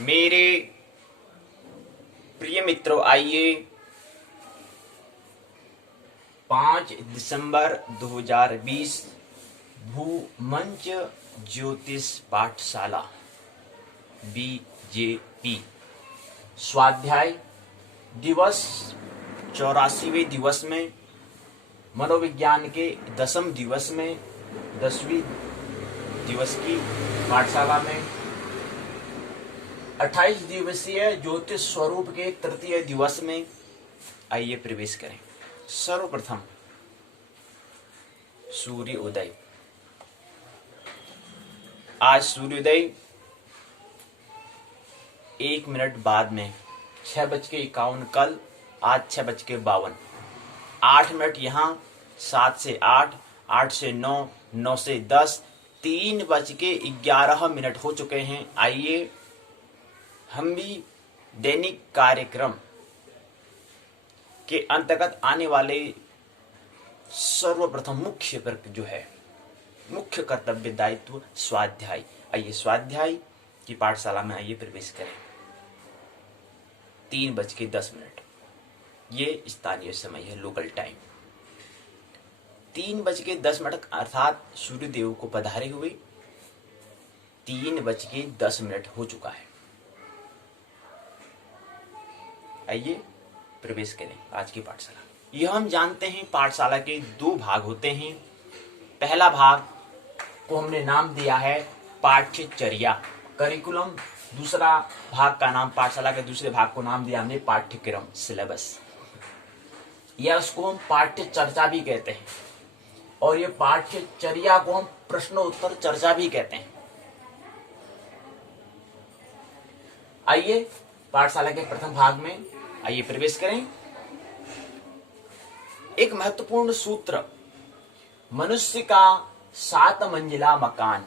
मेरे प्रिय मित्रों, आइए 5 दिसंबर 2020 भूमंच ज्योतिष पाठशाला बीजेपी स्वाध्याय दिवस 84वें दिवस में, मनोविज्ञान के 10वें दिवस में, 10वीं दिवस की पाठशाला में 28 दिवसीय ज्योतिष स्वरूप के तृतीय दिवस में आइए प्रवेश करें। सर्वप्रथम सूर्य उदय। आज सूर्योदय 1 मिनट बाद में 6:51, कल आज 6:52, 8 मिनट यहाँ, 7 से 8, 8 से 9, 9 से 10, 3:11 हो चुके हैं। आइए हम भी दैनिक कार्यक्रम के अंतर्गत आने वाले सर्वप्रथम मुख्य जो है मुख्य कर्तव्य दायित्व स्वाध्याय, आइए स्वाध्याय की पाठशाला में आइए प्रवेश करें। 3:10 ये स्थानीय समय है, लोकल टाइम। 3:10 अर्थात सूर्यदेव को पधारे हुए 3:10 हो चुका है। आइए प्रवेश करें आज की पाठशाला। यह हम जानते हैं पाठशाला के 2 भाग होते हैं। पहला भाग को हमने नाम दिया है पाठ्यचर्या, करिकुलम। दूसरा भाग का नाम, पाठशाला के दूसरे भाग को नाम दिया हमने पाठ्यक्रम, सिलेबस, या उसको हम पाठ्य चर्चा भी कहते हैं, और ये पाठ्यचर्या को हम प्रश्नोत्तर चर्चा भी कहते हैं। आइए पाठशाला के प्रथम भाग में आइए प्रवेश करें। एक महत्वपूर्ण सूत्र, मनुष्य का 7 मंजिला मकान।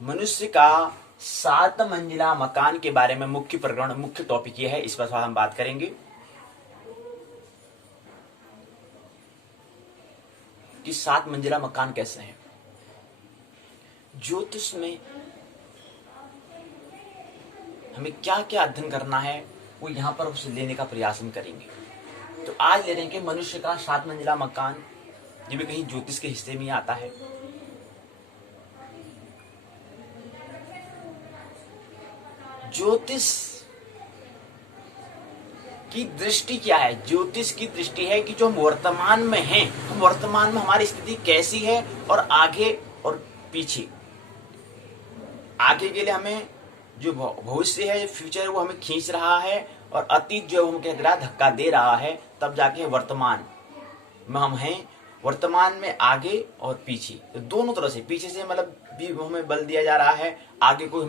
मनुष्य का 7 मंजिला मकान के बारे में मुख्य प्रकरण, मुख्य टॉपिक यह है, इस पर हम बात करेंगे कि 7 मंजिला मकान कैसे हैं। ज्योतिष में हमें क्या क्या अध्ययन करना है वो यहां पर उसे लेने का प्रयास हम करेंगे। तो आज ले रहे हैं कि मनुष्य का 7 मंजिला मकान, ये भी कहीं ज्योतिष के हिस्से में आता है। ज्योतिष की दृष्टि क्या है? ज्योतिष की दृष्टि है कि जो हम वर्तमान में हैं, हम वर्तमान में हमारी स्थिति कैसी है, और आगे और पीछे। आगे के लिए हमें जो भविष्य है, फ्यूचर है, वो हमें खींच रहा है, और अतीत जो हम कह रहा है धक्का दे रहा है, तब जाके वर्तमान में हम हैं। वर्तमान में आगे और पीछे, तो दोनों तरह से, पीछे से मतलब भी हमें बल दिया जा रहा है, आगे को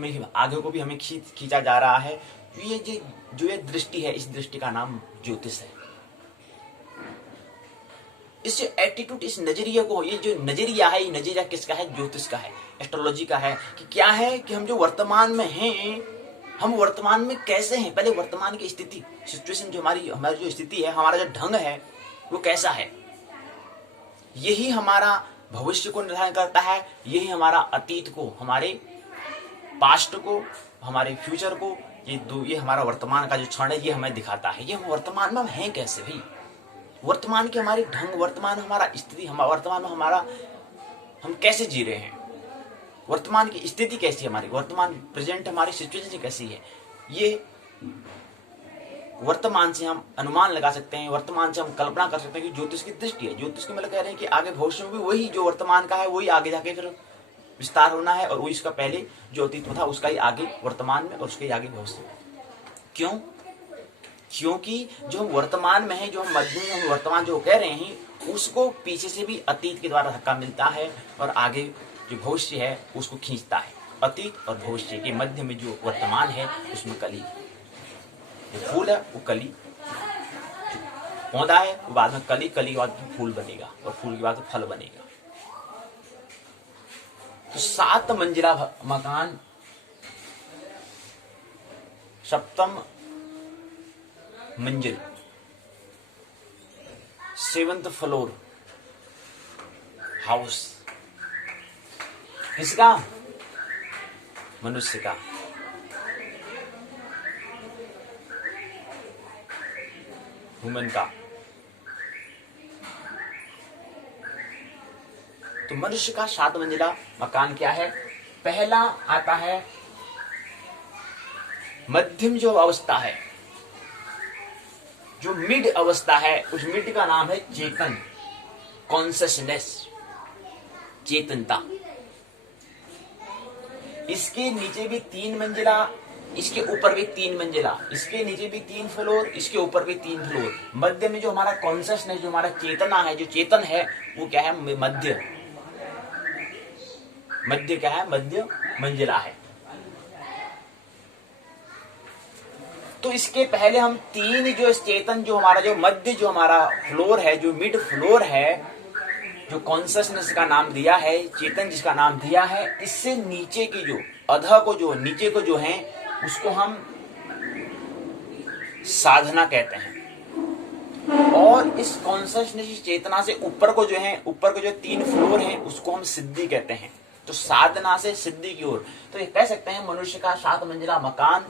भी हमें खींचा जा रहा है। ये जो ये दृष्टि है, इस दृष्टि का नाम ज्योतिष है। इस एटीट्यूड, इस नजरिया को, ये जो नजरिया है, ये नजरिया किसका है? ज्योतिष का है, एस्ट्रोलॉजी का है। कि क्या है कि हम जो वर्तमान में हैं, हम वर्तमान में कैसे हैं, पहले वर्तमान की स्थिति, सिचुएशन, जो हमारी जो स्थिति है, हमारा जो ढंग है वो कैसा है, यही हमारा भविष्य को निर्धारण करता है। यही हमारा अतीत को, हमारे पास्ट को, हमारे फ्यूचर को, ये हमारा वर्तमान का जो क्षण है, ये हमें दिखाता है। ये हम वर्तमान में हम हैं कैसे भाई, वर्तमान की हमारी ढंग, वर्तमान में हमारा स्थिति, वर्तमान में हमारा हम कैसे जी रहे हैं, वर्तमान की स्थिति कैसी है, हमारी वर्तमान प्रेजेंट हमारी सिचुएशन कैसी है, ये वर्तमान से हम अनुमान लगा सकते हैं, वर्तमान से हम कल्पना कर सकते हैं कि ज्योतिष की दृष्टि है। ज्योतिष की मतलब कह रहे हैं कि आगे भविष्य में भी वही जो वर्तमान का है वही आगे जाके फिर विस्तार होना है, और वही इसका पहले जो अतीत था उसका ही आगे वर्तमान में, और उसके ही आगे भविष्य। क्यों? क्योंकि जो हम वर्तमान में है, जो हम मध्य में, हम वर्तमान जो कह रहे हैं, उसको पीछे से भी अतीत के द्वारा धक्का मिलता है, और आगे जो भविष्य है उसको खींचता है। अतीत और भविष्य के मध्य में जो वर्तमान है, उसमें कली, जो फूल है वो कली, पौधा है वो बाद में कली, कली के बाद फूल बनेगा, और फूल के बाद फल बनेगा। तो 7 मंजिला मकान, 7th मंजिल, 7th फ्लोर हाउस, इसका मनुष्य का, ह्यूमन का। तो मनुष्य का 7 मंजिला मकान क्या है? पहला आता है मध्यम जो अवस्था है, जो मिड अवस्था है, उस मिड का नाम है चेतन, कॉन्शसनेस, चेतनता। इसके नीचे भी 3 मंजिला, इसके ऊपर भी 3 मंजिला, इसके नीचे भी 3 फ्लोर, इसके ऊपर भी 3 फ्लोर। मध्य में जो हमारा कॉन्शसनेस, जो हमारा चेतना है, जो चेतन है, वो क्या है? मध्य। मध्य क्या है? मध्य मंजिला है। तो इसके पहले हम 3 जो चेतन, जो हमारा जो मध्य, जो हमारा फ्लोर है, जो मिड फ्लोर है, जो कॉन्शसनेस का नाम दिया है, चेतन जिसका नाम दिया है, इससे नीचे की जो अध को, जो नीचे को जो है, उसको हम साधना कहते हैं। और इस कॉन्शसनेस चेतना से ऊपर को जो है, ऊपर को जो 3 फ्लोर हैं, उसको हम सिद्धि कहते हैं। तो साधना से सिद्धि की ओर, तो ये कह सकते हैं मनुष्य का 7 मंजिला मकान,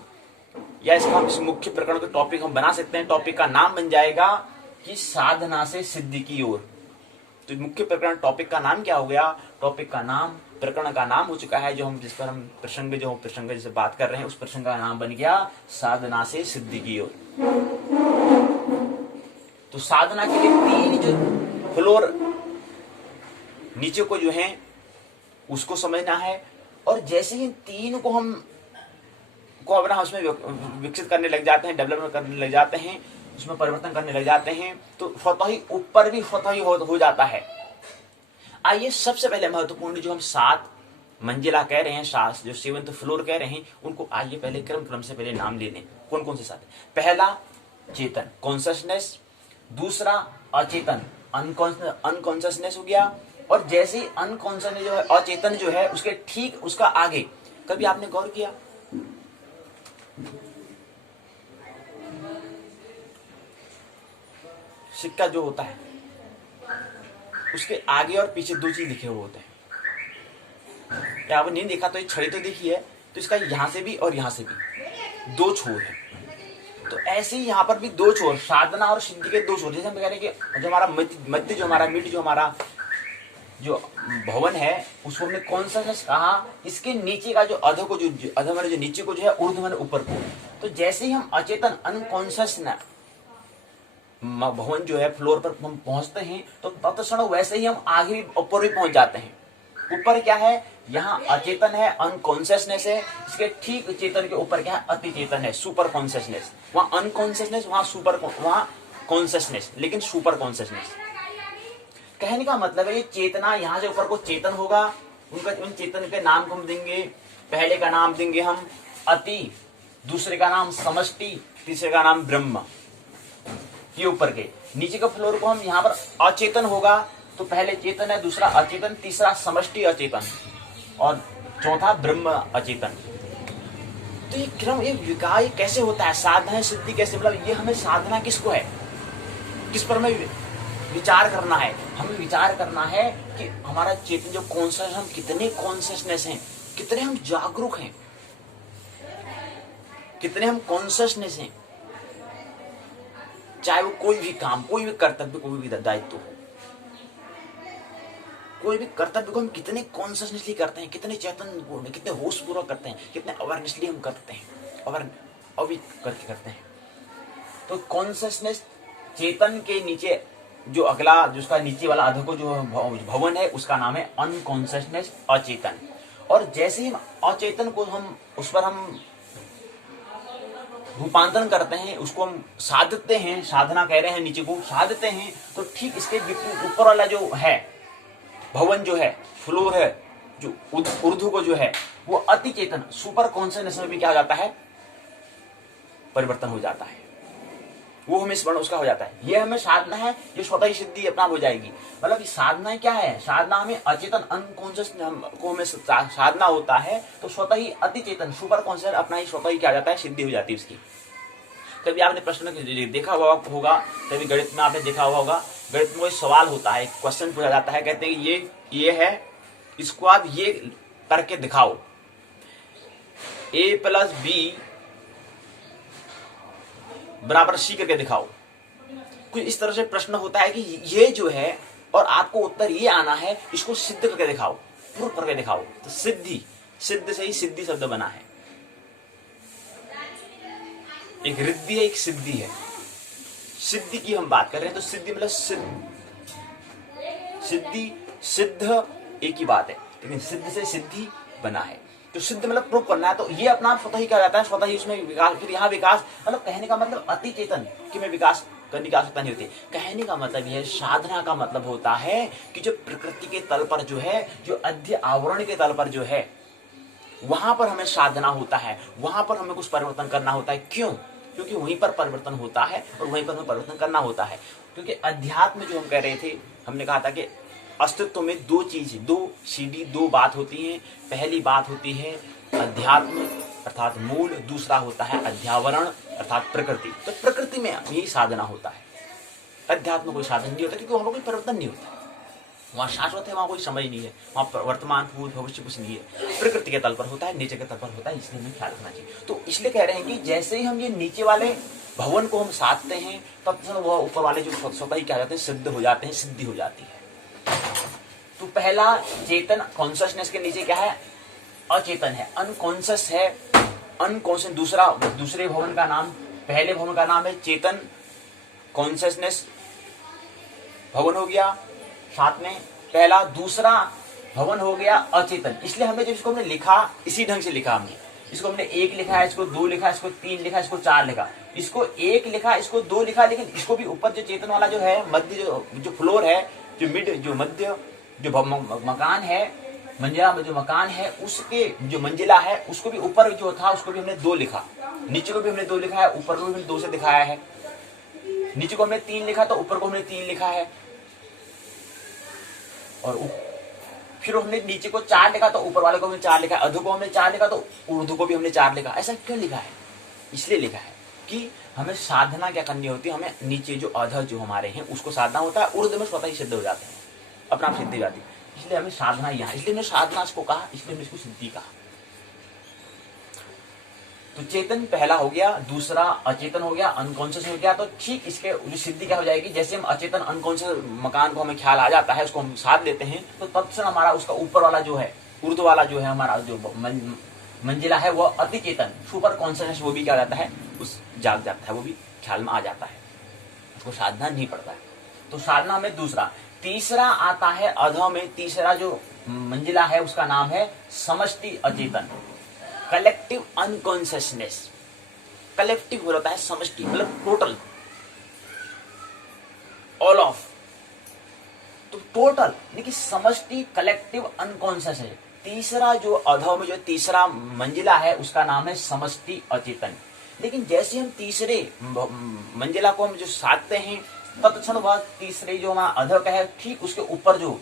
या इसका हम इस मुख्य प्रकरण का टॉपिक हम बना सकते हैं। टॉपिक का नाम बन जाएगा कि साधना से सिद्धि की ओर। तो मुख्य प्रकरण टॉपिक का नाम क्या हो गया? टॉपिक का नाम, प्रकरण का नाम हो चुका है, जो हम जिस पर हम प्रसंग जैसे बात कर रहे हैं, उस प्रसंग का नाम बन गया साधना से सिद्धि की ओर। तो साधना के लिए 3 जो फ्लोर नीचे को जो है, उसको समझना है। और जैसे ही 3 को हम को अपना उसमें विकसित करने लग जाते हैं, डेवलपमेंट करने लग जाते हैं, उसमें परिवर्तन करने लग जाते हैं, तो स्वतः ही ऊपर भी स्वतः ही हो जाता है। आइए सबसे पहले महत्वपूर्ण जो हम 7 मंजिला कह रहे हैं, जो 7th फ्लोर कह रहे हैं, उनको आइए पहले क्रम से पहले नाम ले लें। कौन कौन से 7? पहला चेतन, कॉन्शसनेस। दूसरा अचेतन, अनकॉन्शसनेस हो गया। और जैसे ही अनकॉन्शसनेस जो है, अचेतन जो है, उसके ठीक उसका आगे, कभी आपने गौर किया सिक्का जो होता है, उसके आगे और पीछे 2 चीज लिखे हुए होते हैं। क्या आपने नहीं देखा? तो ये छड़ी तो देखी है, तो इसका यहां से भी और यहां से भी 2 छोर है। तो ऐसे ही यहाँ पर भी 2 छोर, साधना और सिद्धि के 2 छोर। जैसे हम कह रहे हैं कि जो हमारा मध्य, जो हमारा मिड, जो हमारा जो भवन है, उसको हमने कॉन्शसनेस कहा। इसके नीचे का जो अध को, जो अध माने जो नीचे को जो है, ऊर्ध्व माने ऊपर को। तो जैसे ही हम अचेतन, अनकॉन्शसनेस भवन जो है, फ्लोर पर हम पहुंचते हैं, तो तत्क्षण वैसे ही हम आगे भी ऊपर भी पहुंच जाते हैं। ऊपर क्या है? यहाँ अचेतन है, अनकॉन्शियसनेस है। इसके ठीक चेतन के ऊपर क्या है? अति चेतन है, सुपर कॉन्शियसनेस। वहां अनकॉन्शियसनेस, वहां कॉन्शियसनेस, लेकिन सुपर कॉन्शियसनेस। कहने का मतलब है ये चेतना, यहाँ से ऊपर को चेतन होगा, उन चेतन के नाम को हम देंगे, पहले का नाम देंगे हम अति, दूसरे का नाम समष्टि, तीसरे का नाम ब्रह्म। ये ऊपर के। नीचे का फ्लोर को हम यहाँ पर अचेतन होगा, तो पहले चेतन है, दूसरा अचेतन, तीसरा समष्टि अचेतन, और चौथा ब्रह्म अचेतन। तो ये क्रम, ये विकास कैसे होता है? साधना सिद्धि कैसे, मतलब ये हमें साधना किसको है, किस पर हमें विचार करना है? हमें विचार करना है कि हमारा चेतन जो कॉन्शियस, हम कितने कॉन्शियसनेस हैं, कितने हम जागरूक हैं, कितने हम कॉन्शियसनेस हैं। चाहे वो कोई भी काम, कोई भी कर्तव्य, कोई भी दायित्व हो, कोई भी कर्तव्य को हम कितने कॉन्शियसनेसली करते हैं, कितने चेतन, कितने होश पूर्वक करते हैं, कितने अवेयरनेसली हम करते हैं, अवेयर करके करते हैं। तो कॉन्शियसनेस, चेतन के नीचे जो अगला, जिसका नीचे वाला अध को जो भवन है, उसका नाम है अनकॉन्शियसनेस, अचेतन। और जैसे ही अचेतन को हम, उस पर हम रूपांतरण करते हैं, उसको हम साधते हैं, साधना कह रहे हैं, नीचे को साधते हैं, तो ठीक इसके ऊपर वाला जो है भवन, जो है फ्लोर है, जो ऊर्ध्व को जो है, वो अति चेतन, सुपर कॉन्शियसनेस में भी क्या हो जाता है? परिवर्तन हो जाता है, वो हमें स्मरण उसका हो जाता है। ये हमें साधना है, ये स्वतः ही सिद्धि अपना हो जाएगी। मतलब साधना क्या है? साधना हमें अचेतन, अनकॉन्शियस को हमें साधना होता है, तो स्वतः ही अति चेतन, सुपर कॉन्शियस अपना ही स्वतः ही क्या जाता है? सिद्धि हो जाती है उसकी। कभी आपने प्रश्न देखा हुआ होगा, कभी गणित में आपने देखा हुआ होगा, गणित में कोई सवाल होता है, क्वेश्चन पूछा जाता है, कहते हैं ये है, इसको आप ये करके दिखाओ। ए प्लस बी बराबर सी करके दिखाओ। कुछ इस तरह से प्रश्न होता है कि ये जो है और आपको उत्तर ये आना है, इसको सिद्ध करके दिखाओ, प्रूफ करके दिखाओ। तो सिद्धि, सिद्ध से ही सिद्धि शब्द बना है। एक रिद्धि है, एक सिद्धि है। सिद्धि की हम बात कर रहे हैं तो सिद्धि मतलब सिद्धि सिद्ध एक ही बात है, लेकिन सिद्ध से सिद्धि बना है। तो सिद्ध मतलब प्रूफ करना है, तो ये अपना स्वतः ही क्या जाता है, स्वतः ही उसमें विकास। फिर यहाँ विकास मतलब कहने का मतलब अति चेतन कि मैं विकास करने की आवश्यकता नहीं होती। कहने का मतलब यह, साधना का मतलब होता है कि जो प्रकृति के तल पर जो है, जो अध्य आवरण के तल पर जो है, वहां पर हमें साधना होता है, वहां पर हमें कुछ परिवर्तन करना होता है। क्यों? क्योंकि वहीं पर परिवर्तन होता है और वहीं पर हमें परिवर्तन करना होता है। क्योंकि अध्यात्म जो हम कह रहे थे, हमने कहा था कि अस्तित्व में दो चीज, दो सीढ़ी, दो बात होती है। पहली बात होती है अध्यात्म अर्थात मूल, दूसरा होता है अध्यावरण अर्थात प्रकृति। तो प्रकृति में यही साधना होता है, अध्यात्म कोई साधन नहीं होता, क्योंकि वहां पर कोई परिवर्तन नहीं होता। वहां शाश्वत है, वहां कोई समय नहीं है, वहां वर्तमान भूत भविष्य कुछ नहीं है। प्रकृति के तल पर होता है, नीचे के तल पर होता है, इसलिए हमें ख्याल रखना चाहिए। तो इसलिए कह रहे हैं कि जैसे ही हम ये नीचे वाले भवन को हम साधते हैं, तब वह ऊपर वाले जो स्वतः ही क्या जाते हैं, सिद्ध हो जाते हैं, सिद्धि हो जाती है। तो पहला चेतन कॉन्शियसनेस के नीचे क्या है, अचेतन है, अनकॉन्शियस है, अनकॉन्शियस। दूसरे भवन का नाम, पहले भवन का नाम है चेतन कॉन्शियसनेस भवन हो गया, साथ में पहला। दूसरा भवन हो गया अचेतन। इसलिए हमने जब इसको हमने लिखा, इसी ढंग से लिखा हमने। इसको हमने 1 लिखा है, इसको 2 लिखा, इसको 3 लिखा, इसको 4 लिखा, इसको 1 लिखा, इसको 2 लिखा, लेकिन इसको भी ऊपर जो चेतन वाला जो है, मध्य जो फ्लोर है, जो मिड, जो मध्य जो मकान है, मंजिला में जो मकान है, उसके जो मंजिला है, उसको भी ऊपर जो था उसको भी हमने 2 लिखा, नीचे को भी हमने 2 लिखा है, ऊपर को भी हमने 2 से दिखाया है। नीचे को हमने 3 लिखा तो ऊपर को हमने 3 लिखा है, और फिर हमने नीचे को 4 लिखा तो ऊपर वाले को हमने 4 लिखा है, अधु को हमने 4 लिखा तो ऊर्ध्व को भी हमने 4 लिखा। ऐसा क्यों लिखा है? इसलिए लिखा है कि हमें साधना क्या करनी होती है, हमें नीचे जो अध जो हमारे हैं उसको साधना होता है, ऊर्ध्व में स्वतः ही सिद्ध हो जाते हैं, अपना आप सिद्धि हो जाती है। इसलिए हमें साधना यहाँ, इसलिए हमने साधना इसको कहा, इसलिए हमने इसको सिद्धि कहा। तो चेतन पहला हो गया, दूसरा अचेतन हो गया, अनकॉन्शियस हो गया। तो ठीक इसके जो सिद्धि क्या हो जाएगी, जैसे हम अचेतन अनकॉन्शियस मकान को हमें ख्याल आ जाता है, उसको हम साध लेते हैं, तो तत्क्षण हमारा उसका ऊपर वाला जो है, ऊर्ध्व वाला जो है हमारा जो मंजिला है, वह अति चेतन सुपर कॉन्शियस, वो भी क्या जाता है, उस जाग जाता है, वो भी ख्याल में आ जाता है, उसको साधना नहीं पड़ता है। तो साधना में दूसरा। तीसरा आता है अधो में, तीसरा जो मंजिला है उसका नाम है समष्टि अचेतन, कलेक्टिव अनकॉन्शियसनेस। कलेक्टिव हो जाता है समष्टि, मतलब टोटल, ऑल ऑफ। तो टोटल यानी कि समष्टि कलेक्टिव अनकॉन्शियस है। तीसरा जो अधो में जो तीसरा मंजिला है उसका नाम है समष्टि अचेतन। लेकिन जैसे हम तीसरे मंजिला को हम जो साधते हैं, तत्क्षण वह तीसरे जो हमारा अधो का है, ठीक उसके ऊपर जो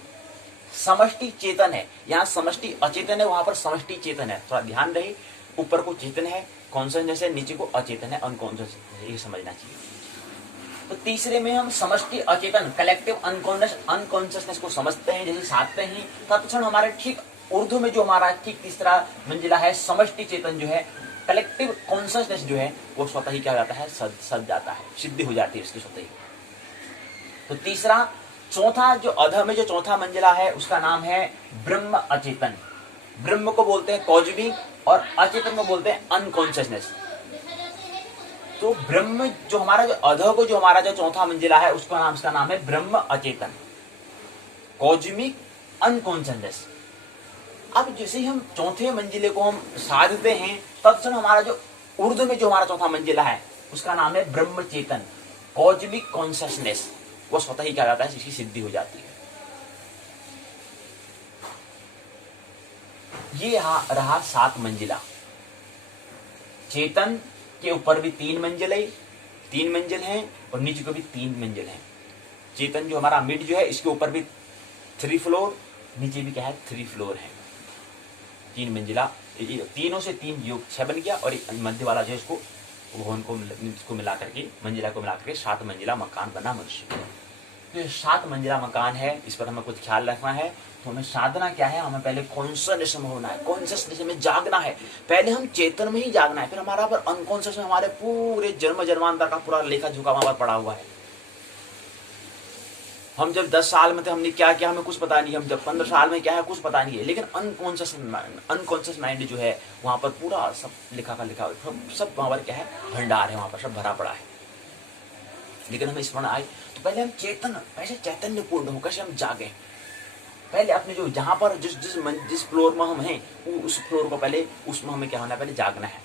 समष्टि चेतन है, यहाँ समष्टि अचेतन है, वहां पर समष्टि चेतन है। थोड़ा ध्यान रहे, ऊपर को चेतन है कॉन्शियसनेस है, नीचे को अचेतन है अनकॉन्शियस, ये समझना चाहिए। तो तीसरे में हम समष्टि अचेतन कलेक्टिव अनकॉन्शियसनेस को समझते हैं, जैसे साधते हैं, तत्क्षण हमारे ठीक उर्दू में जो हमारा ठीक तीसरा मंजिला है समष्टि चेतन जो है, कलेक्टिव कॉन्शियसनेस जो है, वो स्वतः ही क्या हो जाता है, सद जाता है, सिद्धि हो जाती है उसकी स्वतः ही। तो तीसरा, चौथा जो अध में जो चौथा मंजिला है उसका नाम है ब्रह्म अचेतन। ब्रह्म को बोलते हैं कॉस्मिक और अचेतन को बोलते हैं अनकॉन्शियसनेस। तो ब्रह्म जो हमारा जो अध को जो हमारा जो चौथा मंजिला है उसका नाम है ब्रह्म अचेतन, कॉस्मिक अनकॉन्शियसनेस। अब जैसे ही हम चौथे मंजिले को हम साधते हैं, तत्क्षण हमारा जो उर्दू में जो हमारा चौथा मंजिला है उसका नाम है ब्रह्म चेतन, कॉस्मिक कॉन्शियसनेस, वो स्वतः ही क्या जाता है, इसकी सिद्धि हो जाती है। ये रहा 7 मंजिला। चेतन के ऊपर भी 3 मंजिल हैं और नीचे को भी 3 मंजिल हैं। चेतन जो हमारा मिड जो है, इसके ऊपर भी 3 फ्लोर, नीचे भी क्या है 3 फ्लोर है, 3 मंजिला। तीनों से 3 योग 6 बन गया, और एक मध्य वाला जो है इसको मिला करके, मंजिला को मिला करके 7 मंजिला मकान बना मनुष्य। तो ये 7 मंजिला मकान है, इस पर हमें कुछ ख्याल रखना है। तो हमें साधना क्या है, हमें पहले कॉन्शियसनेस में होना है, कॉन्शियसनेस में जागना है। पहले हम चेतन में ही जागना है, फिर हमारा पर अनकॉन्शियस में हमारे पूरे जन्म जन्मांतर का पूरा लेखा जोखा वहां पर पड़ा हुआ है। हम जब 10 साल में थे हमने क्या किया हमें कुछ पता नहीं, हम जब 15 साल में क्या है कुछ पता नहीं है, लेकिन अनकॉन्शियस माइंड जो है वहां पर पूरा सब लिखा का लिखा, सब वहां पर क्या है भंडार है, वहां पर सब भरा पड़ा है। लेकिन हमें स्मरण आए तो पहले हम ऐसे चैतन्य पूर्ण हो, कैसे हम जागे। पहले अपने जो जहां पर जिस फ्लोर में हम हैं उस फ्लोर को पहले उसमें हमें क्या होना है, पहले जागना है।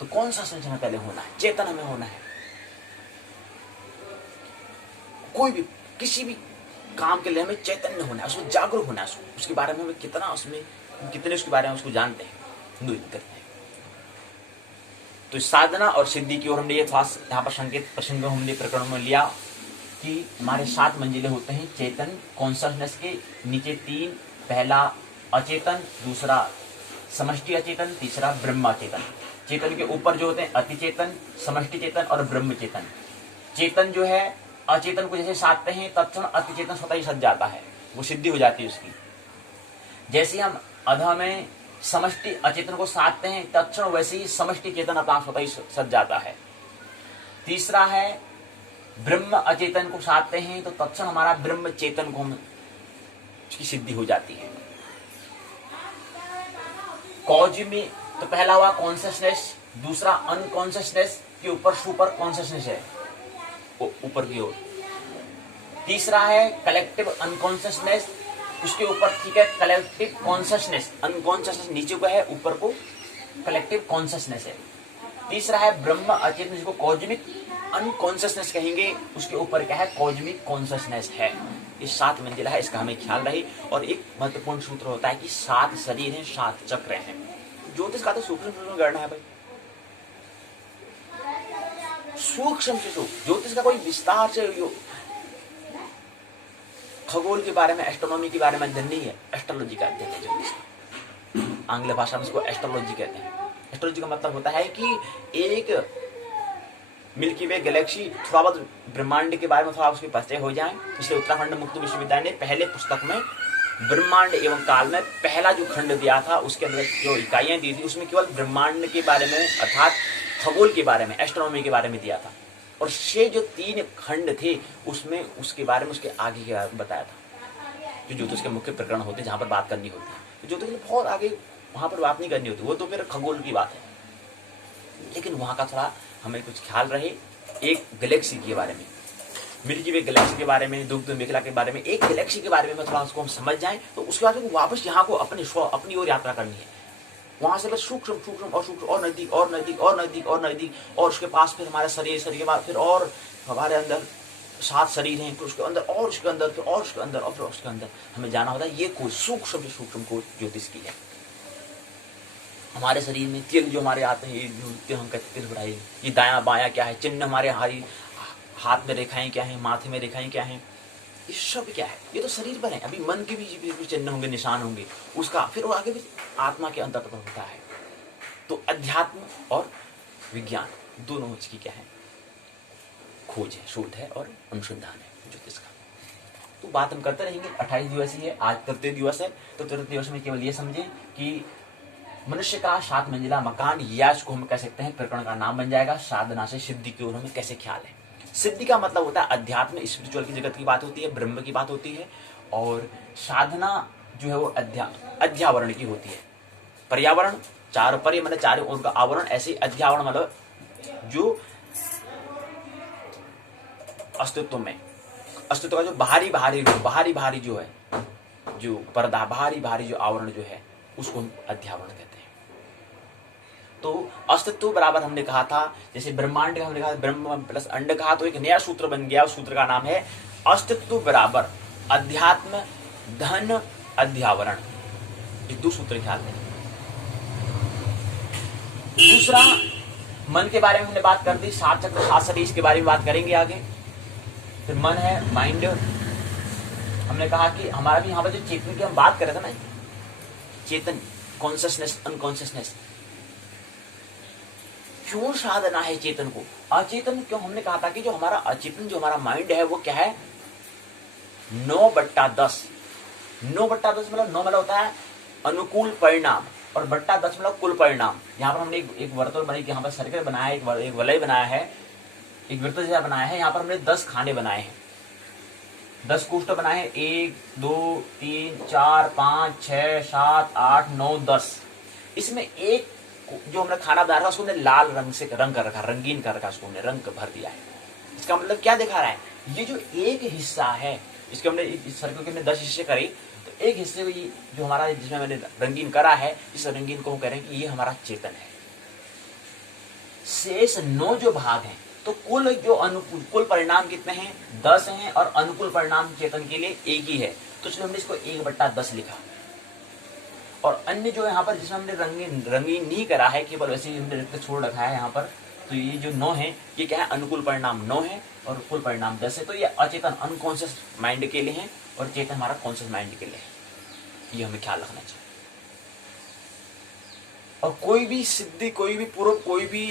तो कौन सा संचय हमें पहले होना है, चेतन हमें होना है। कोई भी किसी भी काम के लिए हमें चैतन्य होना है, उसमें जागरूक होना है, उसके बारे में हमें कितना कितने उसके बारे में उसको जानते हैं, करते हैं। तो साधना और सिद्धि की ओर हमने ये थोड़ा यहाँ पर संकेत प्रसंग हमने प्रकरण में लिया कि हमारे 7 मंजिले होते हैं चेतन कॉन्शसनेस के। नीचे 3, पहला अचेतन, दूसरा समष्टि अचेतन, तीसरा ब्रह्म अचेतन। चेतन के ऊपर जो होते हैं अतिचेतन, समष्टि चेतन और ब्रह्म चेतन। चेतन जो है अचेतन को जैसे साधते हैं तत्क्षण अतिचेतन स्वतः ही सज जाता है, वो सिद्धि हो जाती है उसकी। जैसे हम अधा में समष्टि अचेतन को साधते हैं तत्क्षण वैसे ही समष्टि चेतन अपना स्वतः ही सज जाता है। तीसरा है ब्रह्म अचेतन को साधते हैं तो तत्क्षण हमारा ब्रह्म चेतन को उसकी सिद्धि हो जाती है। कॉज में तो पहला हुआ कॉन्शियसनेस, दूसरा अनकॉन्शियसनेस के ऊपर सुपर कॉन्शियसनेस है ऊपर की ओर। तीसरा है कलेक्टिव अनकॉन्शियसनेस, उसके ऊपर ठीक है कलेक्टिव कॉन्शियसनेस। अनकॉन्शियसनेस नीचे को है, ऊपर को कलेक्टिव कॉन्शियसनेस है। तीसरा है ब्रह्म अचेतन जिसको कॉस्मिक अनकॉन्शियसनेस कहेंगे, उसके ऊपर क्या है कॉस्मिक कॉन्शियसनेस है। ये 7 मंजिला है, इसका हमें ख्याल रहे। और एक महत्वपूर्ण सूत्र होता है कि 7 शरीर हैं, 7 चक्र हैं। ज्योतिष का तो सूक्ष्म गणना है भाई, सूक्ष्म से सूक्ष्म। ज्योतिष का कोई विस्तार से खगोल के बारे में, एस्ट्रोनॉमी के बारे में अध्ययन नहीं है, एस्ट्रोलॉजी का अध्ययन है ज्योतिष। आंग्ल भाषा में इसको एस्ट्रोलॉजी कहते हैं। एस्ट्रोलॉजी का मतलब होता है कि एक मिल्की वे गैलेक्सी, थोड़ा बहुत ब्रह्मांड के बारे में थोड़ा उसके परिचय हो जाए। इसलिए उत्तराखंड मुक्त विश्वविद्यालय ने पहले पुस्तक में ब्रह्मांड एवं काल में पहला जो खंड दिया था, उसके अंदर जो इकाइयां दी थी उसमें केवल ब्रह्मांड के बारे में अर्थात खगोल के बारे में, एस्ट्रोनॉमी के बारे में दिया था। और ये जो 3 खंड थे उसमें उसके बारे में उसके आगे के बारे में बताया था। जो ज्योतिष के मुख्य प्रकरण होते हैं जहाँ पर बात करनी होती है, तो ज्योतिष के बहुत आगे वहाँ पर बात नहीं करनी होती, वो तो फिर खगोल की बात है। लेकिन वहाँ का थोड़ा हमें कुछ ख्याल रहे। एक गैलेक्सी के बारे में, मिल्की वे गैलेक्सी के बारे में, दुग्ध मेखला के बारे में, एक गैलेक्सी के बारे में थोड़ा उसको हम समझ जाएं तो उसके बाद वापस यहाँ को अपनी ओर यात्रा करनी है। वहां से बस सूक्ष्म सूक्ष्म और सूक्ष्म और नजदीक और नजदीक और नजदीक और नजदीक, और उसके पास फिर हमारा शरीर के बाद फिर और हमारे अंदर 7 शरीर हैं, फिर उसके अंदर और उसके अंदर फिर और उसके अंदर और फिर उसके अंदर हमें जाना होता है। ये कोई सूक्ष्म से सूक्ष्म को ज्योतिष की है। हमारे शरीर में तिल जो हमारे आते हैं, ये हम कहते तिल बढ़ाई, ये दाया बाया क्या है, चिन्ह हमारे हाथ में रेखाएं क्या है, माथे में रेखाएं क्या है, ये सब क्या है, ये तो शरीर पर है। अभी मन के भी चिन्ह होंगे, निशान होंगे उसका, फिर वो आगे भी आत्मा के अंतर होता है। तो अध्यात्म और विज्ञान दोनों उसकी क्या है, खोज है, शोध है और अनुसंधान है ज्योतिष का। तो बात हम करते रहेंगे। 28 दिवसीय है, आज तृतीय दिवस है। तो तृतीय दिवस में केवल ये समझे कि मनुष्य का 7 मंजिला मकान, या इसको हम कह सकते हैं प्रकरण का नाम बन जाएगा साधना से सिद्धि की ओर हमें कैसे ख्याल है। सिद्धि का मतलब होता है अध्यात्म, स्पिरिचुअल की जगत की बात होती है, ब्रह्म की बात होती है। और साधना जो है वो अध्यावरण की होती है। पर्यावरण चारों पर मतलब चारों ओर का आवरण, ऐसे अध्यावरण मतलब जो अस्तित्व में, अस्तित्व का जो बाहरी जो है, जो पर्दा, बाहरी जो आवरण जो है, उसको हम अध्यावरण कहते हैं। तो अस्तित्व बराबर हमने कहा था, जैसे ब्रह्मांड का हमने कहा ब्रह्म प्लस अंड कहा, तो एक नया सूत्र बन गया। उस सूत्र का नाम है अस्तित्व बराबर अध्यात्म धन अध्यावरण। ये 2 सूत्र ख्याल है। दूसरा, मन के बारे में हमने बात कर दी, 7 चक्र 7 शरीर, इसके बारे में बात करेंगे आगे। फिर मन है माइंड। हमने कहा कि हमारा भी यहाँ पर जो चेतन की हम बात कर रहे थे ना, चेतन, कॉन्शियसनेस, अनकॉन्शियसनेस, क्यों साधना है चेतन को, अचेतन क्यों? हमने कहा था कि जो हमारा अचेतन, जो हमारा माइंड है, वो क्या है, 9/10। 9/10 मतलब 9 मतलब होता है अनुकूल परिणाम और बट्टा 10 मतलब कुल परिणाम। यहाँ पर हमने एक वर्तुल बनाई, यहाँ पर सर्कल बनाया है, एक वलय बनाया है, एक वृत्त जैसा बनाया है। यहाँ पर हमने 10 खाने बनाए हैं, 10 कोष्ठक बनाए हैं, 1 2 3 4 5 6 7 8 9 10। इसमें एक जो हमने खाना बना रखा उसको हमने लाल रंग से रंग कर रखा, रंगीन कर रखा, उसको हमने रंग भर दिया है। इसका मतलब क्या दिखा रहा है, ये जो एक हिस्सा है इसके हमने इस सर्कल के हमने 10 हिस्से करे, तो एक हिस्से को ये जो हमारा जिसमें मैंने रंगीन करा है, इस रंगीन को हम कह रहे हैं कि ये हमारा चेतन है। शेष 9 जो भाग हैं, तो कुल जो अनुकूल कुल परिणाम कितने हैं, 10 हैं, और अनुकूल परिणाम चेतन के लिए एक ही है, तो इसलिए हमने इसको 1/10 लिखा। और अन्य जो यहाँ पर जिसमें हमने रंगीन नहीं करा है, केवल वैसे ही हमने रिक्त छोड़ रखा है यहाँ पर, तो ये जो 9 है ये क्या है, अनुकूल परिणाम 9 है और कुल परिणाम 10 है। तो ये अचेतन अनकॉन्शियस माइंड के लिए है और चेतन हमारा कॉन्शियस माइंड के लिए है। ये हमें ख्याल रखना चाहिए। और कोई भी सिद्धि, कोई भी पूर्व, कोई भी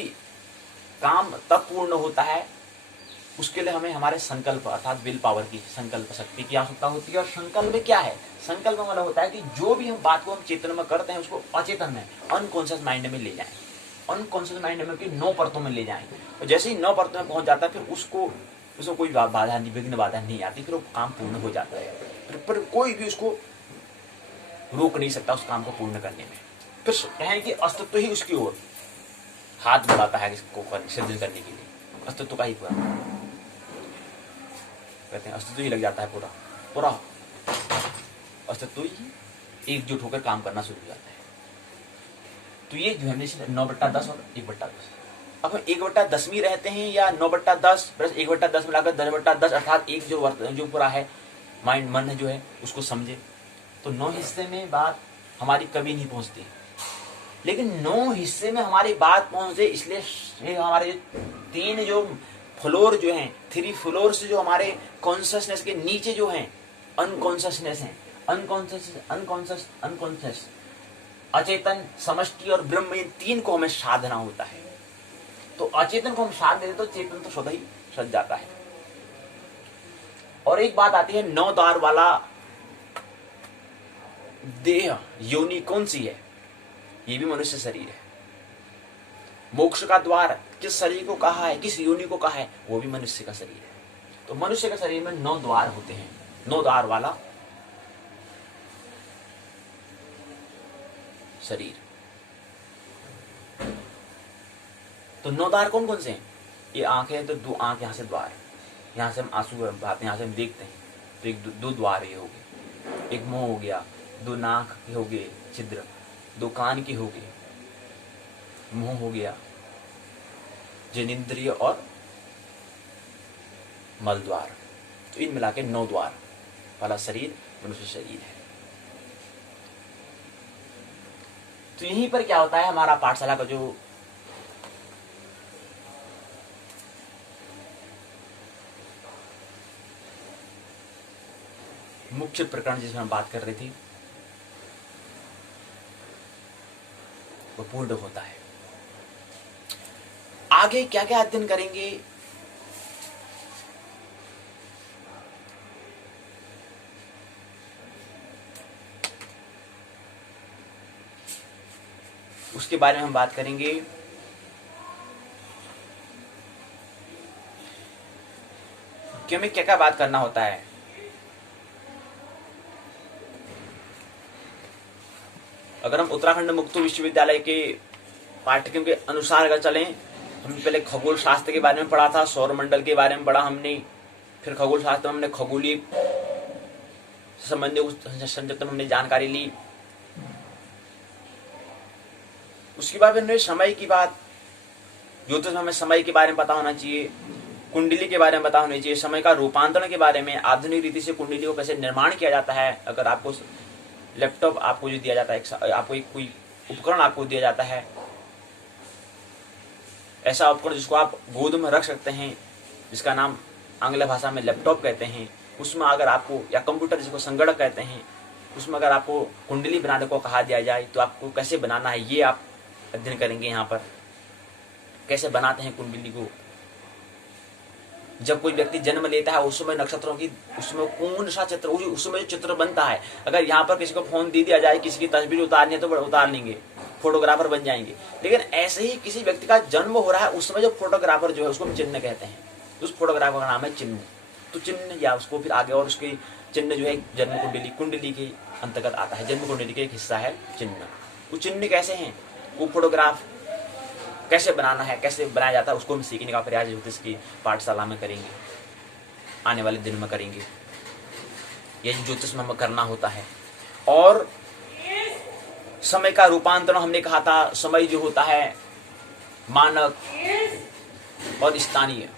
काम तब पूर्ण होता है उसके लिए हमें हमारे संकल्प अर्थात विल पावर की, संकल्प शक्ति की आवश्यकता होती है। और संकल्प क्या है, संकल्प मतलब होता है कि जो भी हम बात को हम चेतन में करते हैं उसको अचेतन में, अनकॉन्शियस माइंड में ले जाएं, अनकॉन्शियस माइंड में कि 9 परतों में ले जाएं। और जैसे ही 9 परतों में पहुंच जाता है फिर उसको कोई बाधा नहीं, विघ्न बाधा नहीं आती, फिर वो काम पूर्ण हो जाता है। पर कोई भी उसको रोक नहीं सकता उस काम को पूर्ण करने में। फिर कहें कि अस्तित्व ही उसकी ओर हाथ बढ़ाता है इसको सिद्ध करने के लिए, अस्तित्व का ही पूरा कहते हैं, अस्तित्व ही लग जाता है, पूरा पूरा अस्तित्व ही एकजुट होकर काम करना शुरू हो जाता है। तो ये जो हमने 9/10 और 1/10, अब हम 1/10 में रहते हैं या 9/10 प्लस 1/10 मिलाकर 10/10 अर्थात एक जो पूरा है माइंड, मन जो है उसको समझे, तो 9 हिस्से में बात हमारी कभी नहीं पहुंचती। लेकिन 9 हिस्से में हमारी बात पहुंचे इसलिए हमारे 3 जो फ्लोर जो हैं, 3 फ्लोर से जो हमारे कॉन्शियसनेस के नीचे जो हैं अनकॉन्शियसनेस है, अनकॉन्शियस, अचेतन, समष्टि और ब्रह्म, इन 3 को हमें साधना होता है। तो अचेतन को हम साध देते तो चेतन तो स्वतः ही सज जाता है। और एक बात आती है, 9 द्वार वाला देह योनि कौन सी है, ये भी मनुष्य शरीर है। मोक्ष का द्वार किस शरीर को कहा है, किस योनि को कहा है, वो भी मनुष्य का शरीर है। तो मनुष्य के शरीर में 9 द्वार होते हैं, 9 द्वार वाला शरीर। तो 9 द्वार कौन कौन से हैं, ये आंखें हैं तो 2 आंख यहाँ से द्वार, यहाँ से हम आंसू बहाते हैं, यहाँ से हम देखते हैं, तो एक 2 द्वार ये हो गए। एक मुंह हो गया, 2 नाक के हो गए छिद्र, 2 कान के हो गए, मुंह हो गया, जनेंद्रिय और मल द्वार। तो इन मिला के 9 द्वार वाला शरीर मनुष्य शरीर है। तो यहीं पर क्या होता है, हमारा पाठशाला का जो मुख्य प्रकरण जिसमें हम बात कर रहे थे वो पूर्ण होता है। आगे क्या क्या अध्ययन करेंगे, उसके बारे में हम बात करेंगे। कि हमें क्या क्या बात करना होता है। अगर हम उत्तराखंड मुक्त विश्वविद्यालय के पाठ्यक्रम के अनुसार अगर चलें, हमने पहले खगोल शास्त्र के बारे में पढ़ा था, सौर मंडल के बारे में पढ़ा हमने, फिर खगोल शास्त्र में हमने खगोलीय संबंधी संचतन हमने जानकारी ली। उसके बाद हमने समय की बात, ज्योतिष में हमें समय के बारे में पता होना चाहिए, कुंडली के बारे में पता होना चाहिए, समय का रूपांतरण के बारे में, आधुनिक रीति से कुंडली को कैसे निर्माण किया जाता है। अगर आपको लैपटॉप आपको जो दिया जाता है, आपको एक कोई उपकरण आपको दिया जाता है, ऐसा उपकरण जिसको आप गोद में रख सकते हैं, जिसका नाम आंग्ल भाषा में लैपटॉप कहते हैं, उसमें अगर आपको, या कंप्यूटर जिसको संगणक कहते हैं, उसमें अगर आपको कुंडली बनाने को कहा दिया जाए तो आपको कैसे बनाना है ये आप अध्ययन करेंगे। यहाँ पर कैसे बनाते हैं कुंडली को, जब कोई व्यक्ति जन्म लेता है उस समय नक्षत्रों की उसमें कौन सा चित्र, उस समय जो चित्र बनता है, अगर यहाँ पर किसी को फोन दे दिया जाए, किसी की तस्वीर उतारनी है तो उतार लेंगे, फोटोग्राफर बन जाएंगे। लेकिन ऐसे ही किसी व्यक्ति का जन्म हो रहा है उस समय जो फोटोग्राफर जो है उसको हम चिन्ह कहते हैं, उस फोटोग्राफर का नाम है चिन्ह। तो चिन्ह या उसको फिर आगे और उसकी चिन्ह जो है जन्म कुंडली, कुंडली के अंतर्गत आता है, जन्म कुंडली का एक हिस्सा है चिन्ह। वो चिन्ह कैसे हैं, वो फोटोग्राफ कैसे बनाना है, कैसे बनाया जाता है, उसको हम सीखने का प्रयास ज्योतिष की पाठशाला में करेंगे, आने वाले दिन में करेंगे। ये ज्योतिष में हमें करना होता है। और समय का रूपांतरण हमने कहा था, समय जो होता है मानक और स्थानीय।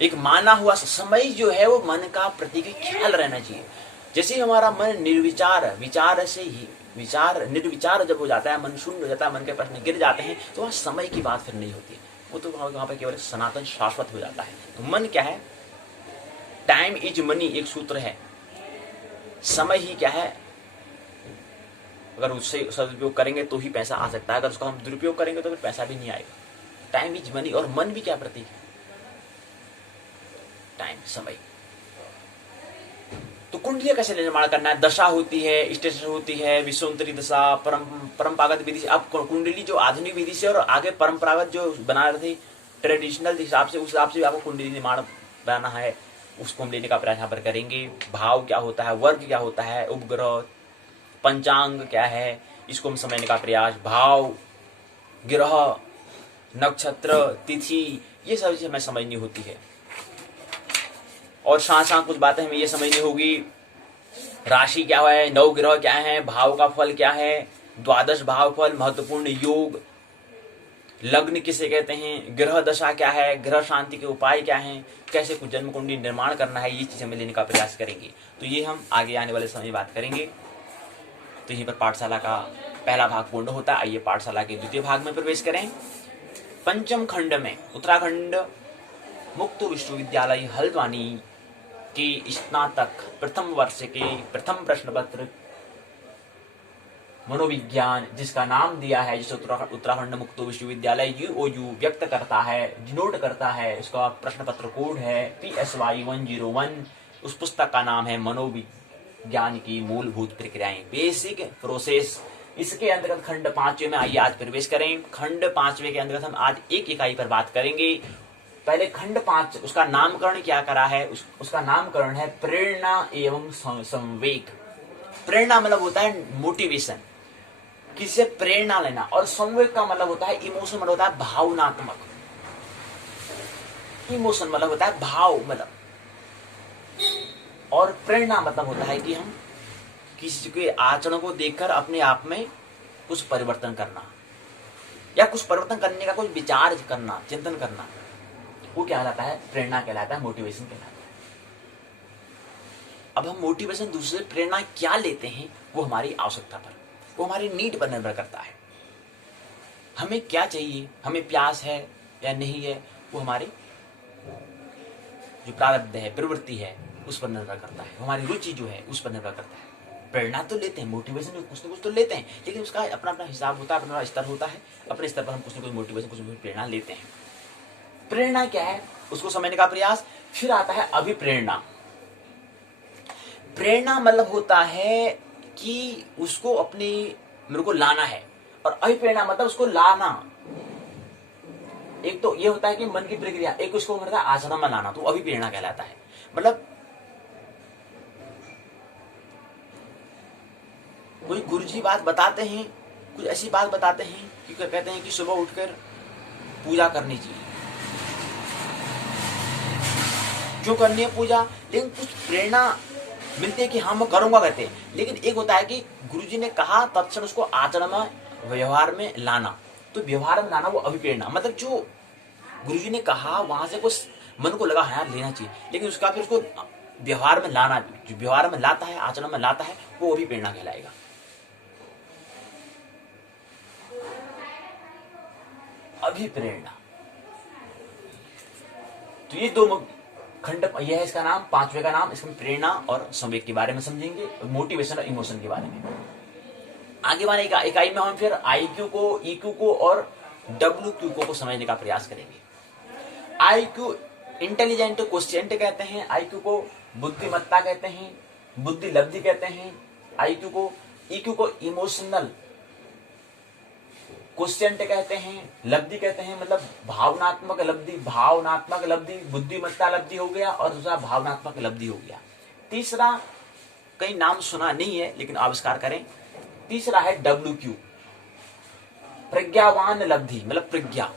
एक माना हुआ समय जो है वो मन का प्रतीक ख्याल रहना चाहिए। जैसे ही हमारा मन निर्विचार, विचार से ही विचार निर्विचार जब हो जाता है, मन शून्य हो जाता है, मन के प्रश्न गिर जाते हैं, तो वहाँ समय की बात फिर नहीं होती है, वो तो वहां पर केवल सनातन शाश्वत हो जाता है। तो मन क्या है, टाइम इज मनी एक सूत्र है, समय ही क्या है, अगर उससे सदुपयोग करेंगे तो ही पैसा आ सकता है, अगर उसका हम दुरुपयोग करेंगे तो फिर पैसा भी नहीं आएगा। Time is money. और मन भी क्या प्रतीक है, टाइम, समय। तो कुंडलियां कैसे निर्माण करना है, दशा होती है, स्टेशन होती है, विश्वोत्तरी दशा, परंपरागत विधि से। अब कुंडली जो आधुनिक विधि से और आगे परंपरागत जो बना रहे थे ट्रेडिशनल हिसाब से, उस हिसाब से आपको कुंडली निर्माण बनाना है, उसको हम लेने का प्रयास यहाँ पर करेंगे। भाव क्या होता है, वर्ग क्या होता है, उपग्रह, पंचांग क्या है, इसको हम समझने का प्रयास। भाव, ग्रह, नक्षत्र, तिथि, ये सब चीजें हमें समझनी होती है। और साथ कुछ बातें हमें ये समझनी होगी, राशि क्या है, नवग्रह क्या है, भाव का फल क्या है, द्वादश भाव फल, महत्वपूर्ण योग, लग्न किसे कहते हैं, ग्रह दशा क्या है, ग्रह शांति के उपाय क्या हैं, कैसे कुछ जन्म कुंडली निर्माण करना है, ये चीजें हमें लेने का प्रयास करेंगे। तो ये हम आगे आने वाले समय में बात करेंगे। तो यहीं पर पाठशाला का पहला भाग पूर्ण होता है। आइए पाठशाला के द्वितीय भाग में प्रवेश करें। पंचम खंड में उत्तराखंड मुक्त विश्वविद्यालय हल्द्वानी के स्नातक प्रथम वर्ष के प्रथम प्रश्न पत्र मनोविज्ञान, जिसका नाम दिया है, जिसे उत्तराखंड मुक्त विश्वविद्यालय UOU व्यक्त करता है, डिनोट करता है, उसका प्रश्न पत्र कोड है PSY 101। उस पुस्तक का नाम है मनोविज्ञान की मूलभूत प्रक्रियाएं, बेसिक प्रोसेस। इसके अंतर्गत खंड 5वें में आइए आज प्रवेश करें। खंड 5वें के अंतर्गत हम आज एक इकाई पर बात करेंगे। पहले खंड 5, उसका नामकरण क्या करा है, उसका नामकरण है प्रेरणा एवं संवेग। प्रेरणा मतलब होता है मोटिवेशन, किसी से प्रेरणा लेना, और संवेग का मतलब होता है इमोशन, मतलब होता है भावनात्मक। इमोशन मतलब होता है भाव मतलब, और प्रेरणा मतलब होता है कि हम किसी के आचरण को देखकर अपने आप में कुछ परिवर्तन करना, या कुछ परिवर्तन करने का कुछ विचार करना, चिंतन करना, वो क्या कहलाता है, प्रेरणा कहलाता है, मोटिवेशन कहलाता है। अब हम मोटिवेशन दूसरे से प्रेरणा क्या लेते हैं, वो हमारी आवश्यकता पर, वो हमारी नीड पर निर्भर करता है। हमें क्या चाहिए, हमें प्यास है या नहीं है, वो हमारे जो प्रारब्ध है, प्रवृत्ति है, उस पर निर्भर करता है। हमारी रुचि जो है उस पर निर्भर करता है। प्रेरणा तो लेते हैं, मोटिवेशन कुछ न कुछ तो लेते हैं, लेकिन उसका अपना अपना हिसाब होता है, अपना स्तर होता है। अपने स्तर पर हम कुछ न कुछ मोटिवेशन, कुछ न कुछ प्रेरणा लेते हैं। प्रेरणा क्या है उसको समझने का प्रयास। फिर आता है अभिप्रेरणा। प्रेरणा मतलब होता है कि उसको अपने मेरे को लाना है, और अभिप्रेरणा मतलब उसको लाना। एक तो ये होता है कि मन की प्रक्रिया, एक उसको मतलब आचरण में लाना, तो अभिप्रेरणा कहलाता है। मतलब कोई गुरुजी बात बताते हैं, कुछ ऐसी बात बताते हैं कि कहते हैं कि सुबह उठकर पूजा करनी चाहिए। क्यों करनी है पूजा, लेकिन कुछ प्रेरणा मिलती है कि हाँ मैं करूंगा कहते हैं। लेकिन एक होता है कि गुरुजी ने कहा तत्क्षण उसको आचरण में, व्यवहार में लाना। तो व्यवहार में लाना वो अभिप्रेरणा, मतलब जो गुरुजी ने कहा वहां से कुछ मन को लगा हाँ लेना चाहिए, लेकिन उसका फिर उसको व्यवहार में लाना, जो व्यवहार में लाता है, आचरण में लाता है, वो अभिप्रेरणा कहलाएगा। अभिप्रेरणा। तो ये दो खंड, यह है इसका नाम, 5वें का नाम। इसमें प्रेरणा और संवेग के बारे में समझेंगे, मोटिवेशन और इमोशन के बारे में। आगे वाले इकाई में हम फिर IQ को, EQ को और WQ को समझने का प्रयास करेंगे। आईक्यू इंटेलिजेंट क्वोशिएंट कहते हैं, आईक्यू को बुद्धिमत्ता कहते हैं, बुद्धि लब्धि कहते हैं, आईक्यू को, ईक्यू को इमोशनल क्वोशिएंट कहते हैं, लब्धि कहते हैं, मतलब भावनात्मक लब्धि, भावनात्मक लब्धि बुद्धिमत्ता लब्धि हो गया, और दूसरा भावनात्मक लब्धि हो गया। तीसरा कई नाम सुना नहीं है लेकिन आविष्कार करें, तीसरा है WQ, प्रज्ञावान लब्धि, मतलब प्रज्ञा।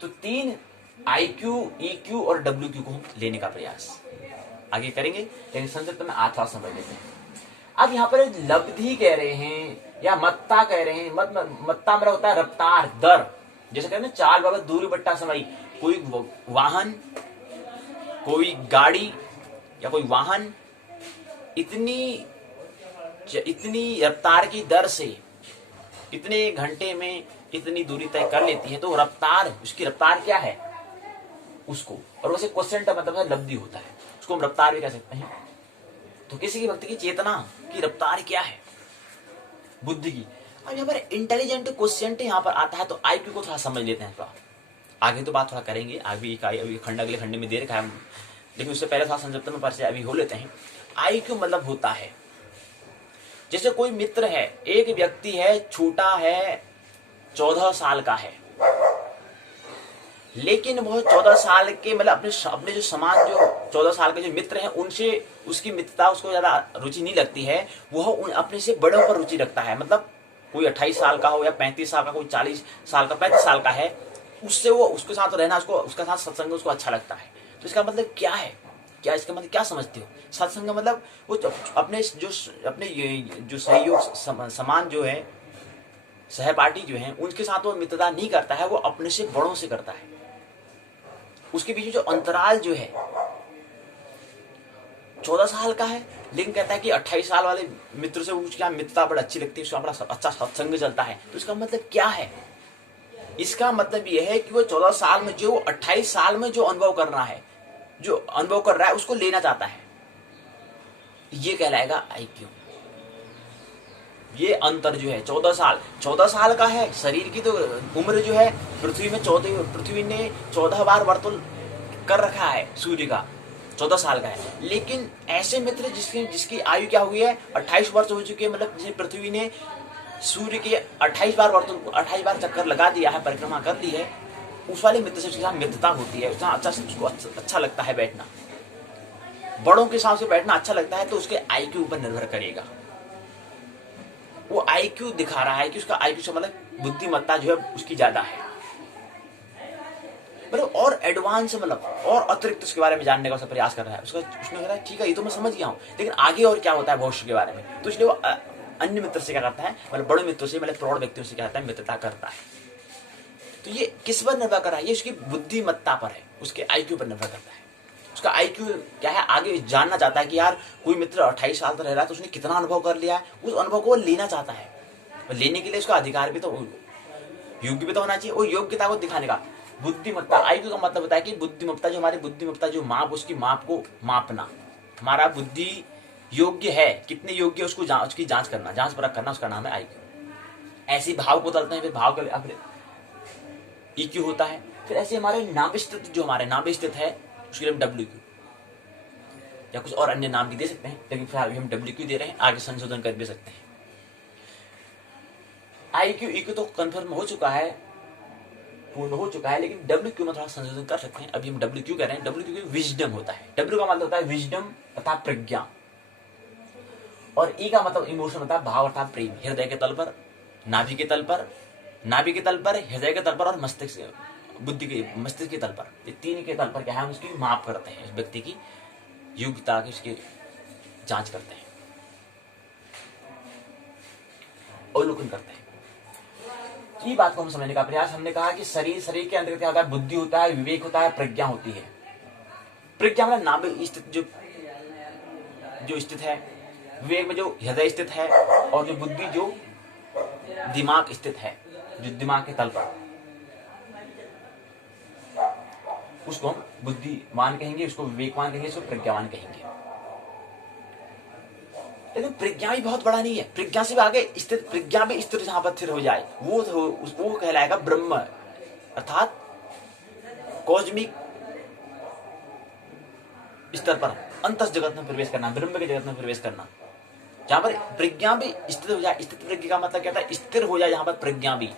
तो 3 IQ, EQ और WQ को हम लेने का प्रयास आगे करेंगे, लेकिन संक्षिप्त में आज थोड़ा समझ लेते हैं। अब यहाँ पर लब्धि कह रहे हैं या मत्ता कह रहे हैं, मत्ता मेरा होता है रफ्तार, दर, जैसे कहते हैं चाल बाबत दूरी बट्टा समय। कोई वाहन, कोई गाड़ी या कोई वाहन इतनी रफ्तार की दर से इतने घंटे में इतनी दूरी तय कर लेती है, तो रफ्तार, उसकी रफ्तार क्या है उसको, और वैसे क्वोशिएंट मतलब लब्धि होता है, उसको हम रफ्तार भी कह सकते हैं। तो किसी की व्यक्ति की चेतना की रफ्तार क्या है, बुद्धि की। अब यहाँ पर इंटेलिजेंट क्वोशिएंट यहाँ पर आता है, तो आईक्यू को थोड़ा समझ लेते हैं, थोड़ा आगे तो बात थोड़ा करेंगे, अभी खंड अगले खंड में दे रखा है, लेकिन उससे पहले थोड़ा संक्षिप्त में परिचय अभी हो लेते हैं। आईक्यू मतलब होता है, जैसे कोई मित्र है, एक व्यक्ति है, छोटा है, 14 साल का है, लेकिन वह 14 साल के मतलब अपने जो समान जो 14 साल के जो मित्र हैं उनसे उसकी मित्रता उसको ज्यादा रुचि नहीं लगती है, वह अपने से बड़ों पर रुचि रखता है। मतलब कोई 28 साल का हो या 35 साल का, कोई 40 साल का, 35 साल का है, उससे वो उसके साथ रहना, उसको उसका साथ सत्संग उसको अच्छा लगता है। तो इसका मतलब क्या है, क्या इसका मतलब क्या समझते हो? सत्संग मतलब वो अपने जो सहयोग समान जो है, सहपाठी जो है, उनके साथ वो मित्रता नहीं करता है, वो अपने से बड़ों से करता है। उसके बीच जो अंतराल जो है 14 साल का है, लेकिन कहता है कि 28 साल वाले मित्र से उसकी मित्रता बड़ी अच्छी लगती है, उसका बड़ा अच्छा सत्संग चलता है। तो इसका मतलब क्या है? इसका मतलब यह है कि वो 14 साल में जो 28 साल में जो अनुभव करना है, जो अनुभव कर रहा है, उसको लेना चाहता है, ये कहलाएगा आईक्यू। ये अंतर जो है 14 साल का है, शरीर की तो उम्र जो है पृथ्वी ने 14 बार वर्तुल कर रखा है सूर्य का, 14 साल का है। लेकिन ऐसे मित्र जिसकी आयु क्या हुई है, 28 वर्ष हो चुकी है, मतलब जिसे पृथ्वी ने सूर्य के 28 बार चक्कर लगा दिया है, परिक्रमा कर ली है, उस वाले मित्र से उसके साथ मित्रता होती है, उसका उसको अच्छा लगता है बैठना, बड़ों के साथ से बैठना अच्छा लगता है। तो उसके आईक्यू पर निर्भर करेगा, वो आईक्यू दिखा रहा है कि उसका आईक्यू से मतलब बुद्धिमत्ता जो है उसकी ज्यादा है, मतलब और एडवांस मतलब और अतिरिक्त उसके बारे में जानने का उसका प्रयास कर रहा है। उसने कह रहा है ठीक है, ये तो मैं समझ गया हूँ, लेकिन आगे और क्या होता है भविष्य के बारे में। तो इसलिए वो अन्य मित्र से क्या करता है, मतलब बड़े मित्रों से, मतलब प्रौढ़ व्यक्तियों से क्या करता है, मित्रता करता है। तो ये किस पर निर्भर कर रहा है? ये उसकी बुद्धिमत्ता पर है, उसके आईक्यू पर निर्भर करता है। उसका आईक्यू क्या है, आगे जानना चाहता है कि यार कोई मित्र 28 साल तक रह रहा है, तो उसने कितना अनुभव कर लिया है, उस अनुभव को वो लेना चाहता है। और लेने के लिए उसका अधिकार भी तो, योग्य भी तो होना चाहिए, वो योग्यता को दिखाने का। बुद्धिमत्ता, आईक्यू का मतलब होता है कि बुद्धिमत्ता जो हमारी बुद्धिमत्ता जो माप, उसकी माप को मापना, हमारा बुद्धि योग्य है, कितने योग्य है उसकी जांच करना, जांच परख करना, उसका नाम है आईक्यू। ऐसे भाव को बदलते हैं, फिर भाव के ईक्यू होता है। फिर ऐसे हमारे नाभि स्थित, जो हमारे नाभि स्थित है, उसके लिए हम WQ या कुछ और अन्य नाम भी दे सकते हैं, लेकिन फिलहाल हम WQ दे रहे हैं, आगे संशोधन कर भी सकते हैं। आईक्यू ईक्यू तो कंफर्म हो चुका है, पूर्ण हो चुका है, लेकिन WQ में थोड़ा संशोधन कर सकते हैं। अभी हम WQ कह रहे हैं। WQ विजडम होता है, W का मतलब होता है विजडम अर्थात प्रज्ञा, और ई का मतलब इमोशन होता है भाव अर्थात प्रेम। हृदय के तल पर, नाभि के तल पर, हृदय के तल पर और मस्तिष्क मस्तिष्क के तल पर, ये 3 के तल पर क्या है, हम उसकी माप करते हैं, इस व्यक्ति की योग्यता की उसकी जांच करते हैं, अवलोकन करते हैं। तो ये बात को हम समझने का प्रयास, हमने कहा कि शरीर के अंदर क्या होता है, बुद्धि होता है, विवेक होता है, प्रज्ञा होती है। प्रज्ञा मतलब नाभि स्थित जो स्थित है, विवेक में जो हृदय स्थित है, और जो बुद्धि जो दिमाग स्थित है, जो दिमाग के तल पर, उसको हम बुद्धिमान कहेंगे, उसको विवेकवान कहेंगे, उसको प्रज्ञावान कहेंगे। लेकिन प्रज्ञा भी बहुत बड़ा नहीं है। प्रज्ञा से भी आगे स्थित, प्रज्ञा भी स्थिर जहां पर स्थिर हो जाए वो कहलाएगा ब्रह्म, अर्थात कॉस्मिक स्तर पर अंतस जगत में प्रवेश करना, ब्रह्म के जगत में प्रवेश करना, जहां पर प्रज्ञा भी स्थिर हो जाए। स्थित प्रज्ञा का मतलब क्या होता है? स्थिर हो जाए जहां पर प्रज्ञा भी,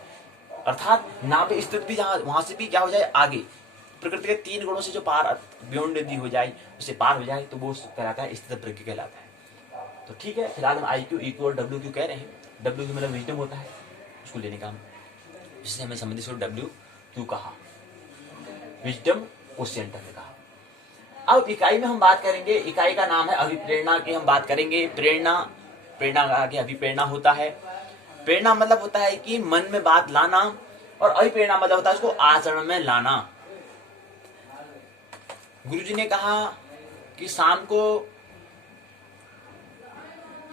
अर्थात ना भी स्थित भी, जहां वहां से भी क्या हो जाए आगे, प्रकृति के 3 गुणों से जो पार बियॉन्ड यदि हो जाए, उससे पार हो जाए, तो वो कहलाता है स्थित प्रज्ञा कहलाता है। तो ठीक है, फिलहाल हम IQ इक्वल WQ कह रहे हैं। WQ मतलब विजडम होता है, उसको लेने का जिससे हमें संबंधित WQ कहा, विजडम क्वोशिएंट हमने कहा। अब इकाई में हम बात करेंगे, इकाई का नाम है अभिप्रेरणा की हम बात करेंगे। प्रेरणा, प्रेरणा का आगे अभिप्रेरणा होता है। प्रेरणा मतलब होता है कि मन में बात लाना, और अभिप्रेरणा मतलब होता है उसको आचरण में लाना। गुरुजी ने कहा कि शाम को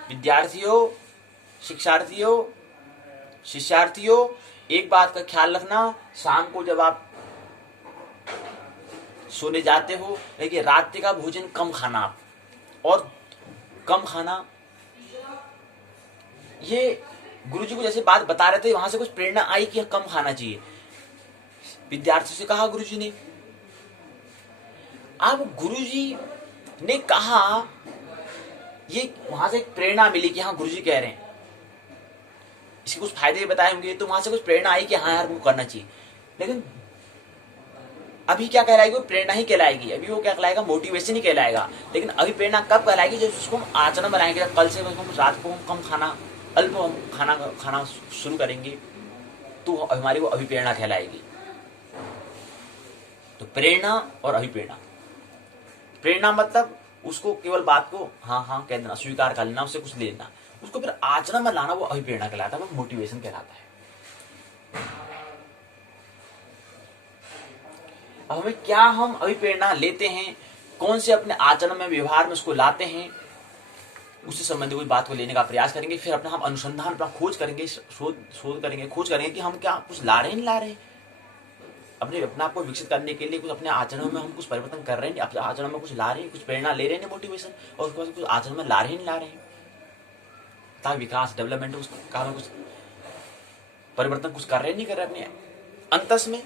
विद्यार्थियों, शिक्षार्थियों, शिष्यार्थियों, एक बात का ख्याल रखना, शाम को जब आप सोने जाते हो, देखिए रात्रि का भोजन कम खाना आप, और कम खाना। ये गुरुजी को जैसे बात बता रहे थे, वहां से कुछ प्रेरणा आई कि कम खाना चाहिए। विद्यार्थियों से कहा गुरुजी ने। अब गुरुजी ने कहा, ये वहां से एक प्रेरणा मिली कि हाँ गुरुजी कह रहे हैं, इसके कुछ फायदे भी बताए होंगे, तो वहां से कुछ प्रेरणा आई कि हाँ यार वो करना चाहिए। लेकिन अभी क्या कहलाएगी? वो प्रेरणा ही कहलाएगी। अभी वो क्या कहलाएगा? मोटिवेशन ही कहलाएगा। लेकिन अभी प्रेरणा कब कहलाएगी? जब उसको हम आचरण में लाएंगे। कल से हम रात को हम कम खाना, अल्प हम खाना शुरू करेंगे, तो हमारी वो अभिप्रेरणा कहलाएगी। तो प्रेरणा और अभिप्रेरणा, प्रेरणा मतलब उसको केवल बात को हाँ हाँ कह देना, स्वीकार कर लेना, उससे कुछ ले लेना, उसको फिर आचरण में लाना, वो अभिप्रेरणा कहलाता है, वो मोटिवेशन कहलाता है। अब हमें क्या, हम अभिप्रेरणा लेते हैं, कौन से अपने आचरण में, व्यवहार में उसको लाते हैं, उससे संबंधित कोई बात को लेने का प्रयास करेंगे। फिर अपना हम अनुसंधान, अपना खोज करेंगे, शोध करेंगे, खोज करेंगे कि हम क्या कुछ ला रहे हैं, नहीं ला रहे हैं, अपने आप को विकसित करने के लिए कुछ अपने आचरण में हम कुछ परिवर्तन कर रहे हैं, अपने आचरण में कुछ ला रहे हैं, कुछ प्रेरणा ले रहे हैं, मोटिवेशन, और उसके बाद कुछ आचरण में ला रहे हैं, नहीं ला रहे हैं, ताकि विकास, डेवलपमेंट, उसका में कुछ परिवर्तन कुछ कर रहे हैं, नहीं कर रहे अपने अंतस में,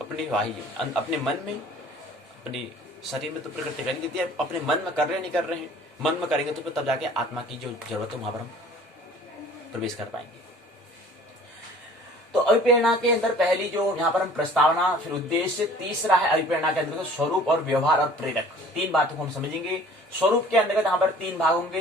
अपने बाह्य, अपने मन में, अपने शरीर में तो प्रकृति कर देती है, अपने मन में कर रहे हैं, नहीं कर रहे हैं। मन में करेंगे तो फिर तब जाके आत्मा की जो जरूरत है वहां पर हम प्रवेश कर पाएंगे। तो अभिप्रेरणा के अंदर पहली जो यहाँ पर हम प्रस्तावना, फिर उद्देश्य, तीसरा है अभिप्रेरणा के अंदर स्वरूप और व्यवहार और प्रेरक। 3 बातों को हम समझेंगे। स्वरूप के अंतर्गत यहाँ पर 3 भाग होंगे,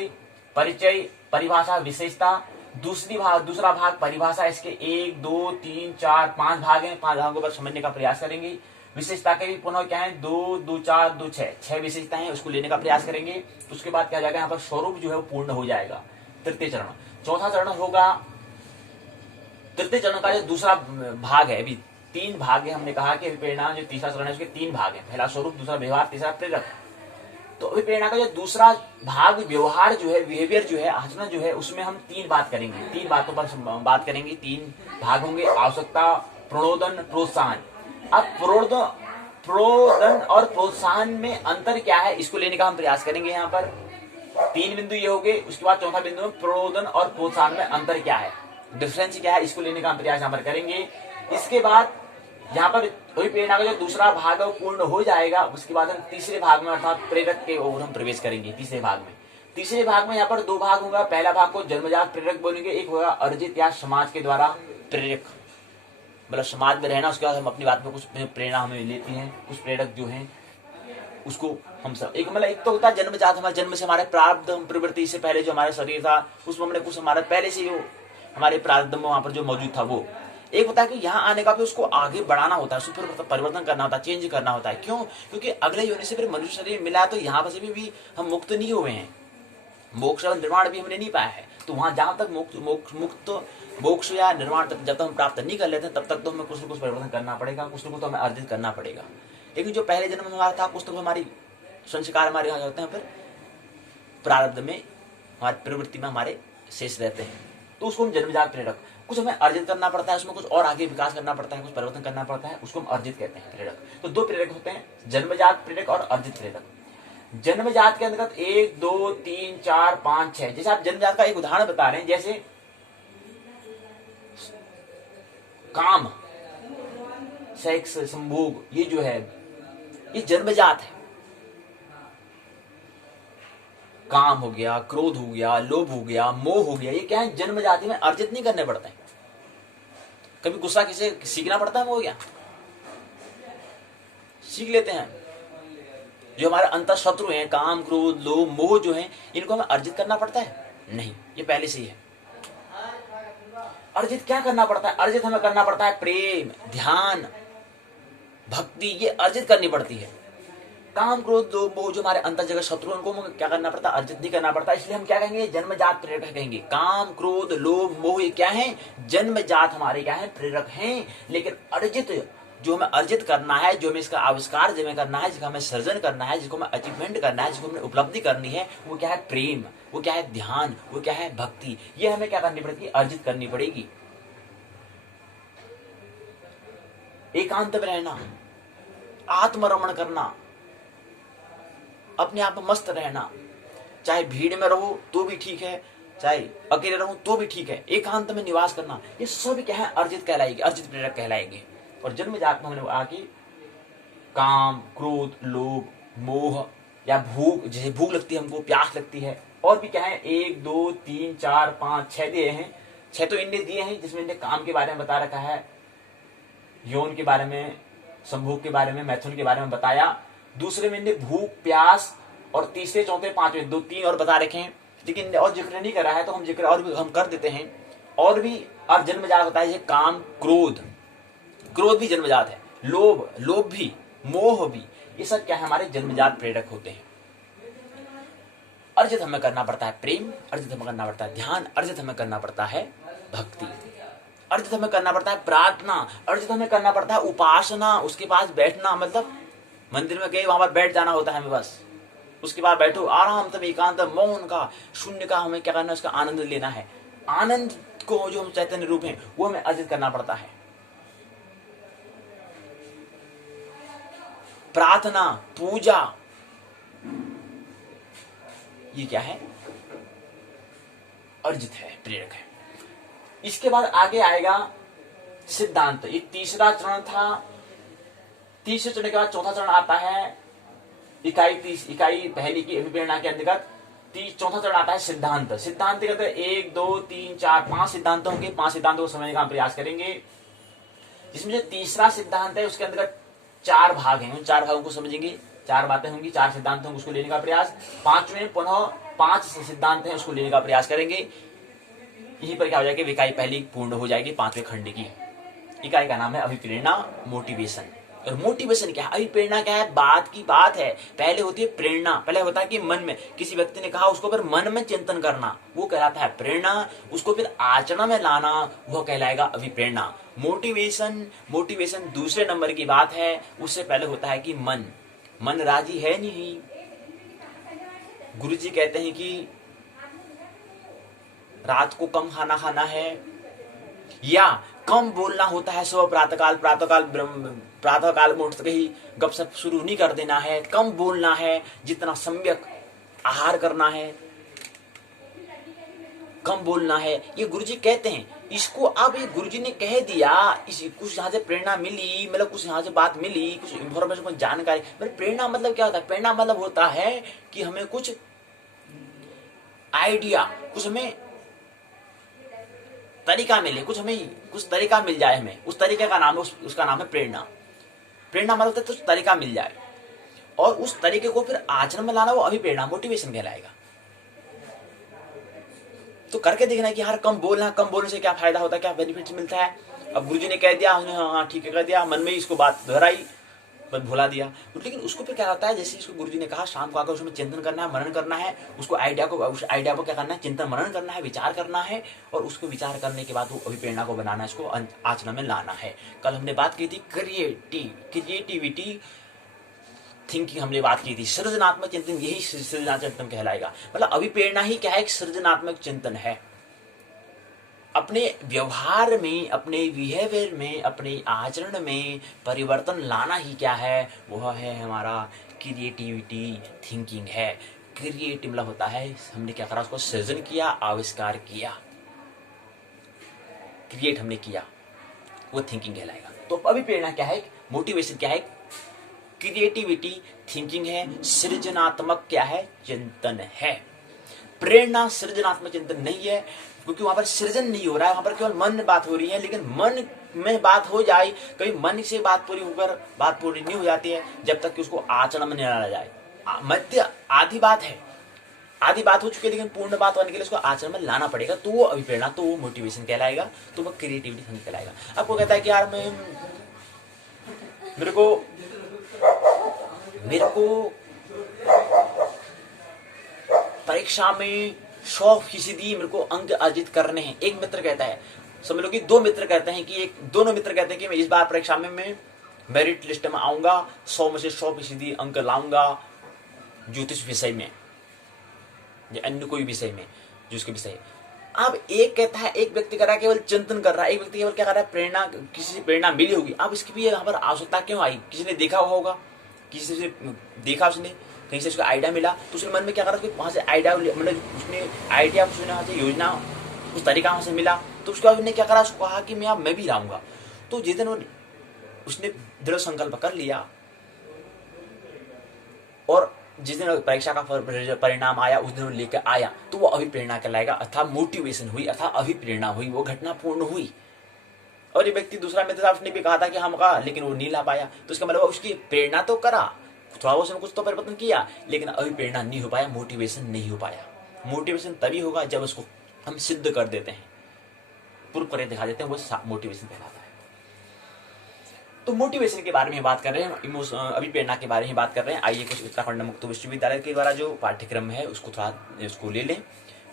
परिचय, परिभाषा, विशेषता। दूसरा भाग परिभाषा, इसके 1, 2, 3, 4, 5 भाग हैं, 5 भागों पर समझने का प्रयास करेंगे। विशेषता के भी पुनः क्या है, 2, 2, 4, 2, 6 विशेषताएं हैं, उसको लेने का प्रयास करेंगे। उसके बाद क्या जाएगा, यहाँ पर स्वरूप जो है वो पूर्ण हो जाएगा, तृतीय चरण। चौथा चरण होगा, तृतीय चरण का जो दूसरा भाग है, अभी 3 भाग है, हमने कहा कि अभिप्रेरणा जो तीसरा चरण है उसके 3 भाग है, पहला स्वरूप, दूसरा व्यवहार, तीसरा प्रेरक। तो अभिप्रेरणा का जो दूसरा भाग व्यवहार जो है, बिहेवियर जो है, आचरण जो है, उसमें हम 3 बात करेंगे, 3 बातों पर बात करेंगे। 3 भाग होंगे, आवश्यकता, प्रणोदन, प्रोत्साहन। अब प्रणोदन और प्रोत्साहन में अंतर क्या है, इसको लेने का हम प्रयास करेंगे। यहाँ पर 3 बिंदु ये हो गए। उसके बाद चौथा बिंदु में प्रणोदन और प्रोत्साहन में अंतर क्या है, डिफरेंस क्या है, इसको लेने का हम प्रयास यहाँ पर करेंगे। इसके बाद यहाँ पर अभिप्रेरणा का जो दूसरा भाग है वो पूर्ण हो जाएगा। उसके बाद हम तीसरे भाग में, अर्थात प्रेरक के ओर हम प्रवेश करेंगे। तीसरे भाग में यहाँ पर 2 भाग होगा। पहला भाग को जन्मजात प्रेरक बोलेंगे, एक होगा अर्जित या समाज के द्वारा प्रेरक, मतलब समाज में रहना। उसके बाद हम अपनी बात में कुछ प्रेरणा हमें लेती है, कुछ प्रेरक जो है उसको हम सब एक तो होता है जन्मजात, हमारे जन्म से हमारे प्रारब्ध प्रवृत्ति से पहले जो हमारा शरीर था उसमें हमने कुछ हमारा पहले से जो हमारे प्रारब्ध में वहां पर जो मौजूद था वो। एक होता है कि यहाँ आने का भी उसको आगे बढ़ाना होता है, उसको फिर परिवर्तन करना होता है, चेंज करना होता है। क्यों? क्योंकि अगले योनि से फिर मनुष्य शरीर मिला है, तो यहाँ पर से भी हम मुक्त नहीं हुए हैं, मोक्ष और निर्वाण भी हमने नहीं पाया है। तो वहां जहां तक मोक्ष या निर्वाण तक जब तक हम प्राप्त नहीं कर लेते तब तक तो हमें कुछ न कुछ परिवर्तन करना पड़ेगा, कुछ न कुछ तो हमें अर्जित करना पड़ेगा। लेकिन जो पहले जन्म हमारा था, कुछ तो हमारी संस्कार हमारे यहाँ होते हैं, फिर प्रारब्ध में हमारी प्रवृत्ति में हमारे शेष रहते हैं, तो उसको हम जन्मजात प्रेरक, कुछ हमें अर्जित करना पड़ता है, उसमें कुछ और आगे विकास करना पड़ता है, कुछ परिवर्तन करना पड़ता है, उसको हम अर्जित कहते हैं, प्रेरक। तो 2 प्रेरक होते हैं, जन्मजात प्रेरक और अर्जित प्रेरक। जन्मजात के अंतर्गत 1 2 3 4 5 6, जैसे आप जन्मजात का एक उदाहरण बता रहे हैं, जैसे काम, सेक्स, संभोग, ये जो है ये जन्मजात है। काम हो गया, क्रोध हो गया, लोभ हो गया, मोह हो गया, ये क्या है, जन्मजाति में अर्जित नहीं करने पड़ते हैं। कभी गुस्सा किसे सीखना पड़ता है, वो हो गया सीख लेते हैं। जो हमारे अंतर शत्रु हैं, काम, क्रोध, लोभ, मोह जो हैं, इनको हमें अर्जित करना पड़ता है? नहीं, ये पहले से ही है। अर्जित क्या करना पड़ता है? अर्जित हमें करना पड़ता है प्रेम, ध्यान, भक्ति, ये अर्जित करनी पड़ती है। काम, क्रोध, लोभ, मोह जो हमारे अंतर जगत शत्रु, उनको क्या करना पड़ता है? अर्जित नहीं करना पड़ता। इसलिए हम क्या कहेंगे? जन्मजात प्रेरक कहेंगे। काम, क्रोध, लोभ, मोह ये क्या है? जन्मजात हमारे क्या है? प्रेरक हैं। लेकिन अर्जित, जो हमें अर्जित करना है, जो हमें इसका आविष्कार जो हमें करना है, जिसका हमें सर्जन करना है, जिसको हमें अचीवमेंट करना है, जिसको हमें उपलब्धि करनी है, वो क्या है? प्रेम, वो क्या है? ध्यान, वो क्या है? भक्ति। ये हमें क्या करनी पड़ेगी? अर्जित करनी पड़ेगी। एकांत में रहना, आत्मरमण करना, अपने आप में मस्त रहना, चाहे भीड़ में रहो तो भी ठीक है, चाहे अकेले रहो तो भी ठीक है, एकांत में निवास करना, ये सब क्या है? अर्जित कहलाएगी, अर्जित प्रेरक कहलाएंगे। और जन्मजात में हमने आगे काम, क्रोध, लोभ, मोह या भूख, जैसे भूख लगती है हमको, प्यास लगती है, और भी क्या है? 1 2 3 4 5 6 दिए हैं। 6 तो इनने दिए हैं, जिसमें इन्हें काम के बारे में बता रखा है, यौन के बारे में, संभोग के बारे में, मैथुन के बारे में बताया। दूसरे में इन्हें भूख, प्यास, और तीसरे, चौथे, पांचवें 2 3 और बता रखे हैं, लेकिन और जिक्र नहीं करा है, तो हम जिक्र और भी हम कर देते हैं। और भी अब जन्मजात होता है, जैसे काम, क्रोध, क्रोध भी जन्मजात है, लोभ, लोभ भी, मोह भी, ये सब क्या है? हमारे जन्मजात प्रेरक होते हैं। अर्जित हमें करना पड़ता है प्रेम, अर्जित हमें करना पड़ता है ध्यान, अर्जित हमें करना पड़ता है भक्ति, अर्जित हमें करना पड़ता है प्रार्थना, अर्जित हमें करना पड़ता है उपासना, उसके पास बैठना, मतलब मंदिर में गए वहां पर बैठ जाना होता है हमें, बस उसके बाद बैठो आराम से, एकांत, मौन का, शून्य का हमें क्या करना है? उसका आनंद लेना है। आनंद को जो हम चैतन्य रूप हैं, वो हमें अर्जित करना पड़ता है। प्रार्थना, पूजा, ये क्या है? अर्जित है, प्रेरक है। इसके बाद आगे आएगा सिद्धांत। ये तीसरा चरण था। तीसरे चरण के बाद चौथा चरण आता है, इकाई पहली की अभिप्रेरणा के अंतर्गत चौथा चरण आता है सिद्धांत। सिद्धांत कहते हैं 1 2 3 4 5 सिद्धांत होंगे। 5 सिद्धांतों को समझने का हम प्रयास करेंगे। जिसमें जो तीसरा सिद्धांत है, उसके अंतर्गत 4 भाग हैं, उन 4 भागों को समझेंगे। 4 बातें होंगी, 4 सिद्धांत होंगे, उसको लेने का प्रयास। 5वें पुनः 5 सिद्धांत हैं, उसको लेने का प्रयास करेंगे। यहीं पर क्या हो जाएगी? इकाई पहली पूर्ण हो जाएगी 5वें खंड की। इकाई का नाम है अभिप्रेरणा, मोटिवेशन। और मोटिवेशन क्या है? अभिप्रेरणा क्या है? बात की बात है। पहले होती है प्रेरणा, पहले होता है कि मन में किसी व्यक्ति ने कहा, उसको फिर मन में चिंतन करना, वो कहलाता है प्रेरणा। उसको फिर आचरण में लाना, वह कहलाएगा अभिप्रेरणा। मोटिवेशन दूसरे नंबर की बात है। उससे पहले होता है कि मन राजी है नहीं। गुरुजी कहते हैं कि रात को कम खाना खाना है, या कम बोलना होता है। सुबह प्रातःकाल में उठ के ही गपशप शुरू नहीं कर देना है, कम बोलना है, जितना सम्यक आहार करना है, कम बोलना है, ये गुरुजी कहते हैं। इसको अब ये गुरुजी ने कह दिया, कुछ यहाँ से प्रेरणा मिली, मतलब कुछ यहाँ से बात मिली, कुछ इन्फॉर्मेशन, कुछ जानकारी। मतलब प्रेरणा मतलब क्या होता है? प्रेरणा मतलब होता है कि हमें कुछ आइडिया, कुछ हमें तरीका मिले, कुछ तरीका मिल जाए हमें, उस तरीके का नाम, उसका नाम है प्रेरणा। प्रेरणा मतलब कुछ तरीका मिल जाए और उस तरीके को फिर आचरण में लाना, वो अभिप्रेरणा, मोटिवेशन कहलाएगा। तो करके देखना है कि यार कम बोलने से क्या फायदा होता है, क्या बेनिफिट मिलता है। अब गुरुजी ने कह दिया, हाँ ठीक है कह दिया, मन में ही इसको बात दोहराई, पर भुला दिया। लेकिन उसको फिर क्या होता है, जैसे इसको गुरुजी ने कहा, शाम को आकर उसमें चिंतन करना है, मनन करना है, उस आइडिया को क्या करना है? चिंतन मनन करना है, विचार करना है, और उसको विचार करने के बाद वो अभिप्रेरणा को बनाना है, इसको आचरण में लाना है। कल हमने बात की थी क्रिएटिविटी थिंकिंग, हमने बात की थी। सृजनात्मक चिंतन, यही सृजनात्मक चिंतन कहलाएगा। मतलब अभिप्रेरणा ही क्या है? एक सृजनात्मक चिंतन है। अपने व्यवहार में, अपने बिहेवियर में, अपने आचरण में परिवर्तन लाना ही क्या है? वह है हमारा क्रिएटिविटी थिंकिंग है। क्रिएटिव मतलब होता है हमने क्या करा, उसको सृजन किया, आविष्कार किया, क्रिएट हमने किया, वो थिंकिंग कहलाएगा। तो अभिप्रेरणा क्या है, मोटिवेशन क्या है, क्रिएटिविटी थिंकिंग है, सृजनात्मक क्या है, चिंतन है। प्रेरणा सृजनात्मक चिंतन नहीं है, क्योंकि वहां पर सृजन नहीं हो रहा है, वहां पर केवल मन में बात हो रही है। लेकिन मन में बात हो जाए, कभी मन से बात पूरी होकर बात पूरी नहीं हो जाती है जब तक कि उसको आचरण में नहीं लाया जाए। मध्य आधी बात है, आधी बात हो चुकी है, लेकिन पूर्ण बात होने के लिए उसको आचरण में लाना पड़ेगा, तो वो अभिप्रेरणा, तो वो मोटिवेशन कहलाएगा, तो वो क्रिएटिविटी कहलाएगा। आपको कहता है कि यार मेरे को परीक्षा में 100% मेरे को अंक अर्जित करने हैं। एक मित्र कहता है, समझ लो कि दो मित्र कहते हैं कि दोनों मित्र कहते हैं कि मैं इस बार परीक्षा में मैं मेरिट लिस्ट में आऊंगा, 100 में से 100% अंक लाऊंगा ज्योतिष विषय में या अन्य कोई विषय में जो उसके विषय। अब एक कहता है, एक व्यक्ति कर रहा है केवल चिंतन कर रहा है, एक व्यक्ति केवल क्या कर रहा है, प्रेरणा, किसी से प्रेरणा मिली होगी। अब इसकी भी यहाँ पर आवश्यकता क्यों आई, किसी ने देखा हुआ होगा, किसी से देखा, उसने कहीं से उसका आइडिया मिला, तो उसने मन में क्या करा, वहां से आइडिया, मतलब उसने आइडिया, उसने वहां से योजना, उस तरीका वहां से मिला, तो उसके बाद उसने क्या करा, उसको कहा कि मैं भी लाऊंगा। तो जिस दिन उसने दृढ़ संकल्प कर लिया और जिस दिन परीक्षा का परिणाम आया उस दिन वो लेकर आया, तो वो अभिप्रेरणा कहलाएगा, अर्थात मोटिवेशन हुई, अर्थात अभिप्रेरणा हुई, वो घटना पूर्ण हुई। और ये व्यक्ति दूसरा मित्र था, उसने भी कहा था कि हम कहा, लेकिन वो नहीं ला पाया, तो इसका मतलब उसकी प्रेरणा तो करा, थोड़ा बहुत कुछ तो परिवर्तन किया, लेकिन अभिप्रेरणा नहीं हो पाया, मोटिवेशन नहीं हो पाया। मोटिवेशन तभी होगा जब उसको हम सिद्ध कर देते हैं, प्रूव करके दिखा देते हैं, वो मोटिवेशन कहलाता है। तो मोटिवेशन के बारे में बात कर रहे हैं, अभिप्रेरणा के बारे में बात कर रहे हैं। आइए कुछ उत्तराखंड मुक्त विश्वविद्यालय के द्वारा जो पाठ्यक्रम है उसको थोड़ा उसको ले लें,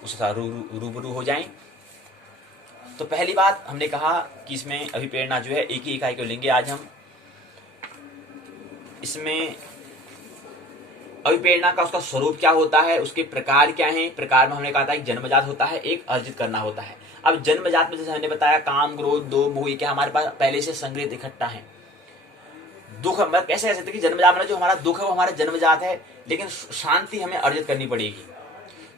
उससे थोड़ा रूबरू हो जाएं। तो पहली बात हमने कहा कि इसमें अभिप्रेरणा जो है एक ही इकाई को लेंगे आज हम। इसमें अभिप्रेरणा का उसका स्वरूप क्या होता है, उसके प्रकार क्या हैं। प्रकार में हमने कहा था एक जन्मजात होता है, एक अर्जित करना होता है। अब जन्मजात में जैसे हमने बताया काम, क्रोध, लोभ, मोह, क्या हमारे पास पहले से संग्रहित इकट्ठा है। दुख मतलब कैसे कह सकते हैं कि जन्मजात में जो हमारा दुख है वो हमारा जन्मजात है, लेकिन शांति हमें अर्जित करनी पड़ेगी।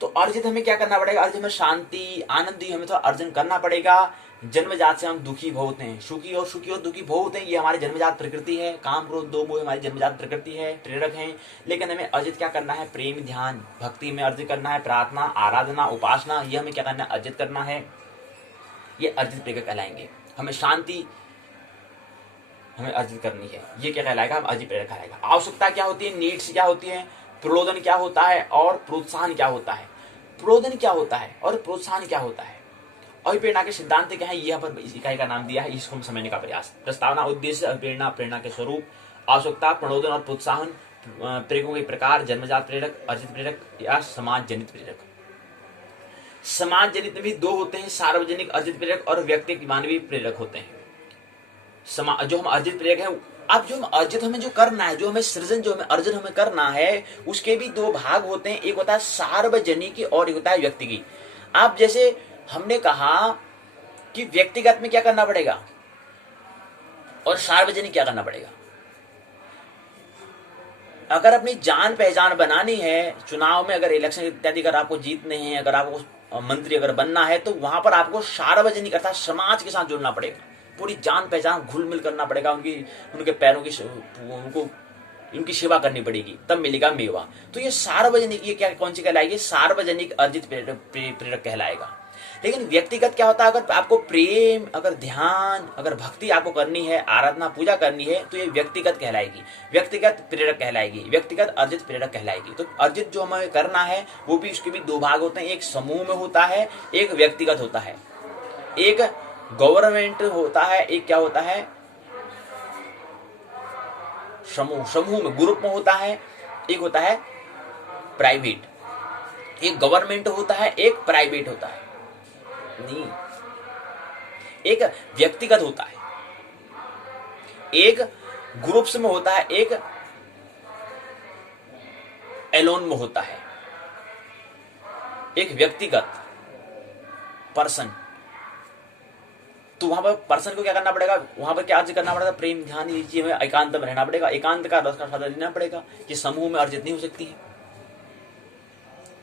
तो अर्जित हमें क्या करना पड़ेगा, अर्जित में शांति, आनंद हमें थोड़ा अर्जन करना पड़ेगा। जन्मजात से हम दुखी बहुत हैं, सुखी और दुखी बहुत हैं, ये हमारी जन्मजात प्रकृति है। काम, क्रोध, लोभ, मोह हमारी जन्मजात प्रकृति है, प्रेरक हैं। लेकिन हमें अर्जित क्या करना है, प्रेम, ध्यान, भक्ति में अर्जित करना है, प्रार्थना, आराधना, उपासना, ये हमें क्या करना है, अर्जित करना है। ये अर्जित प्रेरक कहलाएंगे। हमें शांति हमें अर्जित करनी है, ये क्या कहलाएगा, हम अर्जित प्रेरक कहलाएगा। आवश्यकता क्या होती है, नीड्स क्या होती है, प्रलोभन क्या होता है और प्रोत्साहन क्या होता है। प्रलोभन क्या होता है और प्रोत्साहन क्या होता है। अभिप्रेरणा के सिद्धांत क्या है, ये यहाँ पर इस इकाई का नाम दिया है, इसको हम समझने का प्रयास। प्रस्तावना, उद्देश्य, अभिप्रेरणा, प्रेरणा के स्वरूप, आवश्यकता, प्रलोभन और प्रोत्साहन, प्रेरकों के प्रकार, जन्मजात प्रेरक, अर्जित प्रेरक या समाज जनित प्रेरक। समाज जनित में भी दो होते हैं, सार्वजनिक अर्जित प्रेरक और व्यक्तिगत मानवीय प्रेरक होते हैं। जो हम अर्जित प्रेरक है, अब जो हम अर्जित हमें जो करना है, जो हमें सृजन, जो हमें अर्जन हमें करना है, उसके भी दो भाग होते हैं, एक होता है सार्वजनिक और एक होता है व्यक्तिगत। अब जैसे हमने कहा कि व्यक्तिगत में क्या करना पड़ेगा और सार्वजनिक क्या करना पड़ेगा। अगर अपनी जान पहचान बनानी है, चुनाव में अगर इलेक्शन इत्यादि अगर आपको जीतने हैं, अगर आपको मंत्री अगर बनना है, तो वहां पर आपको सार्वजनिक अर्थात समाज के साथ जुड़ना पड़ेगा, पूरी जान पहचान घुल मिल करना पड़ेगा, उनके पैरों की उनको उनकी सेवा करनी पड़ेगी, तब मिलेगा मेवा। तो ये सार्वजनिक, ये क्या कौन सी कहलाएगी, सार्वजनिक अर्जित प्रेरक कहलाएगा। लेकिन व्यक्तिगत क्या होता है, अगर आपको प्रेम, अगर ध्यान, अगर भक्ति आपको करनी है, आराधना पूजा करनी है, तो ये व्यक्तिगत कहलाएगी, व्यक्तिगत प्रेरक कहलाएगी, व्यक्तिगत अर्जित प्रेरक कहलाएगी। तो अर्जित जो हमें करना है वो भी, उसके भी दो भाग होते हैं, एक समूह में होता है, एक व्यक्तिगत होता है। एक गवर्नमेंट होता है, एक क्या होता है, समूह में, ग्रुप में होता है, एक होता है प्राइवेट। एक गवर्नमेंट होता है, एक प्राइवेट होता है, नहीं, एक व्यक्तिगत होता है, एक ग्रुप्स में होता है, एक एलोन में होता है। एक व्यक्तिगत पर्सन, तो वहां पर पर्सन को क्या करना पड़ेगा, वहां पर क्या अर्जित करना पड़ेगा, प्रेम ध्यान, ये चीज हमें एकांत में रहना पड़ेगा, एकांत का रस का स्वाद लेना पड़ेगा, ये समूह में अर्जित नहीं हो सकती है।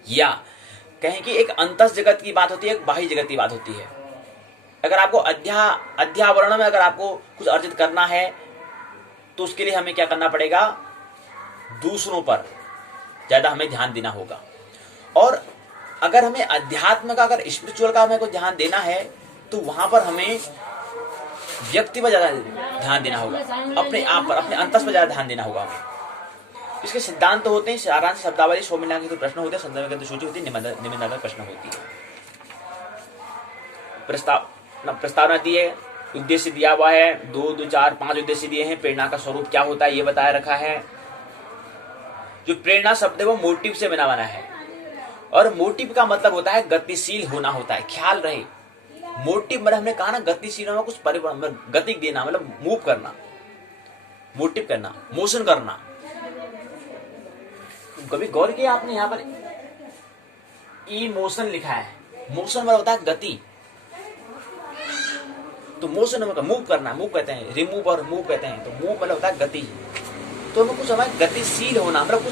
या कहें कि एक अंतस जगत की बात होती है, एक बाह्य जगत की बात होती है। अगर आपको अध्यावरण में अगर आपको कुछ अर्जित करना है तो उसके लिए हमें क्या करना पड़ेगा, दूसरों पर ज्यादा हमें ध्यान देना होगा। और अगर हमें अध्यात्म का, अगर स्पिरिचुअल का हमें को ध्यान देना है तो वहां पर हमें व्यक्ति पर ज्यादा ध्यान देना होगा, अपने आप पर, अपने अंतस पर ज्यादा ध्यान देना होगा हमें। इसके सिद्धांत तो होते हैं, सारांश, शब्दावली, सौमिला के तो प्रश्न होते हैं, संदर्भ के सूची होती है, निबंधात्मक प्रश्न होती है। प्रस्तावना दी है, उद्देश्य दिया हुआ है, 2, 2, 4, 5 उद्देश्य दिए हैं। प्रेरणा का स्वरूप क्या होता है ये बताया रखा है। जो प्रेरणा शब्द है वो मोटिव से बना है, और मोटिव का मतलब होता है गतिशील होना होता है। ख्याल रहे, मोटिव मतलब हमने कहा ना, गतिशील होना, कुछ परिवर्तन, गति देना, मतलब मूव करना, मोटिव करना, मोशन करना। कभी गौर किया आपने, यहां पर इमोशन लिखा है, मोशन मतलब होता है गति। तो मोशन मतलब मूव करना, मूव कहते हैं, रिमूव और मूव कहते हैं। तो मूव मतलब होता है गति। तो हमें कुछ, हमें गतिशील होना, मतलब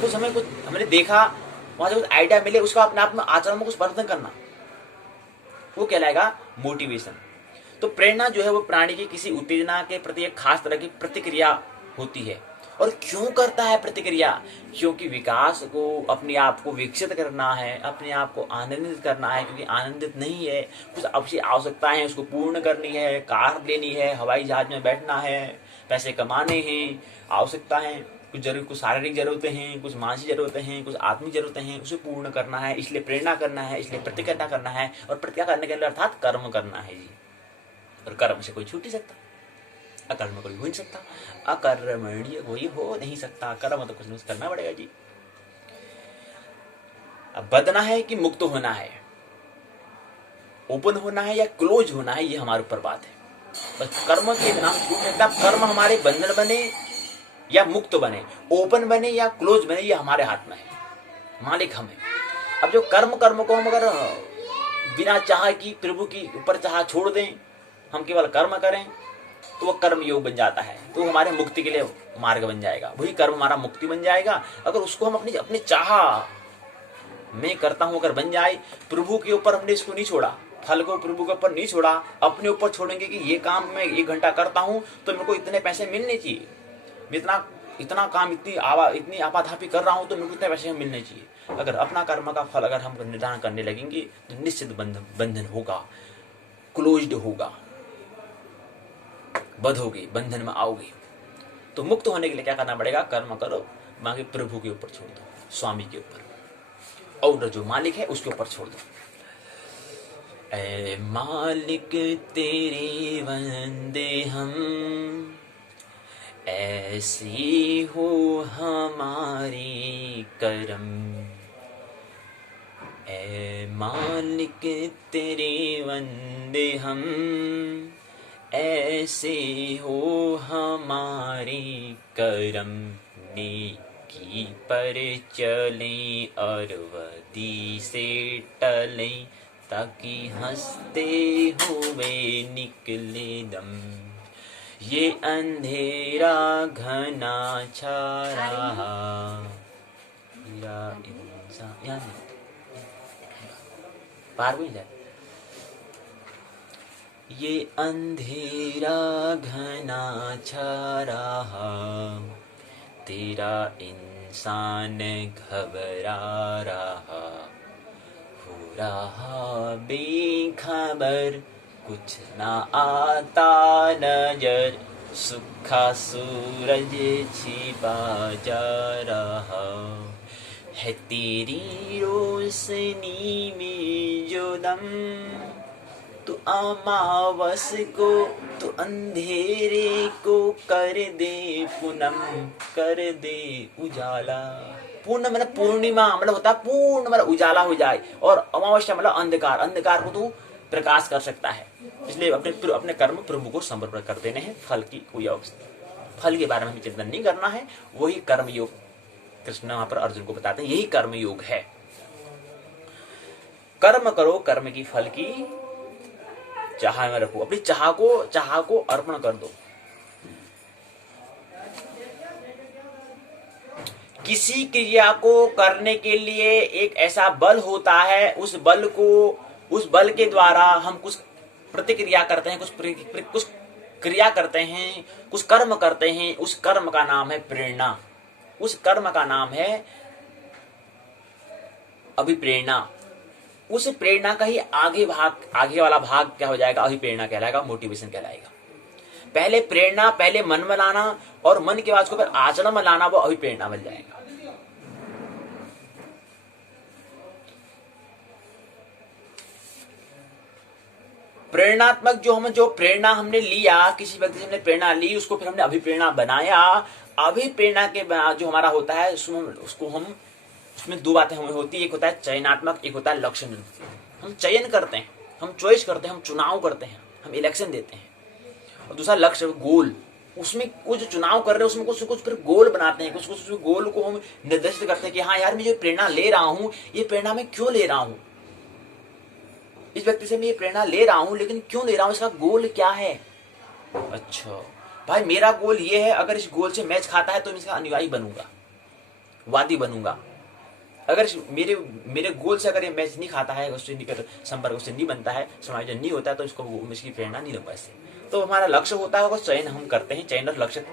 कुछ हमें, कुछ हमने देखा, वहां से कुछ आइडिया मिले, उसका अपने आप में आचरण में कुछ परिवर्तन करना, वो कहलाएगा मोटिवेशन। तो प्रेरणा जो है वो प्राणी की किसी उत्तेजना के प्रति एक खास तरह की प्रतिक्रिया होती है। और क्यों करता है प्रतिक्रिया? क्योंकि विकास को, अपने आप को विकसित करना है, अपने आप को आनंदित करना है। क्योंकि आनंदित नहीं है, कुछ अपनी आवश्यकताएं हैं, उसको पूर्ण करनी है, कार लेनी है, हवाई जहाज में बैठना है, पैसे कमाने हैं, आवश्यकता है, कुछ शारीरिक जरूरतें हैं, कुछ मानसिक जरूरतें हैं, कुछ आत्मिक जरूरतें हैं, उसे पूर्ण करना है। इसलिए प्रेरणा करना है, इसलिए प्रतिक्रिया करना है। और प्रतिक्रिया करने के लिए अर्थात कर्म करना है जी। और कर्म से कोई छूट नहीं सकता, अकर्म कोई हो नहीं सकता, अकर्मण्य कोई हो नहीं सकता। कर्म तो कुछ करना पड़ेगा जी। अब बदना है कि मुक्त होना है, ओपन होना है या क्लोज होना है, ये हमारे ऊपर बात है। बस कर्म के नाम छूट सकता। कर्म हमारे बंधन बने या मुक्त बने, ओपन बने या क्लोज बने, ये हमारे हाथ में है, मालिक हम है। अब जो कर्म को हम अगर बिना चाह की, प्रभु की ऊपर चाह छोड़ दें, हम केवल कर्म करें, तो वो कर्म योग बन जाता है। तो हमारे मुक्ति के लिए मार्ग बन जाएगा, वही कर्म हमारा मुक्ति बन जाएगा। अगर उसको हम अपनी चाह, मैं करता हूं, अगर बन जाए, प्रभु के ऊपर हमने इसको नहीं छोड़ा, फल को प्रभु के ऊपर नहीं छोड़ा, अपने ऊपर छोड़ेंगे कि ये काम मैं 1 घंटा करता हूं तो मेरे को इतने पैसे मिलने चाहिए, मैं इतना काम, इतनी आपाधापी कर रहा हूं तो मेरे को इतने पैसे मिलने चाहिए। अगर अपना कर्म का फल अगर हम निर्धारण करने लगेंगे तो निश्चित बंधन होगा, क्लोज्ड होगा, बंधोगे, बंधन में आओगे। तो मुक्त होने के लिए क्या करना पड़ेगा? कर्म करो, बाकी प्रभु के ऊपर छोड़ दो, स्वामी के ऊपर, और जो मालिक है उसके ऊपर छोड़ दो। ऐ मालिक तेरे बंदे हम, ऐसी हो हमारी करम। ऐ मालिक तेरे बंदे हम, ऐसे हो हमारी करम। नेकी पर चलें और वदी से टलें, ताकि हंसते हुए निकले दम। ये अंधेरा घना छा रहा, इंसान पार भी जाए। ये अंधेरा घना छा रहा, तेरा इंसान घबरा रहा, हो रहा बेखबर, कुछ ना आता नजर, सूखा सूरज छिपा जा रहा है। तेरी रोशनी में जो दम, तू अमावस को, तू अंधेरे को कर दे पूनम, कर दे उजाला। पूर्ण मतलब पूर्णिमा, मतलब होता है पूर्ण मतलब उजाला हो जाए, और अमावस्या मतलब अंधकार, अंधकार को तू प्रकाश कर सकता है। इसलिए अपने कर्म प्रभु को समर्पण कर देने हैं। फल की कोई फल के बारे में हमें चिंतन नहीं करना है, वही कर्म योग कृष्ण वहां पर अर्जुन को बताते हैं, यही कर्म योग है। कर्म करो, कर्म की फल की चाह में रखो, अपनी चाह को अर्पण कर दो। किसी क्रिया को करने के लिए एक ऐसा बल होता है, उस बल के द्वारा हम कुछ प्रतिक्रिया करते हैं, कुछ क्रिया करते हैं, कुछ कर्म करते हैं। उस कर्म का नाम है प्रेरणा, उस कर्म का नाम है अभिप्रेरणा। उस प्रेरणा का ही आगे वाला भाग क्या हो जाएगा? अभिप्रेरणा कहलाएगा, मोटिवेशन कहलाएगा। पहले प्रेरणा, पहले मन में लाना, और मन के बाद उसको फिर आचरण में लाना, वो अभिप्रेरणा बन जाएगा। प्रेरणात्मक जो प्रेरणा हमने लिया, किसी व्यक्ति से हमने प्रेरणा ली, उसको फिर हमने अभिप्रेरणा बनाया। अभिप्रेरणा के बाद जो हमारा होता है, उसमें दो बातें हमें होती है, एक होता है चयनात्मक, एक होता है लक्ष्य निर्देशित। हम चयन करते हैं, हम चॉइस करते हैं, हम चुनाव करते हैं, हम इलेक्शन देते हैं। और दूसरा लक्ष्य, गोल। उसमें वो जो चुनाव कर रहे हैं, उसमें कुछ फिर गोल बनाते हैं, कुछ गोल को हम निर्देशित करते हैं कि हाँ यार, मैं जो प्रेरणा ले रहा हूँ, ये प्रेरणा मैं क्यों ले रहा हूँ, इस व्यक्ति से मैं ये प्रेरणा ले रहा हूं, लेकिन क्यों ले रहा हूं, इसका गोल क्या है। अच्छा भाई, मेरा गोल ये है, अगर इस गोल से मैच खाता है तो मैं इसका अनुयायी बनूंगा, वादी बनूंगा। अगर मेरे गोल से अगर ये मैच नहीं खाता है, उससे निकट संपर्क उससे नहीं बनता है, समायोजन नहीं होता है, तो इसकी प्रेरणा नहीं लूंगा इससे। तो हमारा लक्ष्य होता है, चयन हम करते हैं, चयन और लक्ष्य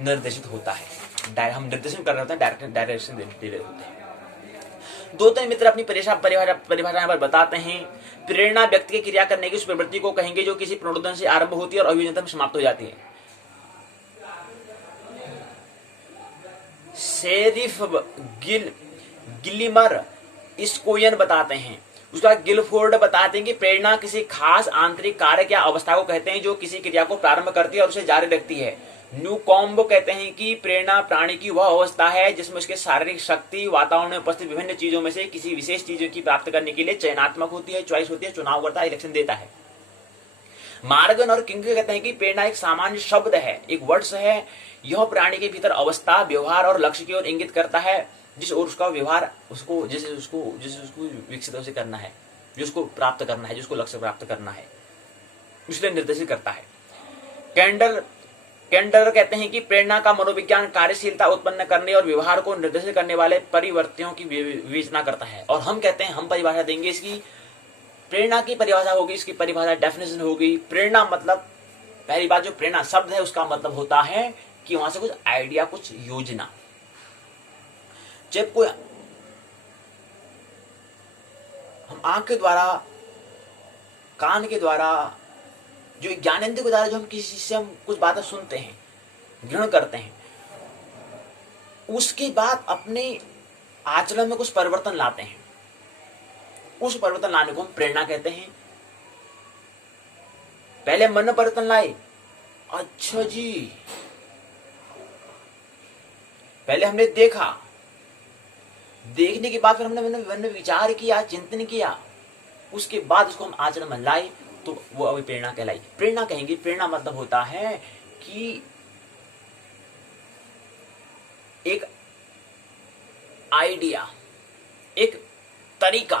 निर्देशित होता है, हम निर्देशन कर रहे होते हैं, डायरेक्शन दे रहे होते हैं। दो तीन मित्र अपनी परिभाषा पर बताते हैं। प्रेरणा व्यक्ति के क्रिया करने की उस प्रवृत्ति को कहेंगे जो किसी प्रणोदन से आरंभ होती है और अभिव्यंजन में समाप्त हो जाती है। शेरिफ गिलिमर स्कोयन बताते हैं, उसका गिलफोर्ड बताते हैं कि प्रेरणा किसी खास आंतरिक कार्य या अवस्था को कहते हैं जो किसी क्रिया को प्रारंभ करती है और उसे जारी रखती है। न्यूकॉम्ब कहते हैं कि प्रेरणा प्राणी की वह अवस्था है जिसमें उसके शारीरिक शक्ति वातावरण में उपस्थित विभिन्न चीजों में से किसी विशेष चीजों की प्राप्त करने के लिए चयनात्मक होती है, चॉइस होती है, चुनाव करता है, इलेक्शन देता है। मार्गन और किंग कहते हैं कि प्रेरणा एक सामान्य शब्द है, एक वर्ड्स है। यह प्राणी के भीतर अवस्था, व्यवहार और लक्ष्य की ओर इंगित करता है, जिस ओर उसका व्यवहार उसको विकसित उसे करना है, जो उसको प्राप्त करना है, जिसको लक्ष्य प्राप्त करना है, इसलिए निर्देशित करता है। कैंडलर कहते हैं कि प्रेरणा का मनोविज्ञान कार्यशीलता उत्पन्न करने और व्यवहार को निर्देशित करने वाले परिवर्तियों की विवेचना करता है। और हम कहते हैं, हम परिभाषा देंगे इसकी, प्रेरणा की परिभाषा होगी, इसकी परिभाषा डेफिनेशन होगी। प्रेरणा मतलब, पहली बात, जो प्रेरणा शब्द है उसका मतलब होता है कि वहां से कुछ आइडिया, कुछ योजना। जब कोई हम आंख के द्वारा, कान के द्वारा, जो ज्ञानेंद्रिय के द्वारा जो हम किसी से हम कुछ बातें सुनते हैं, ग्रहण करते हैं, उसके बाद अपने आचरण में कुछ परिवर्तन लाते हैं, उस परिवर्तन लाने को हम प्रेरणा कहते हैं। पहले मन में परिवर्तन लाए, अच्छा जी, पहले हमने देखा, देखने के बाद फिर हमने मन में विचार किया, चिंतन किया, उसके बाद उसको हम आचरण में लाए, तो वो अभी प्रेरणा कहलाई। प्रेरणा कहेंगे, प्रेरणा मतलब होता है कि एक आइडिया, एक तरीका,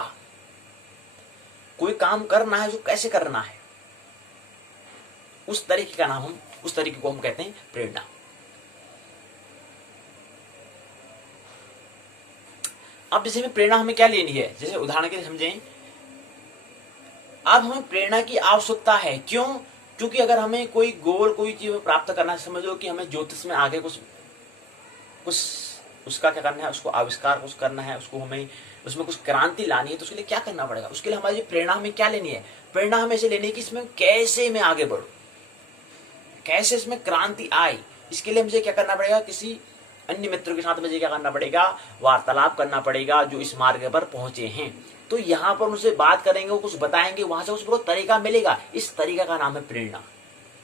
कोई काम करना है, उसको कैसे करना है, उस तरीके का नाम उस तरीके को हम कहते हैं प्रेरणा। अब जैसे में प्रेरणा हमें क्या लेनी है, जैसे उदाहरण के लिए समझें, अब हमें प्रेरणा की आवश्यकता है। क्यों? क्योंकि अगर हमें कोई गोल, कोई चीज प्राप्त करना है, समझ लो कि हमें ज्योतिष में आगे कुछ उसका क्या करना है, उसको आविष्कार कुछ करना है, उसको हमें उसमें कुछ क्रांति लानी है, तो उसके लिए क्या करना पड़ेगा? उसके लिए हमारी प्रेरणा हमें क्या लेनी है? प्रेरणा हमें ऐसे लेनी है कि इसमें कैसे मैं आगे बढ़ूं, कैसे इसमें क्रांति आए। इसके लिए मुझे क्या करना पड़ेगा? किसी अन्य मित्रों के साथ मुझे क्या करना पड़ेगा? वार्तालाप करना पड़ेगा, जो इस मार्ग पर पहुंचे हैं। तो यहाँ पर उनसे बात करेंगे, वो कुछ बताएंगे, वहां से उसको तरीका मिलेगा। इस तरीका का नाम है प्रेरणा।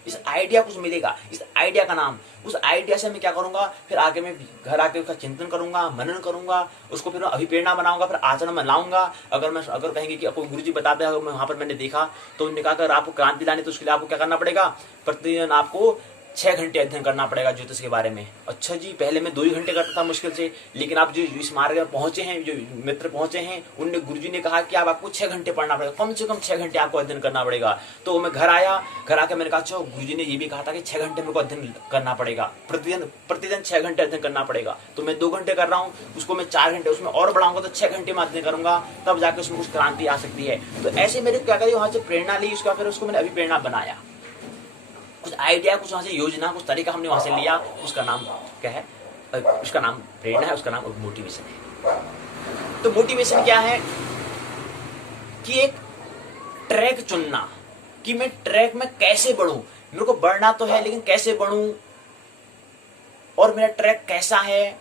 इस आइडिया कुछ मिलेगा, इस आइडिया का नाम, उस आइडिया से मैं क्या करूंगा, फिर आगे मैं घर आके उसका चिंतन करूंगा, मनन करूंगा, उसको फिर अभिप्रेरणा बनाऊंगा, फिर आचरण में लाऊंगा। अगर कहेंगे कि आपको गुरुजी बताते हैं, वहां पर मैंने देखा, तो उन्होंने कहा अगर आपको क्रांति लानी तो उसके लिए आपको क्या करना पड़ेगा? प्रतिदिन आपको 6 घंटे अध्ययन करना पड़ेगा ज्योतिष के बारे में। अच्छा जी, पहले मैं 2 ही घंटे करता था मुश्किल से, लेकिन आप जो इस मार्ग में पहुंचे हैं, जो मित्र पहुंचे हैं, उनने गुरुजी ने कहा कि अब आपको 6 घंटे पढ़ना पड़ेगा, कम से कम 6 घंटे आपको अध्ययन करना पड़ेगा। तो मैं घर आया, घर आकर मैंने कहा अच्छा गुरुजी ने ये भी कहा था कि 6 घंटे मेरे को अध्ययन करना पड़ेगा, प्रतिदिन 6 घंटे अध्ययन करना पड़ेगा। तो मैं 2 घंटे कर रहा हूँ, उसको मैं 4 घंटे उसमें और बढ़ाऊंगा तो 6 घंटे में अध्ययन करूंगा, तब जाकर उसमें कुछ क्रांति आ सकती है। तो ऐसे मेरे क्या करिए, वहां से प्रेरणा ली, उसका फिर उसको मैंने अभिप्रेरणा बनाया, कुछ आइडिया, कुछ वहां से योजना, कुछ तरीका हमने वहां से लिया। उसका नाम क्या है? उसका नाम प्रेरणा है, उसका नाम मोटिवेशन है। तो मोटिवेशन क्या है कि एक ट्रैक चुनना कि मैं ट्रैक में कैसे बढ़ूं, मेरे को बढ़ना तो है लेकिन कैसे बढ़ूं, और मेरा ट्रैक कैसा है।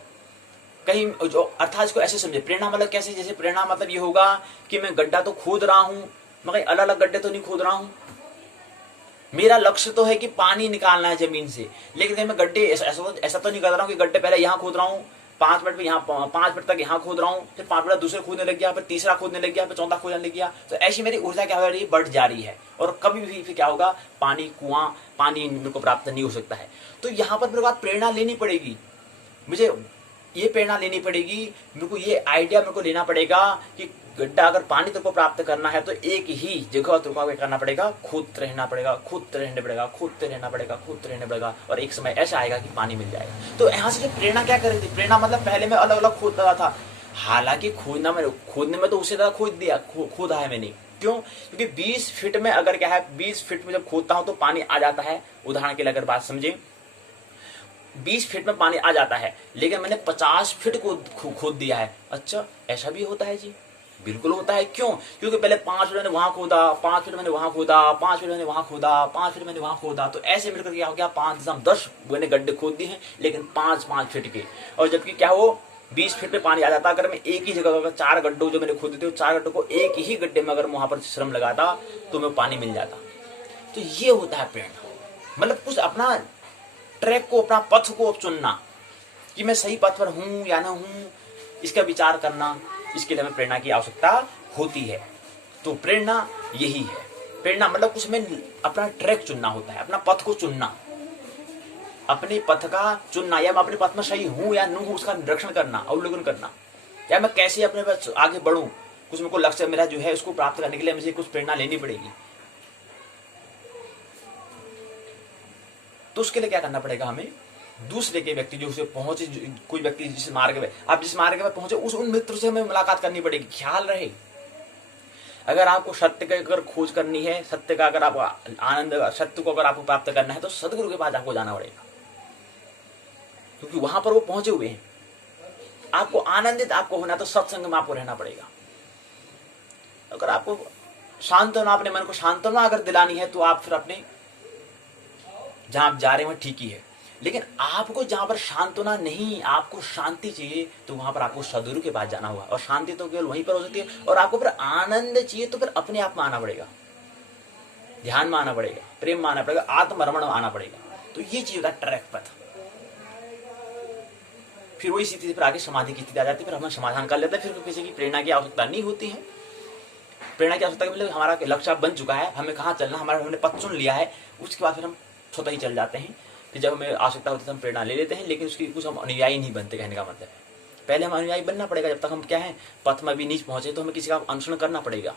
कहीं जो अर्थात इसको ऐसे समझे, प्रेरणा मतलब कैसे, जैसे प्रेरणा मतलब ये होगा कि मैं गड्ढा तो खोद रहा हूं, मैं कहीं अलग अलग गड्ढे तो नहीं खोद रहा हूं, मेरा लक्ष्य तो है कि पानी निकालना है जमीन से, लेकिन मैं गड्ढे ऐसा तो नहीं कर रहा हूँ कि गड्ढे पहले यहाँ खोद रहा हूँ, 5 मिनट में यहाँ 5 मिनट तक यहाँ खोद रहा हूँ, फिर 5 मिनट दूसरे खोदने लग गया, फिर तीसरा खोदने लग गया, फिर चौथा खोदने लग गया। तो ऐसी मेरी ऊर्जा क्या हो रही है, बढ़ जा रही है, और कभी भी फिर क्या होगा, पानी मेरे को प्राप्त नहीं हो सकता है। तो यहाँ पर मेरे को प्रेरणा लेनी पड़ेगी, मुझे ये प्रेरणा लेनी पड़ेगी, मेरे को ये आइडिया मेरे को लेना पड़ेगा कि गड्ढा अगर पानी तेरे को प्राप्त करना है तो एक ही जगह तेरे को करना पड़ेगा, खोदते रहना पड़ेगा, खोदते रहने पड़ेगा, खोदते रहना पड़ेगा, खोदते रहने पड़ेगा, और एक समय ऐसा आएगा कि पानी मिल जाएगा। तो यहाँ से प्रेरणा क्या कर रही थी, प्रेरणा मतलब पहले मैं अलग अलग खोदता था, हालांकि खोदने में तो उसी तरह खोदा है मैंने। क्यों? क्योंकि 20 फीट में अगर क्या है, 20 फीट में जब खोदता हूं तो पानी आ जाता है। उदाहरण के लिए अगर बात समझे, 20 फीट में पानी आ जाता है, लेकिन मैंने 50 फीट को खोद दिया है। अच्छा, ऐसा भी होता है जी? बिल्कुल होता है। क्यों? क्योंकि पहले 5 फीट मैंने वहां खोदा, 5 फीट मैंने वहां खोदा, 5 फीट मैंने वहां खोदा, 5 फीट मैंने वहां खोदा, तो ऐसे मिलकर क्या हो गया, 5-10 मैंने गड्ढे खोद दिए हैं, लेकिन 5-5 फीट के। और जबकि क्या हो, 20 फीट पे पानी आ जाता, अगर मैं एक ही जगह अगर 4 गड्ढों जो मैंने खोदे थे, 4 गड्ढों को एक ही गड्ढे में अगर वहां पर श्रम लगाता तो मैं पानी मिल जाता। तो ये होता है प्रेरणा, मतलब कुछ अपना ट्रैक को, अपना पथ को चुनना कि मैं सही पथ पर हूं या ना हूं, इसका विचार करना, इसके लिए हमें प्रेरणा की आवश्यकता होती है। तो प्रेरणा यही है। प्रेरणा मतलब कुछ में अपना ट्रैक चुनना होता है, अपना पथ को चुनना, अपने पथ का चुनना, या मैं अपने पथ में सही हूं या नहीं हूं उसका निरीक्षण करना, अवलोकन करना, या मैं कैसे अपने पास आगे बढ़ूं, कुछ मेरे को लक्ष्य मेरा जो है उसको प्राप्त करने के लिए मुझे कुछ प्रेरणा लेनी पड़ेगी। तो उसके लिए क्या करना पड़ेगा, हमें दूसरे के व्यक्ति जो उसे पहुंचे, कोई व्यक्ति जिस मार्ग में आप जिस मार्ग में पहुंचे उन मित्र से हमें मुलाकात करनी पड़ेगी। ख्याल रहे, अगर आपको सत्य की अगर खोज करनी है, सत्य का अगर आपको आनंद, सत्य को अगर आपको प्राप्त करना है तो सदगुरु के पास आपको जाना पड़ेगा, क्योंकि वहां पर वो पहुंचे हुए हैं। आपको आनंदित आपको होना तो सत्संग में आपको रहना पड़ेगा। अगर आपको सांत्वना, अपने मन को सांत्वना अगर दिलानी है तो आप फिर अपने जहां आप जा रहे हैं ठीक ही है, लेकिन आपको जहां पर सांत्वना नहीं, आपको शांति चाहिए, तो वहां पर आपको सदगुरु के पास जाना होगा। और शांति तो केवल वहीं पर हो सकती है। और आपको फिर आनंद चाहिए तो फिर अपने आप में आना पड़ेगा, ध्यान में आना पड़ेगा, प्रेम में आना पड़ेगा, आत्मरमण में आना पड़ेगा। तो ये चीज होता है ट्रैक पथ। फिर वही स्थिति पर आगे समाधि की स्थिति आ जाती है, फिर हम समाधान कर लेते हैं, फिर किसी की प्रेरणा की आवश्यकता नहीं होती है। प्रेरणा की आवश्यकता मतलब हमारा लक्ष्य बन चुका है, हमें कहाँ चलना, हमने पथ चुन लिया है, उसके बाद फिर हम स्वतः ही चल जाते हैं। फिर जब हमें आवश्यकता होती है तो हम प्रेरणा ले लेते हैं, लेकिन उसकी कुछ हम अनुयायी नहीं बनते। कहने का मतलब है पहले हम अनुयायी बनना पड़ेगा। जब तक हम क्या है, पथ में भी नीच पहुंचे तो हमें किसी का अनुसरण करना पड़ेगा।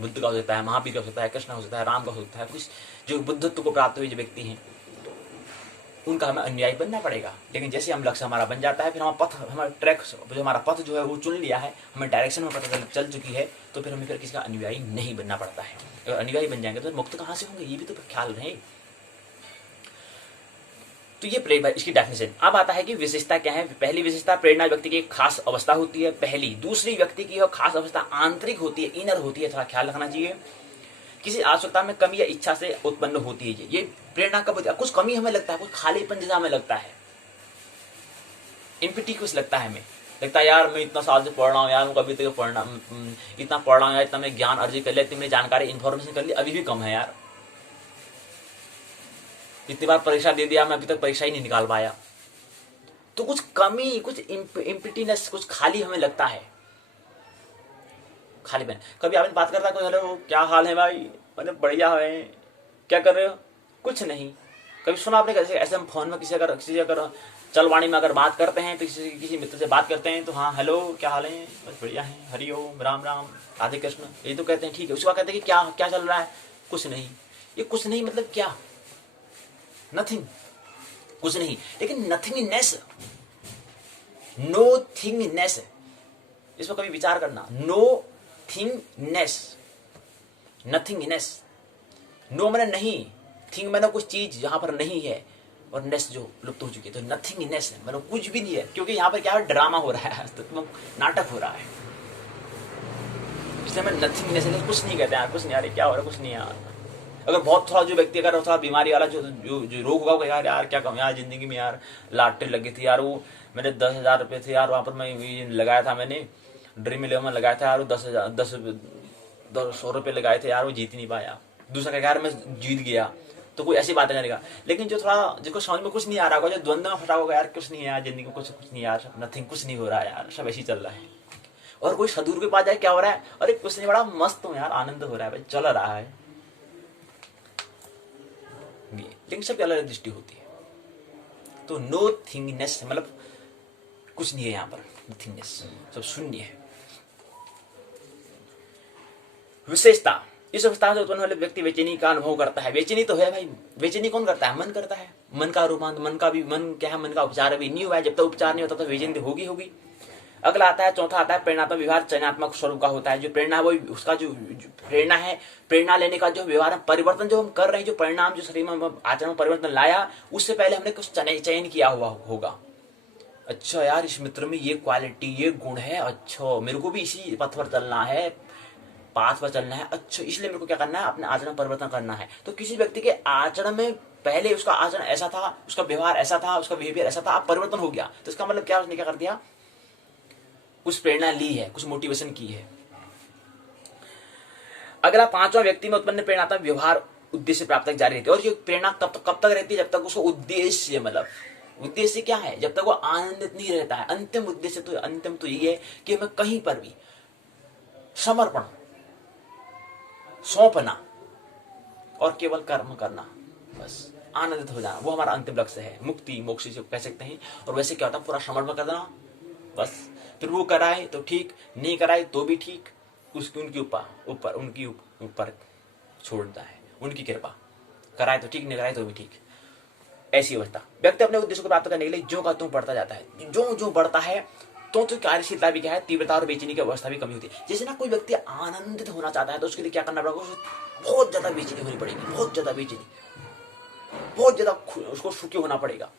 बुद्ध का हो सकता है, महावीर का हो सकता है, कृष्ण हो सकता है, राम का हो सकता है, कुछ जो बुद्धत्व को प्राप्त हुए जो व्यक्ति हैं उनका हमें अनुयायी बनना पड़ेगा। लेकिन जैसे हम लक्ष्य हमारा बन जाता है, फिर हमारा पथ, हमारा ट्रैक, जो हमारा पथ जो है वो चुन लिया है, हमें डायरेक्शन में पता चल चुकी है, तो फिर हमें फिर किसी का अनुयायी नहीं बनना पड़ता है। अगर अनुयायी बन जाएंगे तो मुक्त कहाँ से होंगे, ये भी तो ख्याल रहे। तो ये इसकी डेफिनेशन। अब आता है कि विशेषता क्या है। पहली विशेषता, प्रेरणा व्यक्ति की एक खास अवस्था होती है। पहली दूसरी व्यक्ति की खास अवस्था आंतरिक होती है, इनर होती है, थोड़ा ख्याल रखना चाहिए। किसी आवश्यकता में कमी या इच्छा से उत्पन्न होती है। ये प्रेरणा कब होती है, कुछ कमी हमें लगता है, कुछ खालीपन जैसा हमें लगता है, इम्पिटी कुछ लगता है, हमें लगता है यार मैं इतना साल से पढ़ रहा हूँ यार, मैं कभी तक पढ़ना, इतना पढ़ रहा हूँ यार, इतना मैं ज्ञान अर्जित कर लिया, इतनी मैंने जानकारी इन्फॉर्मेशन कर ली, अभी भी कम है यार, इतनी बार परीक्षा दे दिया मैं अभी तक परीक्षा ही नहीं निकाल पाया। तो कुछ कमी, कुछ इम्पिटीनेस, कुछ खाली हमें लगता है, खाली बन। कभी आपने बात करता कोई, हेलो क्या हाल है भाई, मतलब बढ़िया है, क्या कर रहे हो, कुछ नहीं, कभी सुना आपने कैसे ऐसे हम फोन में किसी अगर चलवाणी में अगर बात करते हैं तो किसी मित्र से बात करते हैं तो हाँ हेलो क्या हाल है, बस बढ़िया है, हरि ओम, राम राम, राधे कृष्ण, ये तो कहते हैं ठीक है। उसके बाद कहते हैं कि क्या क्या चल रहा है, कुछ नहीं। ये कुछ नहीं मतलब क्या, नथिंग, कुछ नहीं। लेकिन नथिंगनेस, नो थिंगनेस, इसमें कभी विचार करना। No थिंगनेस, nothingness. नो मैंने नहीं, थिंग मैंने कुछ चीज जहां पर नहीं है, और नेस जो लुप्त हो चुकी है। तो नथिंगनेस है मतलब कुछ भी नहीं है, क्योंकि यहाँ पर क्या है, ड्रामा हो रहा है, तो नाटक हो रहा है। इसलिए मैं नथिंगनेस कुछ नहीं कहते हैं, कुछ नहीं, यार क्या हो रहा है, कुछ नहीं यार। अगर बहुत थोड़ा जो व्यक्ति अगर थोड़ा बीमारी वाला जो रोग होगा, यार यार क्या कहूँ यार, जिंदगी में यार लाटरी लगी थी यार, वो मैंने 10,000 रुपये थे यार, वहाँ पर मैं लगाया था, मैंने ड्रीम 11 में लगाया था यार, वो 100 रुपये लगाए थे यार, वो जीत नहीं पाया। दूसरा कह यार मैं जीत गया, तो कोई ऐसी बातें करेगा। लेकिन जो थोड़ा जिसको समझ में कुछ नहीं आ रहा होगा, जो द्वंद्व में फंसा होगा, यार कुछ नहीं है यार जिंदगी में, कुछ नहीं यार, नथिंग, कुछ नहीं हो रहा है यार, सब ऐसे ही चल रहा है। और कोई सदगुरु के पास जाए, क्या हो रहा है, अरे कुछ नहीं, बड़ा मस्त हूँ यार, आनंद हो रहा है भाई, चल रहा है। लेकिन सबकी अलग दृष्टि होती है। तो नो थिंगनेस मतलब कुछ नहीं है यहाँ पर, नथिंगनेस, सब शून्य है। विशेषता, इस अवस्था से उत्पन्न वाले व्यक्ति बेचैनी का अनुभव करता है। बेचैनी तो है भाई, बेचैनी कौन करता है, मन करता है। मन का रूपांतर, मन का भी, मन क्या है, मन का उपचार अभी नहीं हुआ है। जब तक उपचार नहीं होता तो बेचैनी होगी। अगला आता है, चौथा आता है प्रेरणात्मक व्यवहार, चयनात्मक स्वरूप का होता है। जो प्रेरणा है वो उसका जो प्रेरणा है, प्रेरणा लेने का जो व्यवहार परिवर्तन जो हम कर रहे हैं, जो परिणाम जो शरीर में आचरण में परिवर्तन लाया, उससे पहले हमने कुछ चयन किया हुआ होगा। अच्छा यार इस मित्र में ये क्वालिटी, ये गुण है, अच्छा मेरे को भी इसी पथ पर चलना है, पाथ पर चलना है, अच्छा इसलिए मेरे को क्या करना है, अपने आचरण परिवर्तन करना है। तो किसी व्यक्ति के आचरण में पहले उसका आचरण ऐसा था, उसका व्यवहार ऐसा था, उसका बिहेवियर ऐसा था, अब परिवर्तन हो गया, तो इसका मतलब क्या, उसने क्या कर दिया, कुछ प्रेरणा ली है, कुछ मोटिवेशन की है। अगला पांचवा, व्यक्ति में उत्पन्न प्रेरणात्मक व्यवहार उद्देश्य प्राप्त तक जारी रहती है। और ये प्रेरणा कब तक रहती है, जब तक उसको उद्देश्य, मतलब उद्देश्य क्या है, जब तक वो आनंदित नहीं रहता है। अंतिम उद्देश्य तो, अंतिम तो ये है कि मैं कहीं पर भी समर्पण, सौंपना और केवल कर्म करना, बस आनंदित हो जाना, वो हमारा अंतिम लक्ष्य है। मुक्ति, मोक्ष से कह सकते हैं। और वैसे क्या होता है, पूरा समर्पण कर देना बस। फिर वो कराए तो ठीक, नहीं कराए तो भी ठीक, उसकी उनकी ऊपर उनकी ऊपर छोड़ता है, उनकी कृपा। कराए तो ठीक, नहीं कराए तो भी ठीक, ऐसी अवस्था। व्यक्ति अपने उद्देश्य को प्राप्त करने के लिए जो का त्यों बढ़ता जाता है, जो बढ़ता है तो कार्यशीलता भी क्या है, तीव्रता और बेचैनी की अवस्था भी कमी होती है। जैसे ना कोई व्यक्ति आनंदित होना चाहता है तो उसके लिए क्या करना पड़ेगा, उसको बहुत ज्यादा बेचैनी होनी पड़ेगी, बहुत ज्यादा बेचैनी, बहुत ज्यादा उसको सुखी होना पड़ेगा।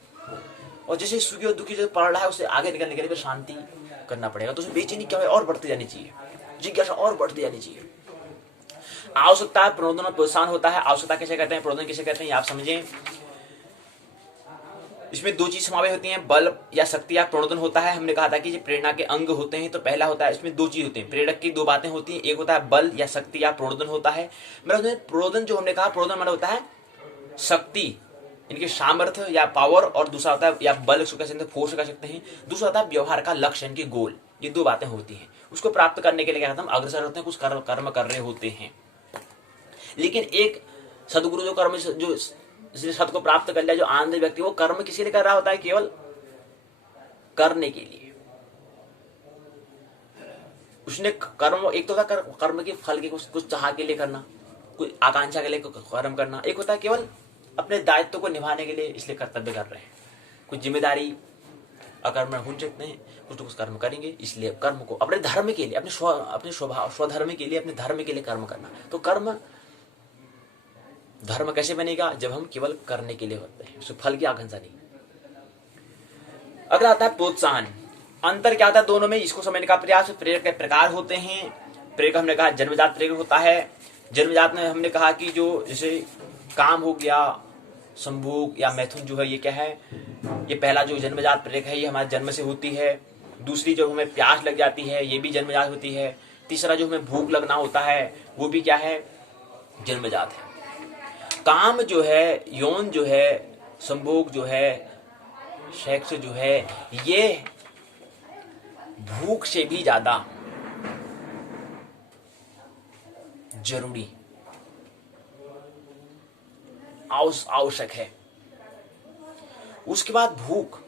और जैसे सुखी और दुखी जो पड़ रहा है, उससे आगे निकलने के लिए शांति करना पड़ेगा। तो उसमें बेचैनी क्या है, और बढ़ती जानी चाहिए, जिज्ञासा और बढ़ती जानी चाहिए। आवश्यकता, प्रणोदन और प्रोत्साहन होता है। आवश्यकता किसे कहते हैं, प्रणोदन किसे कहते हैं, आप समझें। इसमें दो चीज समावेश होती हैं, बल या शक्ति या प्रणोदन होता है। हमने कहा था कि प्रेरणा के अंग होते हैं, तो पहला होता है, इसमें दो चीज होती हैं, प्रेरक की दो बातें होती हैं, एक होता है बल या शक्ति या प्रणोदन होता है। मतलब प्रणोदन जो हमने कहा, प्रणोदन मतलब होता है शक्ति, इनके सामर्थ्य या पावर, और दूसरा होता है या बल कह सकते हैं, फोर्स कह सकते हैं। दूसरा होता है व्यवहार का लक्ष्य, इनके गोल। ये दो बातें होती हैं। उसको प्राप्त करने के लिए क्या हम अग्रसर होते हैं, कुछ कर्म कर रहे होते हैं। लेकिन एक सदगुरु जो कर्म जो सत को प्राप्त कर लिया, जो आनंद व्यक्ति, वो कर्म किसी लिए कर रहा होता है, केवल करने के लिए। उसने कर्म, एक तो था कर्म के फल के कुछ चाह के लिए करना, कोई आकांक्षा के लिए कर्म करना, एक होता है केवल अपने दायित्व को निभाने के लिए, इसलिए कर्तव्य कर रहे हैं। कुछ जिम्मेदारी अकर्म हो सकते हैं, कुछ तो कुछ कर्म करेंगे, इसलिए कर्म को अपने धर्म के लिए, अपने स्वधर्म के लिए, अपने धर्म के लिए कर्म करना। तो कर्म धर्म कैसे बनेगा, जब हम केवल करने के लिए होते हैं, उससे फल की आकांक्षा नहीं। अगला आता है प्रोत्साहन। अंतर क्या होता है दोनों में, इसको समझने का प्रयास। प्रेरक के प्रकार होते हैं। प्रेरक हमने कहा जन्मजात प्रेरक होता है। जन्मजात में हमने कहा कि जो जैसे काम हो गया, संभोग या मैथुन जो है, ये क्या है, ये पहला जो जन्मजात प्रेरक है, ये हमारे जन्म से होती है। दूसरी जो हमें प्यास लग जाती है, ये भी जन्मजात होती है। तीसरा जो हमें भूख लगना होता है, वो भी क्या है, जन्मजात है। काम जो है, यौन जो है, संभोग जो है, सेक्स जो है, ये भूख से भी ज्यादा जरूरी, आवश्यक है। उसके बाद भूख,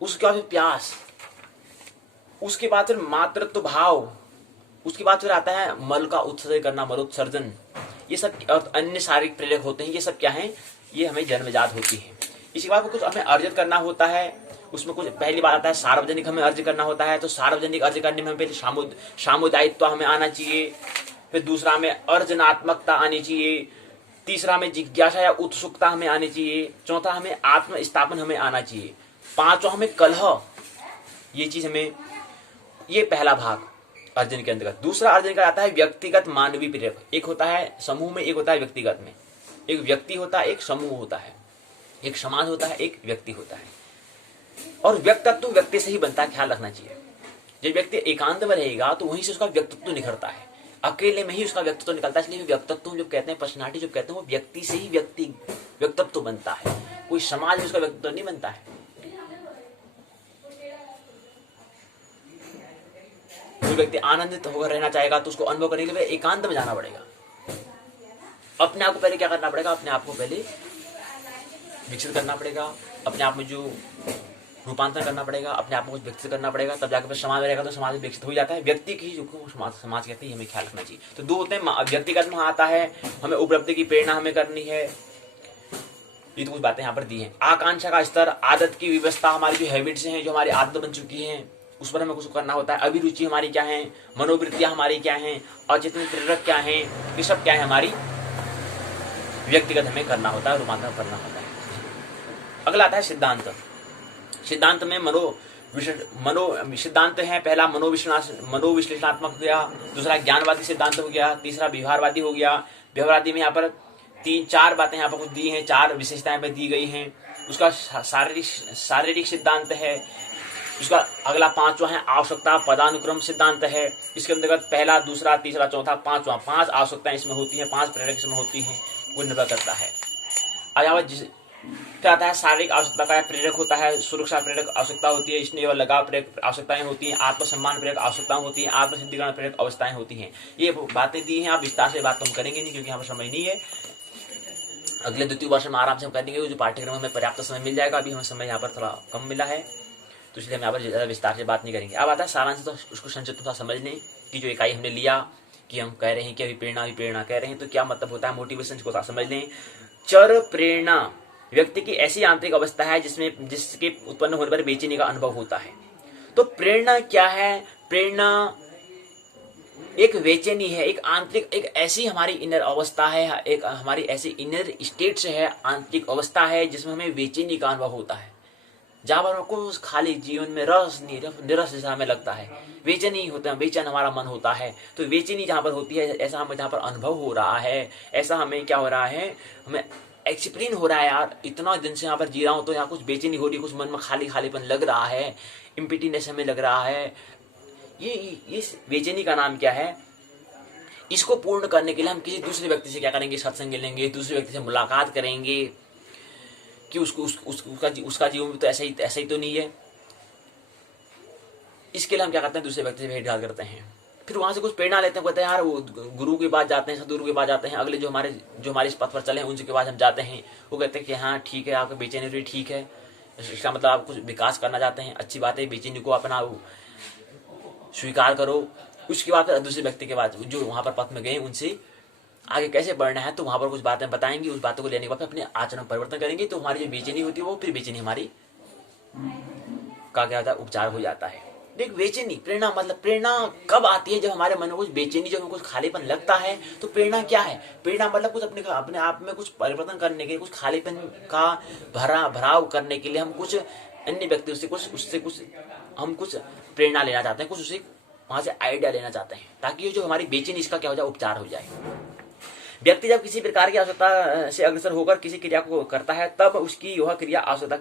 उसके बाद फिर प्यास, उसके बाद फिर मातृत्व भाव, उसके बाद फिर आता है मल का उत्सर्जन करना, मलोत्सर्जन। ये सब और अन्य शारीरिक प्रेरक होते हैं। ये सब क्या है, ये हमें जन्मजात होती है। इसके बाद कुछ हमें अर्जित करना होता है। उसमें कुछ पहली बात आता है सार्वजनिक हमें अर्ज करना होता है। तो सार्वजनिक अर्ज करने में हमें पहले सामुदायित्व हमें आना चाहिए, फिर दूसरा में अर्जनात्मकता आनी चाहिए, तीसरा में जिज्ञासा या उत्सुकता हमें आनी चाहिए, चौथा हमें आत्म स्थापन हमें आना चाहिए, पांचवा हमें कलह, ये चीज हमें, ये पहला भाग अर्जन के अंतर्गत। दूसरा अर्जन का आता है व्यक्तिगत मानवीय प्रेरक। एक होता है समूह में, एक होता है व्यक्तिगत में। एक व्यक्ति होता है, एक समूह होता है, एक समाज होता है, एक व्यक्ति होता है। और व्यक्तित्व व्यक्ति से ही बनता है, ख्याल रखना चाहिए। जब व्यक्ति एकांत में रहेगा तो वहीं से उसका व्यक्तित्व निखरता है, अकेले में ही उसका व्यक्तित्व निकलता है। इसलिए व्यक्तित्व जो कहते हैं, पर्सनालिटी जो कहते हैं, वो व्यक्ति से ही व्यक्तित्व बनता है, कोई समाज में उसका व्यक्तित्व नहीं बनता है। कोई व्यक्ति आनंदित होकर रहना चाहेगा तो उसको अनुभव करने के लिए एकांत में जाना पड़ेगा। अपने आप को पहले क्या करना पड़ेगा, अपने आप को पहले विकसित करना पड़ेगा, अपने आप में जो रूपांतरण करना पड़ेगा, अपने आप को कुछ विकसित करना पड़ेगा, तब जाकर समाज में रहेगा तो समाज विकसित हो जाता है। व्यक्ति की जो समाज कहते हैं, हमें ख्याल रखना चाहिए। तो दो होते हैं, व्यक्तिगत में आता है हमें उपलब्धि की प्रेरणा हमें करनी है, ये तो कुछ बातें यहाँ पर दी हैं। आकांक्षा का स्तर, आदत की व्यवस्था, हमारी जो हैबिट्स हैं, जो हमारी आदत बन चुकी हैं, उस पर हमें कुछ करना होता है। अभिरुचि हमारी क्या है, मनोवृत्तियां हमारी क्या हैं, अचेतन प्रेरक क्या हैं, ये सब क्या है हमारी व्यक्तिगत हमें करना होता है, रूपांतरण करना होता है। अगला आता है सिद्धांत। सिद्धांत में मनो सिद्धांत है, पहला मनोविश्लेषणात्मक हो गया, दूसरा ज्ञानवादी सिद्धांत हो गया, तीसरा व्यवहारवादी हो गया। व्यवहारवादी में यहाँ पर 3-4 बातें यहाँ पर कुछ दी हैं, 4 विशेषताएं पर दी गई हैं। उसका शारीरिक सिद्धांत है। उसका अगला 5वां है आवश्यकता पदानुक्रम सिद्धांत है। इसके अंतर्गत पहला, दूसरा, तीसरा, चौथा, 5वां 5 आवश्यकताएं इसमें होती हैं, 5 प्रेरक इसमें होती हैं, वो निर्भर करता है। फिर आता है शारीरिक आवश्यकता का प्रेरक होता है, सुरक्षा प्रेरक आवश्यकता होती है, स्नेह व लगाव प्रेरक आवश्यकताएं होती हैं, आत्मसम्मान प्रेरक आवश्यकताएं होती हैं, आत्मसिद्धिकरण प्रेरक अवस्थाएं होती हैं। ये बातें दी हैं, आप विस्तार से बात तो हम करेंगे नहीं क्योंकि यहाँ पर समय नहीं है। अगले द्वितीय वर्ष में आराम से हम कर देंगे, जो पाठ्यक्रम में पर्याप्त समय मिल जाएगा। अभी हमें समय यहाँ पर थोड़ा कम मिला है तो इसलिए हम यहाँ पर ज्यादा विस्तार से बात नहीं करेंगे। अब आता है सारांश, तो उसको संक्षिप्त समझ लें कि जो इकाई हमने लिया कि हम कह रहे हैं कि अभिप्रेरणा कह रहे हैं तो क्या मतलब होता है, मोटिवेशन को समझ लें। चर प्रेरणा व्यक्ति की ऐसी आंतरिक अवस्था है जिसके उत्पन्न होने पर बेचैनी का अनुभव होता है। तो प्रेरणा क्या है, प्रेरणा एक बेचैनी है, एक आंतरिक, एक ऐसी हमारी इनर अवस्था है, एक हमारी ऐसी इनर स्टेट से है, आंतरिक अवस्था है जिसमें हमें बेचैनी का अनुभव होता है, जहां पर हमको उस खाली जीवन में निरस जैसा हमें लगता है, बेचैनी होता है, बेचैन हमारा मन होता है। तो बेचैनी जहां पर होती है, ऐसा हमें जहां पर अनुभव हो रहा है, ऐसा हमें क्या हो रहा है, हमें एक्सप्लेन हो रहा है, यार इतना दिन से यहाँ पर जी रहा हूं तो यहाँ कुछ बेचैनी हो रही है, कुछ मन में खालीपन लग रहा है, इम्पिटीनेस हमें लग रहा है। ये बेचैनी का नाम क्या है। इसको पूर्ण करने के लिए हम किसी दूसरे व्यक्ति से क्या करेंगे, सत्संग लेंगे, दूसरे व्यक्ति से मुलाकात करेंगे कि उसका जीवन तो ऐसा ही तो नहीं है। इसके लिए हम क्या करते हैं, दूसरे व्यक्ति से भेंट घाट करते हैं, फिर वहां से कुछ प्रेरणा लेते हैं, कहते हैं यार वो गुरु के पास जाते हैं, सदगुरु के पास जाते हैं, अगले जो हमारे इस पथ पर चले हैं उनके पास हम जाते हैं। वो कहते हैं कि हाँ ठीक है, आपका बेचैनी रही, ठीक है, इसका मतलब आप कुछ विकास करना चाहते हैं, अच्छी बात है, बेचैनी को अपना स्वीकार करो। उसके बाद फिर दूसरे व्यक्ति के बाद जो वहां पर पथ में गए उनसे आगे कैसे बढ़ना है, तो वहां पर कुछ बातें बताएंगे, उस बातों को लेने के बाद अपने आचरण परिवर्तन करेंगे, तो हमारी जो बेचैनी होती है वो फिर बेचैनी हमारी का क्या होता है, उपचार हो जाता है। देख बेचैनी, प्रेरणा मतलब प्रेरणा कब आती है, जब हमारे मन में कुछ बेचैनी, जब हमें कुछ खालीपन लगता है। तो प्रेरणा क्या है, प्रेरणा मतलब कुछ अपने आप में कुछ परिवर्तन करने के लिए, कुछ खालीपन का भराव करने के लिए हम कुछ अन्य व्यक्तियों से कुछ प्रेरणा लेना चाहते हैं, कुछ उसे वहां से आइडिया लेना चाहते हैं, ताकि ये जो हमारी बेचैनी इसका क्या हो जाए, उपचार हो जाए। व्यक्ति जब किसी प्रकार की आवश्यकता से अग्रसर होकर किसी क्रिया को करता है, तब उसकी यह क्रिया आवश्यकता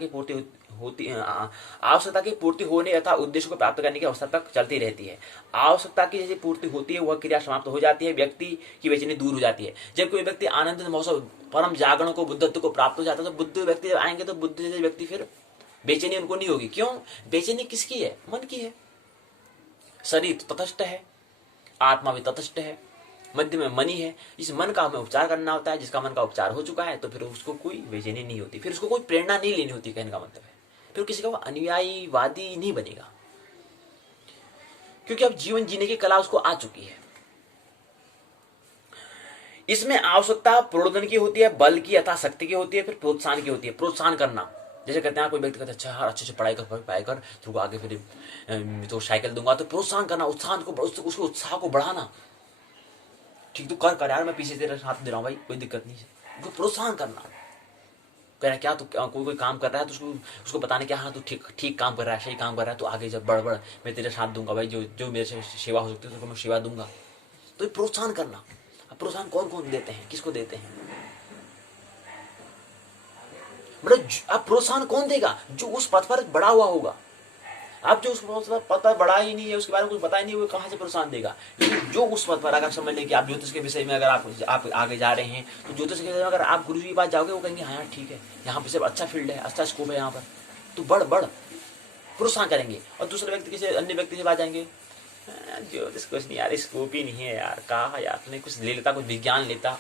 की पूर्ति होने तथा उद्देश्य को प्राप्त करने की अवस्था तक चलती रहती है। आवश्यकता की जैसे पूर्ति होती है, वह क्रिया समाप्त हो जाती है, व्यक्ति की बेचैनी दूर हो जाती है। जब कोई व्यक्ति आनंद महोत्सव परम जागरण को, बुद्धत्व को प्राप्त हो जाता है, तो बुद्ध व्यक्ति जब आएंगे तो बुद्ध जैसे व्यक्ति फिर बेचैनी उनको नहीं होगी। क्यों, बेचैनी किसकी है, मन की है। शरीर तटस्थ है, आत्मा भी तटस्थ है, मध्य में मन ही है। इस मन का हमें उपचार करना होता है। जिसका मन का उपचार हो चुका है तो फिर उसको कोई बेचैनी नहीं होती, फिर उसको कोई प्रेरणा नहीं लेनी होती, कहने का मतलब है। फिर किसी का वो अनुयायी वादी नहीं बनेगा, क्योंकि अब जीवन जीने की कला उसको आ चुकी है। इसमें आवश्यकता प्रोद्बल की होती है, बल की अथा शक्ति की होती है, फिर प्रोत्साहन की होती है। प्रोत्साहन करना, जैसे कहते हैं कोई व्यक्ति कहता है अच्छा यार अच्छे से पढ़ाई कर तो आगे फिर तो साइकिल दूंगा, तो प्रोत्साहन करना, उत्साह को, उसको उत्साह को बढ़ाना। ठीक तो कर यार, मैं पीछे तेरा साथ दे रहा हूँ भाई, कोई दिक्कत नहीं है, उसको प्रोत्साहन करना। कह रहा है क्या, तो कोई काम कर रहा है तो उसको बताने क्या, हाँ तू ठीक काम कर रहा है, सही काम कर रहा है, तो आगे जब बढ़ मैं तेरे साथ दूंगा भाई, जो मेरे से सेवा हो सकती है उसको मैं सेवा दूंगा। तो प्रोत्साहन करना। अब प्रोत्साहन कौन देते हैं, किसको देते हैं? मतलब अब प्रोत्साहन कौन देगा? जो उस पद पर बड़ा हुआ होगा। अब जो उस पद पर बड़ा ही नहीं है, उसके बारे में कुछ पता ही नहीं, वो कहाँ से प्रोत्साहन देगा? लेकिन जो उस पद पर, अगर समझ लें कि आप ज्योतिष के विषय में अगर आप आगे जा रहे हैं, तो ज्योतिष के विषय में अगर आप गुरु जी के पास जाओगे, वो कहेंगे हाँ यार ठीक है, यहाँ पे सब अच्छा फील्ड है, अच्छा स्कोप है यहाँ पर, तो बढ़ प्रोत्साहन करेंगे। और दूसरे व्यक्ति से, अन्य व्यक्ति से बात जाएंगे, ज्योतिष कुछ नहीं यार, स्कोप ही नहीं है यार, कहा यार तुमने कुछ ले लेता, कुछ विज्ञान लेता,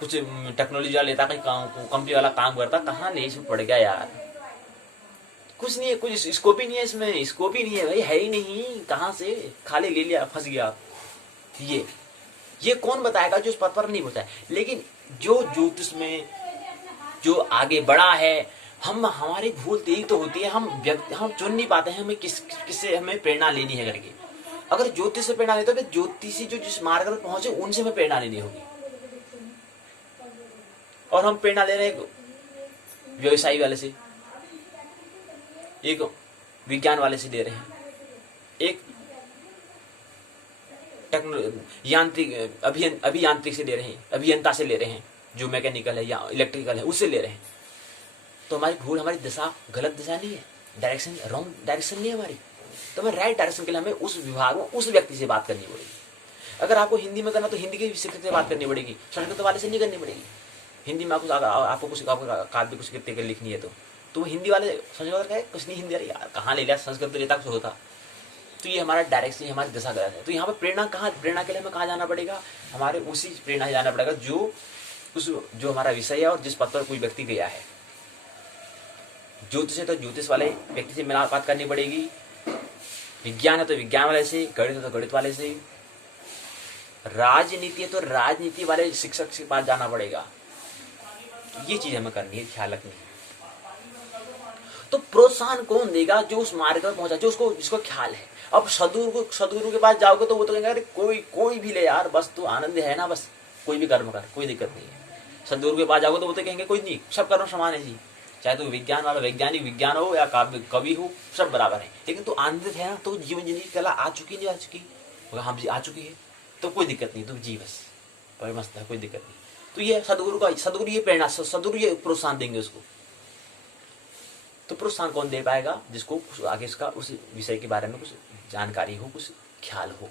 कुछ टेक्नोलॉजी वाला लेता, कहीं कंपनी वाला काम करता, कहाँ ले इसमें पड़ गया यार, कुछ नहीं है, कुछ स्कोप ही नहीं है इसमें, स्कोप ही नहीं है भाई, है ही नहीं, कहाँ से खाली ले लिया, फंस गया। ये कौन बताएगा जो उस पद पर नहीं पहुंचा है? लेकिन जो ज्योतिष में जो आगे बढ़ा है, हमारी भूल यही तो होती है, हम चुन नहीं पाते हैं हमें किससे हमें प्रेरणा लेनी है करके। अगर ज्योतिष से प्रेरणा लेते तो ज्योतिषी जो जिस मार्ग पर पहुंचे उनसे हमें प्रेरणा लेनी होगी। और हम प्रेरणा ले रहे हैं व्यवसायी वाले से, एक विज्ञान वाले से ले रहे हैं, एक यांत्रिक अभियांत्रिक से ले रहे हैं, अभियंता से ले रहे हैं, जो मैकेनिकल है या इलेक्ट्रिकल है उससे ले रहे हैं। तो हमारी भूल, हमारी दिशा गलत दिशा नहीं है, डायरेक्शन रॉन्ग डायरेक्शन नहीं है हमारी। तो हमें राइट डायरेक्शन के लिए हमें उस विभाग में उस व्यक्ति से बात करनी पड़ेगी। अगर आपको हिंदी में करना तो हिंदी के शिक्षक से बात करनी पड़ेगी, संस्कृत वाले से नहीं करनी पड़ेगी। हिंदी में आपको कुछ काव्य कुछ कृत्य लिखनी है तो हिंदी वाले संस्कृत का कुछ नहीं, हिंदी अरे यार कहाँ ले लिया, संस्कृत तो लेता कुछ होता। तो ये हमारा डायरेक्शन, हमारी दिशा गलत है। तो यहाँ पर प्रेरणा के लिए हमें कहाँ जाना पड़ेगा? हमारे उसी प्रेरणा से जाना पड़ेगा जो हमारा विषय है और जिस पद पर कोई व्यक्ति गया है। ज्योतिष है तो ज्योतिष वाले व्यक्ति से मुलाकात करनी पड़ेगी, विज्ञान है तो विज्ञान वाले से, गणित है तो गणित वाले से, राजनीति है तो राजनीति वाले शिक्षक के पास जाना पड़ेगा। ये चीज हमें करनी है, ख्याल रखनी है। तो प्रोत्साहन कौन देगा? जो उस मार्ग पर पहुंचा, जिसको ख्याल है। अब सदगुरु के पास जाओगे तो वो तो कहेंगे अरे कोई भी ले यार, बस तू आनंद है ना, बस कोई भी कर्म कर, कोई दिक्कत नहीं है। सदगुरु के पास जाओगे तो वो तो कहेंगे कोई नहीं, सब कर्म समान है जी, चाहे तो विज्ञान वाला वैज्ञानिक विज्ञान हो या कवि हो, सब बराबर है। लेकिन तू आनंदित है ना, तो जीवन जीने की कला आ चुकी नहीं आ चुकी? हाँ जी आ चुकी है, तो कोई दिक्कत नहीं, तो जी बस मस्त है, कोई दिक्कत नहीं। तो ये सदगुरु ये प्रेरणा, सदगुरु ये प्रोत्साहन देंगे उसको। तो प्रोत्साहन कौन दे पाएगा? जिसको आगे उसका उस विषय के बारे में कुछ जानकारी हो, कुछ ख्याल हो।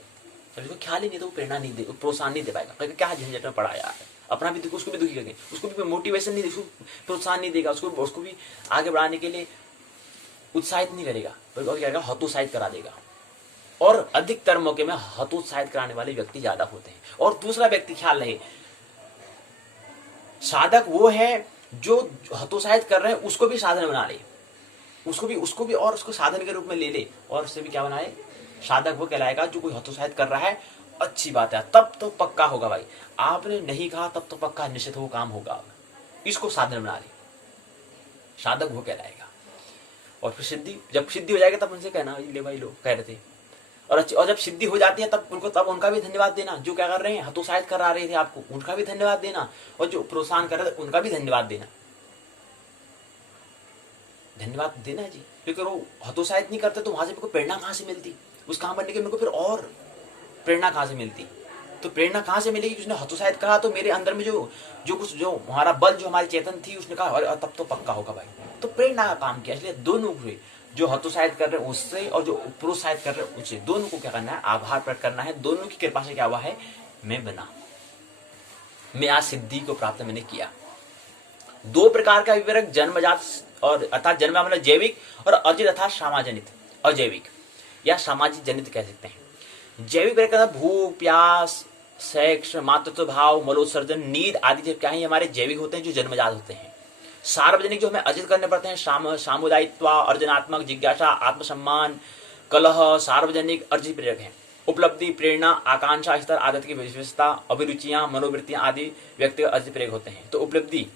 तो जिसको ख्याल ही नहीं तो वो प्रेरणा नहीं दे, प्रोत्साहन नहीं दे पाएगा। क्या झंझट में पड़ा यार, अपना भी उसको भी दुखी करेंगे, उसको भी मोटिवेशन नहीं, उसको प्रोत्साहन नहीं देगा, उसको भी आगे बढ़ाने के लिए उत्साहित नहीं करेगा, बल्कि क्या करेगा, हतोत्साहित करा देगा। और अधिकतर मौके में हतोत्साहित कराने वाले व्यक्ति ज्यादा होते हैं। और दूसरा व्यक्ति, ख्याल रहे, साधक वो है जो हतोत्साहित कर रहे हैं उसको भी साधन बना ले, उसको भी और उसको साधन के रूप में ले ले, और उससे भी क्या बनाए, साधक वो कहलाएगा। जो कोई हतोत्साहित कर रहा है, अच्छी बात है, तब तो पक्का होगा भाई, आपने नहीं कहा तब तो पक्का निश्चित वो काम होगा, इसको साधन बना ले, साधक वो कहलाएगा। और फिर जब सिद्धि हो जाएगा तब उनसे कहना ले भाई लो कह रहे थे, और जब सिद्धि हो जाती है तब उनका भी धन्यवाद देना। जो क्या कर रहे हैं, हतोत्साहित करा रहे थे आपको, उनका भी धन्यवाद देना, और जो प्रोत्साहन कर रहे थे उनका भी धन्यवाद देना। धन्यवाद देना जी, क्योंकि वो हतोत्साहित नहीं करते तो वहां से मेरे को प्रेरणा कहाँ से मिलती, उस काम करने के मेरे को फिर और प्रेरणा कहाँ से मिलती? तो प्रेरणा कहाँ से मिलेगी? उसने हतोत्साहित कहा तो मेरे अंदर में जो हमारा बल, जो हमारी चेतन थी, उसने कहा अरे तब तो पक्का होगा भाई, तो प्रेरणा का काम किया। इसलिए दोनों हुए, जो हतोत्साहित कर रहे हैं उससे और जो प्रोत्साहित कर रहे हैं उससे, दोनों को क्या करना है, आभार प्रकट करना है। दोनों की कृपा से क्या हुआ है, मैं आज सिद्धि को प्राप्त मैंने किया। दो प्रकार का विवरक, जन्मजात और अर्थात जन्म मतलब जैविक, और अर्जित अर्थात सामाजनित अजैविक या सामाजिक जनित कह सकते हैं। जैविक प्रकार भूख, प्यास, सेक्स, मातृत्व भाव, मलोत्सर्जन, नींद आदि जो क्या है हमारे जैविक होते हैं, जो जन्मजात होते हैं। सार्वजनिक जो हमें अर्जित करने पड़ते हैं, सामुदायित्व, अर्जनात्मक, जिज्ञासा, आत्मसम्मान, कलह, सार्वजनिक अर्जित प्रेरक हैं। उपलब्धि, प्रेरणा, आकांक्षा, स्तर, आदत की विशेषता, अभिरुचियां, मनोवृत्तियां आदि व्यक्तिगत अर्जित प्रेरक होते हैं। तो उपलब्धि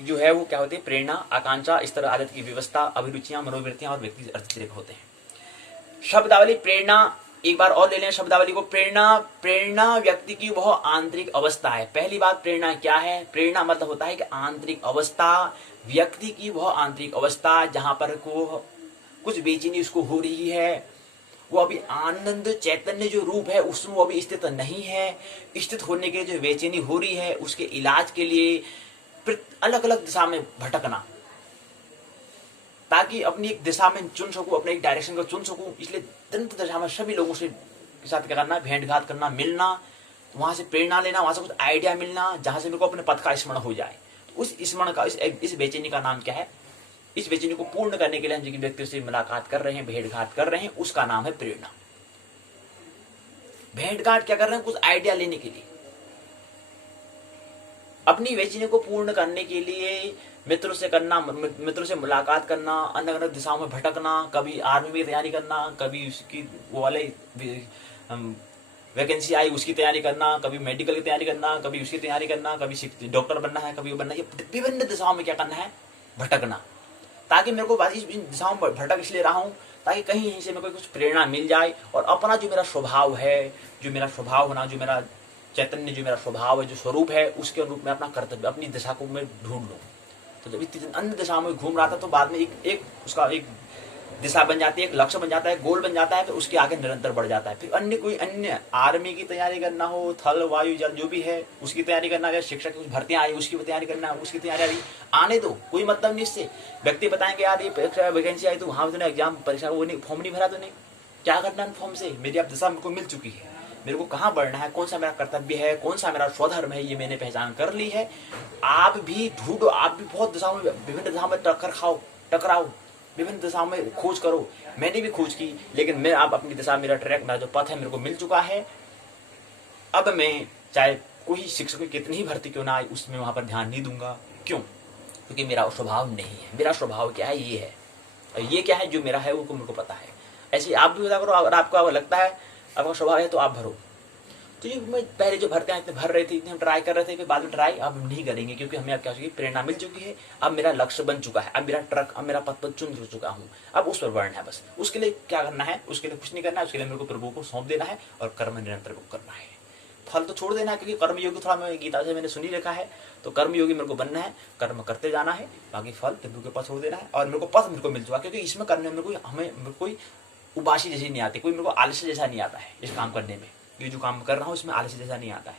जो है वो क्या होती है? प्रेरणा, आकांक्षा, स्तर, आदत की व्यवस्था, अभिरुचियां, मनोवृत्तियां और व्यक्ति अर्जित प्रेरक होते हैं। शब्दावली प्रेरणा, एक बार और ले लें शब्दावली को। प्रेरणा व्यक्ति की वह आंतरिक अवस्था है। पहली बात, प्रेरणा क्या है? प्रेरणा मतलब होता है कि आंतरिक अवस्था, व्यक्ति की वह आंतरिक अवस्था जहां पर को कुछ बेचैनी उसको हो रही है, वो अभी आनंद चैतन्य जो रूप है उसमें वो अभी स्थित नहीं है। स्थित होने के जो बेचैनी हो रही है उसके इलाज के लिए अलग अलग दिशा में भटकना, ताकि अपनी एक दिशा में चुन सकूं, अपने एक डायरेक्शन को चुन सकूं। इसलिए तंत्र दशा में सभी लोगों से के साथ क्या करना, भेंट घात करना, मिलना, वहां से प्रेरणा लेना, वहां से कुछ आइडिया मिलना, जहां से मेरे को अपने पथ का स्मरण हो जाए। तो उस स्मरण का, इस बेचैनी का नाम क्या है? इस बेचैनी को पूर्ण करने के लिए हम जिन व्यक्तियों से मुलाकात कर रहे हैं, भेंट घात कर रहे हैं, उसका नाम है प्रेरणा। भेंट घाट क्या कर रहे हैं? कुछ आइडिया लेने के लिए, अपनी बेचैनी को पूर्ण करने के लिए मित्रों से करना, मित्रों से मुलाकात करना, अलग अलग दिशाओं में भटकना, कभी आर्मी की तैयारी करना, कभी उसकी वो वाले वैकेंसी आई उसकी तैयारी करना, कभी मेडिकल की तैयारी करना, कभी उसकी तैयारी करना, कभी डॉक्टर बनना है, कभी वो बनना है। विभिन्न दिशाओं में क्या करना है? भटकना, ताकि मेरे को इस दिशाओं में भटक इसलिए रहा हूं ताकि कहीं से मेरे को कुछ प्रेरणा मिल जाए और अपना जो मेरा स्वभाव है, जो मेरा स्वभाव होना, जो मेरा चैतन्य, जो मेरा स्वभाव है, जो स्वरूप है, उसके अनुरूप में अपना कर्तव्य, अपनी दिशा को मैं ढूंढ लूं। तो जब इतनी अन्य दिशा में घूम रहा था तो बाद में एक उसका एक दिशा बन जाती है, एक लक्ष्य बन जाता है, गोल बन जाता है, फिर उसके आगे निरंतर बढ़ जाता है। फिर अन्य आर्मी की तैयारी करना हो, थल वायु जल जो भी है उसकी तैयारी करना है, शिक्षक की भर्तियां आई उसकी तैयारी करना है, उसकी तैयारी आई, आने दो, कोई मतलब नहीं इससे। व्यक्ति बताएंगे यार ये वैकेंसी आई तो वहां तूने एग्जाम परीक्षा वो नहीं, फॉर्म नहीं भरा, तूने क्या करना है फॉर्म से? मेरी अब दिशा मेरे को मिल चुकी है, मेरे को कहाँ बढ़ना है, कौन सा मेरा कर्तव्य है, कौन सा मेरा स्वधर्म है, ये मैंने पहचान कर ली है। आप भी ढूंढो, आप भी बहुत दिशाओं में, विभिन्न दिशाओं में टकराओ, विभिन्न दिशाओं में खोज करो। मैंने भी खोज की, लेकिन मैं आप अपनी दिशा, मेरा ट्रैक, मेरा जो पथ है मेरे को मिल चुका है। अब मैं चाहे कोई शिक्षक की कितनी ही भर्ती क्यों ना आए, उसमें वहां पर ध्यान नहीं दूंगा। क्यों? क्योंकि मेरा स्वभाव नहीं है। मेरा स्वभाव क्या है? ये है, और ये क्या है जो मेरा है वो मेरे को पता है। ऐसे आप भी बता करो, अगर आपको लगता है आपका स्वभाव है तो आप भरो। तो ये मैं पहले जो भरते हैं इतने भर रहे थे, इतने हम ट्राई कर रहे थे, फिर बाद में ट्राई अब हम नहीं करेंगे, क्योंकि हमें अब क्या हो चुकी है, प्रेरणा मिल चुकी है। अब मेरा लक्ष्य बन चुका है, अब मेरा ट्रक, अब मेरा पथ चुन चुका हूँ, अब उस पर बढ़ना है बस। उसके लिए क्या करना है? उसके लिए कुछ नहीं करना है, उसके लिए मेरे को प्रभु को सौंप देना है और कर्म निरंतर को करना है। फल तो छोड़ देना है, क्योंकि कर्मयोगी थोड़ा मैं गीता से मैंने सुनी रखा है, तो कर्मयोगी मेरे को बनना है, कर्म करते जाना है, बाकी फल प्रभु के पास छोड़ देना है। और मेरे को पथ मेरे को मिल चुका, क्योंकि इसमें करने में हमें कोई उबासी जैसी नहीं आती, कोई मेरे को आलस्य जैसा नहीं आता है इस काम करने में। ये जो काम कर रहा हूँ इसमें आलस्य जैसा नहीं आता है,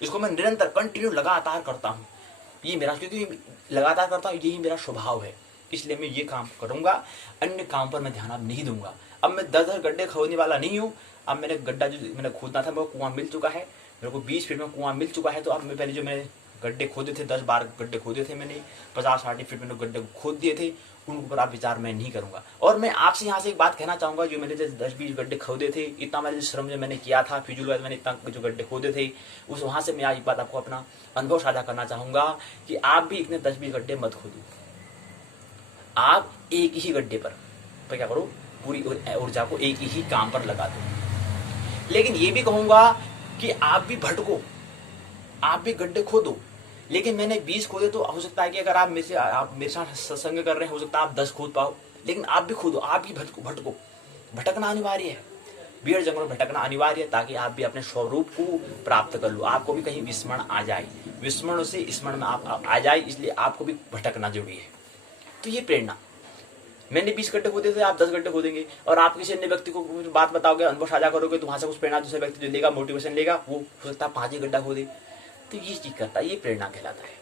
इसको मैं निरंतर कंटिन्यू लगातार करता हूँ। ये मेरा, क्योंकि लगातार करता हूँ, यही मेरा स्वभाव है, इसलिए मैं ये काम करूंगा। अन्य काम पर मैं ध्यान अब नहीं दूंगा। अब मैं 10 गड्ढे खोदने वाला नहीं हूँ। अब मैंने गड्ढा जो मैंने खोदना था मेरे को कुआं मिल चुका है, मेरे को 20 फीट में कुआं मिल चुका है। तो अब मैं पहले जो मैंने गड्ढे खोदे थे, 10-12 गड्ढे खोदे थे मैंने, 50-60 फीट में गड्ढे खोद दिए थे, उन ऊपर आप विचार मैं नहीं करूंगा। और मैं आपसे यहाँ से एक बात कहना चाहूंगा, जो मैंने जैसे 10-20 गड्ढे खोदे थे, इतना मैंने श्रम जो मैंने किया था, फिजूल मैंने इतना जो गड्ढे खोदे थे, उस वहां से मैं एक बात आपको अपना अनुभव साझा करना चाहूंगा कि आप भी इतने 10-20 गड्ढे मत खोदो। आप एक ही गड्ढे पर क्या करो, पूरी ऊर्जा को एक ही काम पर लगा दो। लेकिन ये भी कहूंगा कि आप भी भटको, आप भी गड्ढे खोदो। लेकिन मैंने 20 खोदे, तो हो सकता है कि अगर आप मेरे साथ सत्संग कर रहे हैं, हो सकता है आप 10 खोद पाओ। लेकिन आप भी खोदो, आप भी भटको। भटकना अनिवार्य है, भीड़ जंगल में भटकना अनिवार्य है, ताकि आप भी अपने स्वरूप को प्राप्त कर लो, आपको भी कहीं विस्मरण आ जाए, विस्मरण से स्मरण में आप आ जाए, इसलिए आपको भी भटकना जरूरी है। तो ये प्रेरणा, मैंने 20 गड्ढे खोदे थे, आप 10 गड्ढे खोदेंगे, और आप किसी अन्य व्यक्ति को बात बताओगे, अनुभव साझा करोगे, तो वहां से कुछ प्रेरणा दूसरे व्यक्ति जो लेगा, मोटिवेशन लेगा, वो हो सकता है 5 ही गड्ढा खोदे। तो ये चीज करता है, ये प्रेरणा कहलाता है।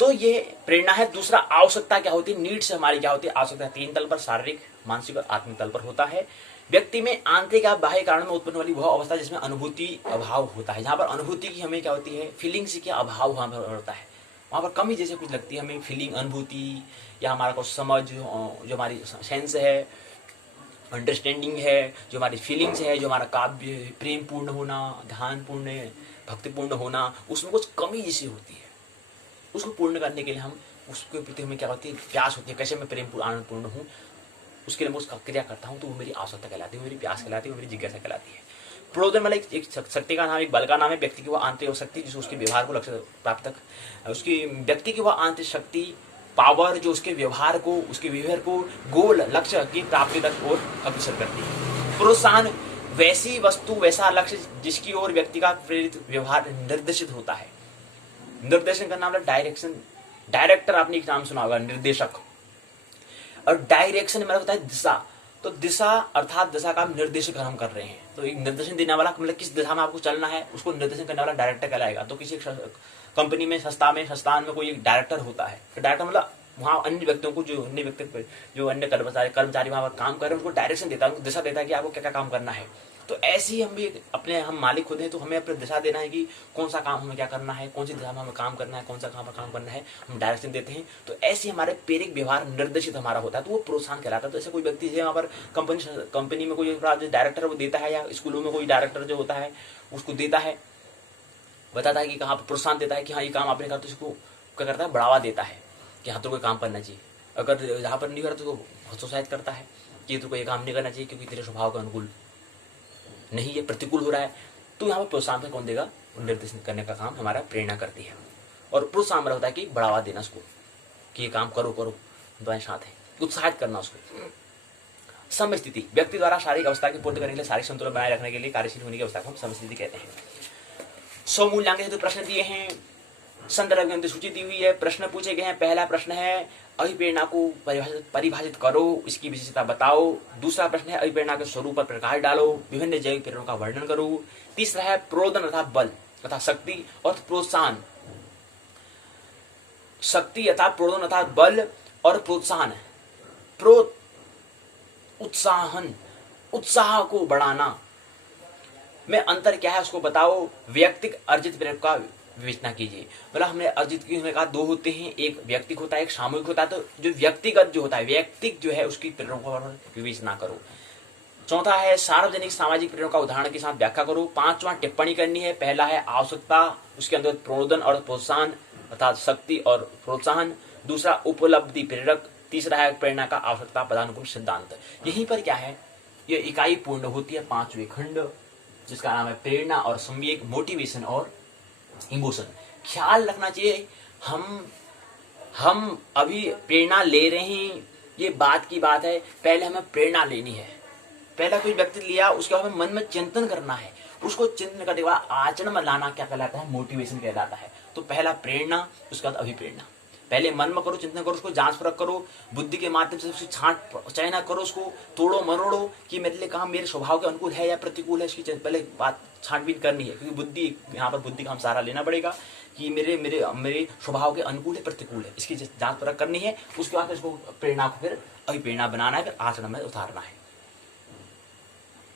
तो ये प्रेरणा है। दूसरा, आवश्यकता क्या होती है? नीड्स हमारी क्या होती है? आवश्यकता 3 तल पर, शारीरिक, मानसिक और आत्मिक तल पर होता है। व्यक्ति में आंतरिक या बाह्य कारण में उत्पन्न वाली वह अवस्था जिसमें अनुभूति अभाव होता है, जहां पर अनुभूति की हमें क्या होती है, फीलिंग्स की अभाव वहां पर होता है, वहां पर कमी जैसे कुछ लगती है हमें, फीलिंग, अनुभूति, या हमारा कुछ समझ, जो हमारी सेंस है, अंडरस्टैंडिंग है, जो हमारी फीलिंग्स है, जो हमारा काव्य प्रेम पूर्ण होना, ध्यान पूर्ण, भक्तिपूर्ण होना, उसमें कुछ कमी जैसी होती है। उसको पूर्ण करने के लिए हम उसके प्रति हमें क्या होती है, प्यास होती है, कैसे मैं प्रेम आनंद पूर्ण हूँ, उसके लिए मैं उसका क्रिया करता हूँ, तो वो मेरी आवश्यकता कहलाती है, मेरी प्यास कहलाती है, वो मेरी जिज्ञासा कहलाती है। प्रोदन मतलब एक शक्ति का नाम, एक बल का नाम है, व्यक्ति की वह आंतरिक शक्ति जिसको उसके व्यवहार को लक्ष्य प्राप्त तक, उसकी व्यक्ति की वह आंतरिक शक्ति, पावर जो उसके व्यवहार को, उसके व्यवहार को गोल लक्ष्य की प्राप्ति तक और अग्रसर करती है। प्रोत्साहन वैसी वस्तु, वैसा लक्ष्य जिसकी ओर व्यक्ति का प्रेरित व्यवहार निर्देशित होता है। निर्देशन का नाम है डायरेक्शन। डायरेक्टर आपने एक नाम सुना होगा, निर्देशक। और डायरेक्शन में होता है दिशा। तो दिशा अर्थात दिशा का निर्देशन हम कर रहे हैं, तो एक निर्देशन देने वाला मतलब किस दिशा में आपको चलना है उसको निर्देशन करने वाला डायरेक्टर कहलाएगा। तो किसी कंपनी में, संस्थान में कोई एक डायरेक्टर होता है, तो डायरेक्टर मतलब वहाँ अन्य व्यक्तियों को, जो अन्य कर्मचारी वहाँ पर काम कर रहे हैं, उनको डायरेक्शन देता है, उनको दिशा देता है कि आपको क्या क्या काम करना है। तो ऐसे ही हम भी हम मालिक होते हैं, तो हमें अपने दिशा देना है कि कौन सा काम हमें क्या करना है, कौन सी दिशा में हमें काम करना है, कौन सा काम पर काम करना है, हम डायरेक्शन देते हैं। तो ऐसे हमारे प्रेरक व्यवहार निर्देशित हमारा होता है, तो वो प्रोत्साहन कहलाता है। तो ऐसे कोई व्यक्ति है वहाँ पर कंपनी में कोई डायरेक्टर वो देता है, या स्कूलों में कोई डायरेक्टर जो होता है उसको देता है, बताता है कि कहाँ पर प्रोत्साहन देता है कि हाँ ये काम आपने कहा, तो इसको क्या करता है, बढ़ावा देता है कि हाँ तो कोई काम करना चाहिए। अगर यहाँ पर नहीं करता तो हतोत्साहित करता है कि तो कोई काम नहीं करना चाहिए क्योंकि तेरे स्वभाव के अनुकूल नहीं है, प्रतिकूल हो रहा है। तो यहाँ पर प्रोत्साहन कौन देगा, निर्देशन करने का काम हमारा प्रेरणा करती है। और प्रोत्साहन होता है कि बढ़ावा देना उसको कि ये काम करो करो, तुम्हारे साथ है, उत्साहित करना उसको। समय स्थिति व्यक्ति द्वारा शारीरिक अवस्था की पूर्ति करने के लिए, शारीरिक संतुलन बनाए रखने के लिए कार्यशील होने की अवस्था को हम समय स्थिति कहते हैं। 100 मूल्यांक हेतु प्रश्न दिए हैं, संदर्भ ग्रंथ सूची दी हुई है, प्रश्न पूछे गए हैं। पहला प्रश्न है अभिप्रेरणा को परिभाषित करो, इसकी विशेषता बताओ। दूसरा प्रश्न है अभिप्रेरणा के स्वरूप पर प्रकाश डालो, विभिन्न जैविक प्रेरणाओं का वर्णन करो। तीसरा है प्रोदन अर्थात बल तथा शक्ति और प्रोत्साहन, शक्ति अर्थात प्रोदन अर्थात बल और प्रोत्साहन, उत्साहन, उत्साह को बढ़ाना में अंतर क्या है उसको बताओ। व्यक्तिक अर्जित प्रेरक का विवेचना कीजिए। मतलब हमने अर्जित की, हमने कहा दो होते हैं, एक व्यक्तिक होता है, एक सामूहिक होता है। तो जो व्यक्तिगत जो होता है, व्यक्तिक जो है उसकी प्रेरणा पर विवेचना करो। चौथा है सार्वजनिक सामाजिक प्रेरणा का उदाहरण के साथ व्याख्या करो। पांचवा टिप्पणी करनी है। पहला है आवश्यकता, उसके अंदर प्रोदन और प्रोत्साहन अर्थात शक्ति और प्रोत्साहन। दूसरा उपलब्धि प्रेरक। तीसरा है प्रेरणा का आवश्यकता पदानुक्रम सिद्धांत। यहीं पर क्या है, यह इकाई पूर्ण होती है, पांचवें खंड जिसका नाम है प्रेरणा और संवेग, मोटिवेशन और इमोशन। ख्याल रखना चाहिए हम अभी प्रेरणा ले रहे हैं, ये बात की बात है, पहले हमें प्रेरणा लेनी है। पहला कोई व्यक्ति लिया, उसके बाद हमें मन में चिंतन करना है, उसको चिंतन करने के बाद आचरण में लाना क्या कहलाता है, मोटिवेशन कहलाता है। तो पहला प्रेरणा, उसके बाद अभिप्रेरणा। पहले मन में करो, चिंतन करो, उसको जांच परख करो, बुद्धि के माध्यम से उसकी छांट चयना करो, उसको तोड़ो मरोड़ो कि मेरे लिए काम मेरे स्वभाव के अनुकूल है या प्रतिकूल है। इसकी पहले बात छांटबीन करनी है, क्योंकि बुद्धि, यहाँ पर बुद्धि का हम सहारा लेना पड़ेगा कि मेरे स्वभाव के अनुकूल है प्रतिकूल है, इसकी जांच परख करनी है। उसके बाद इसको प्रेरणा को फिर अभिप्रेरणा बनाना है, फिर आचरण में उतारना है।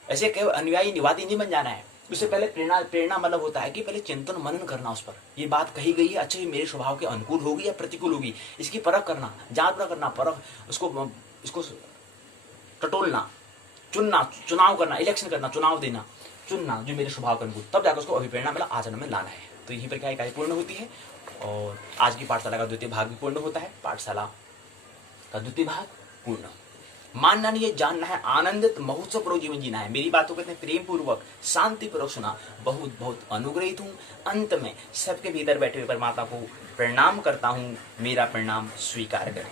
ऐसे केवल अनुयायी निवादी नहीं बन जाना है। उससे पहले प्रेरणा मतलब होता है कि पहले चिंतन मनन करना उस पर, ये बात कही गई है, अच्छा ये मेरे स्वभाव के अनुकूल होगी या प्रतिकूल होगी, इसकी परख करना, जांच परख करना, परख इसको टटोलना, चुनना, चुनाव करना, इलेक्शन करना, चुनाव देना, चुनना जो मेरे स्वभाव के अनुकूल, तब जाकर उसको अभिप्रेरणा मतलब आचरण में लाना है। तो यहीं पर क्या इकाई पूर्ण होती है और आज की पाठशाला का द्वितीय भाग भी पूर्ण होता है। पाठशाला का द्वितीय भाग पूर्ण। मानना नहीं है, जानना है, आनंदित महोत्सव पूर्वक जीवन जीना है। मेरी बातों को इतने प्रेम पूर्वक शांति पूर्वक सुना, बहुत बहुत अनुग्रहित हूँ। अंत में सबके भीतर बैठे हुए परमात्मा को प्रणाम करता हूँ, मेरा प्रणाम स्वीकार करें।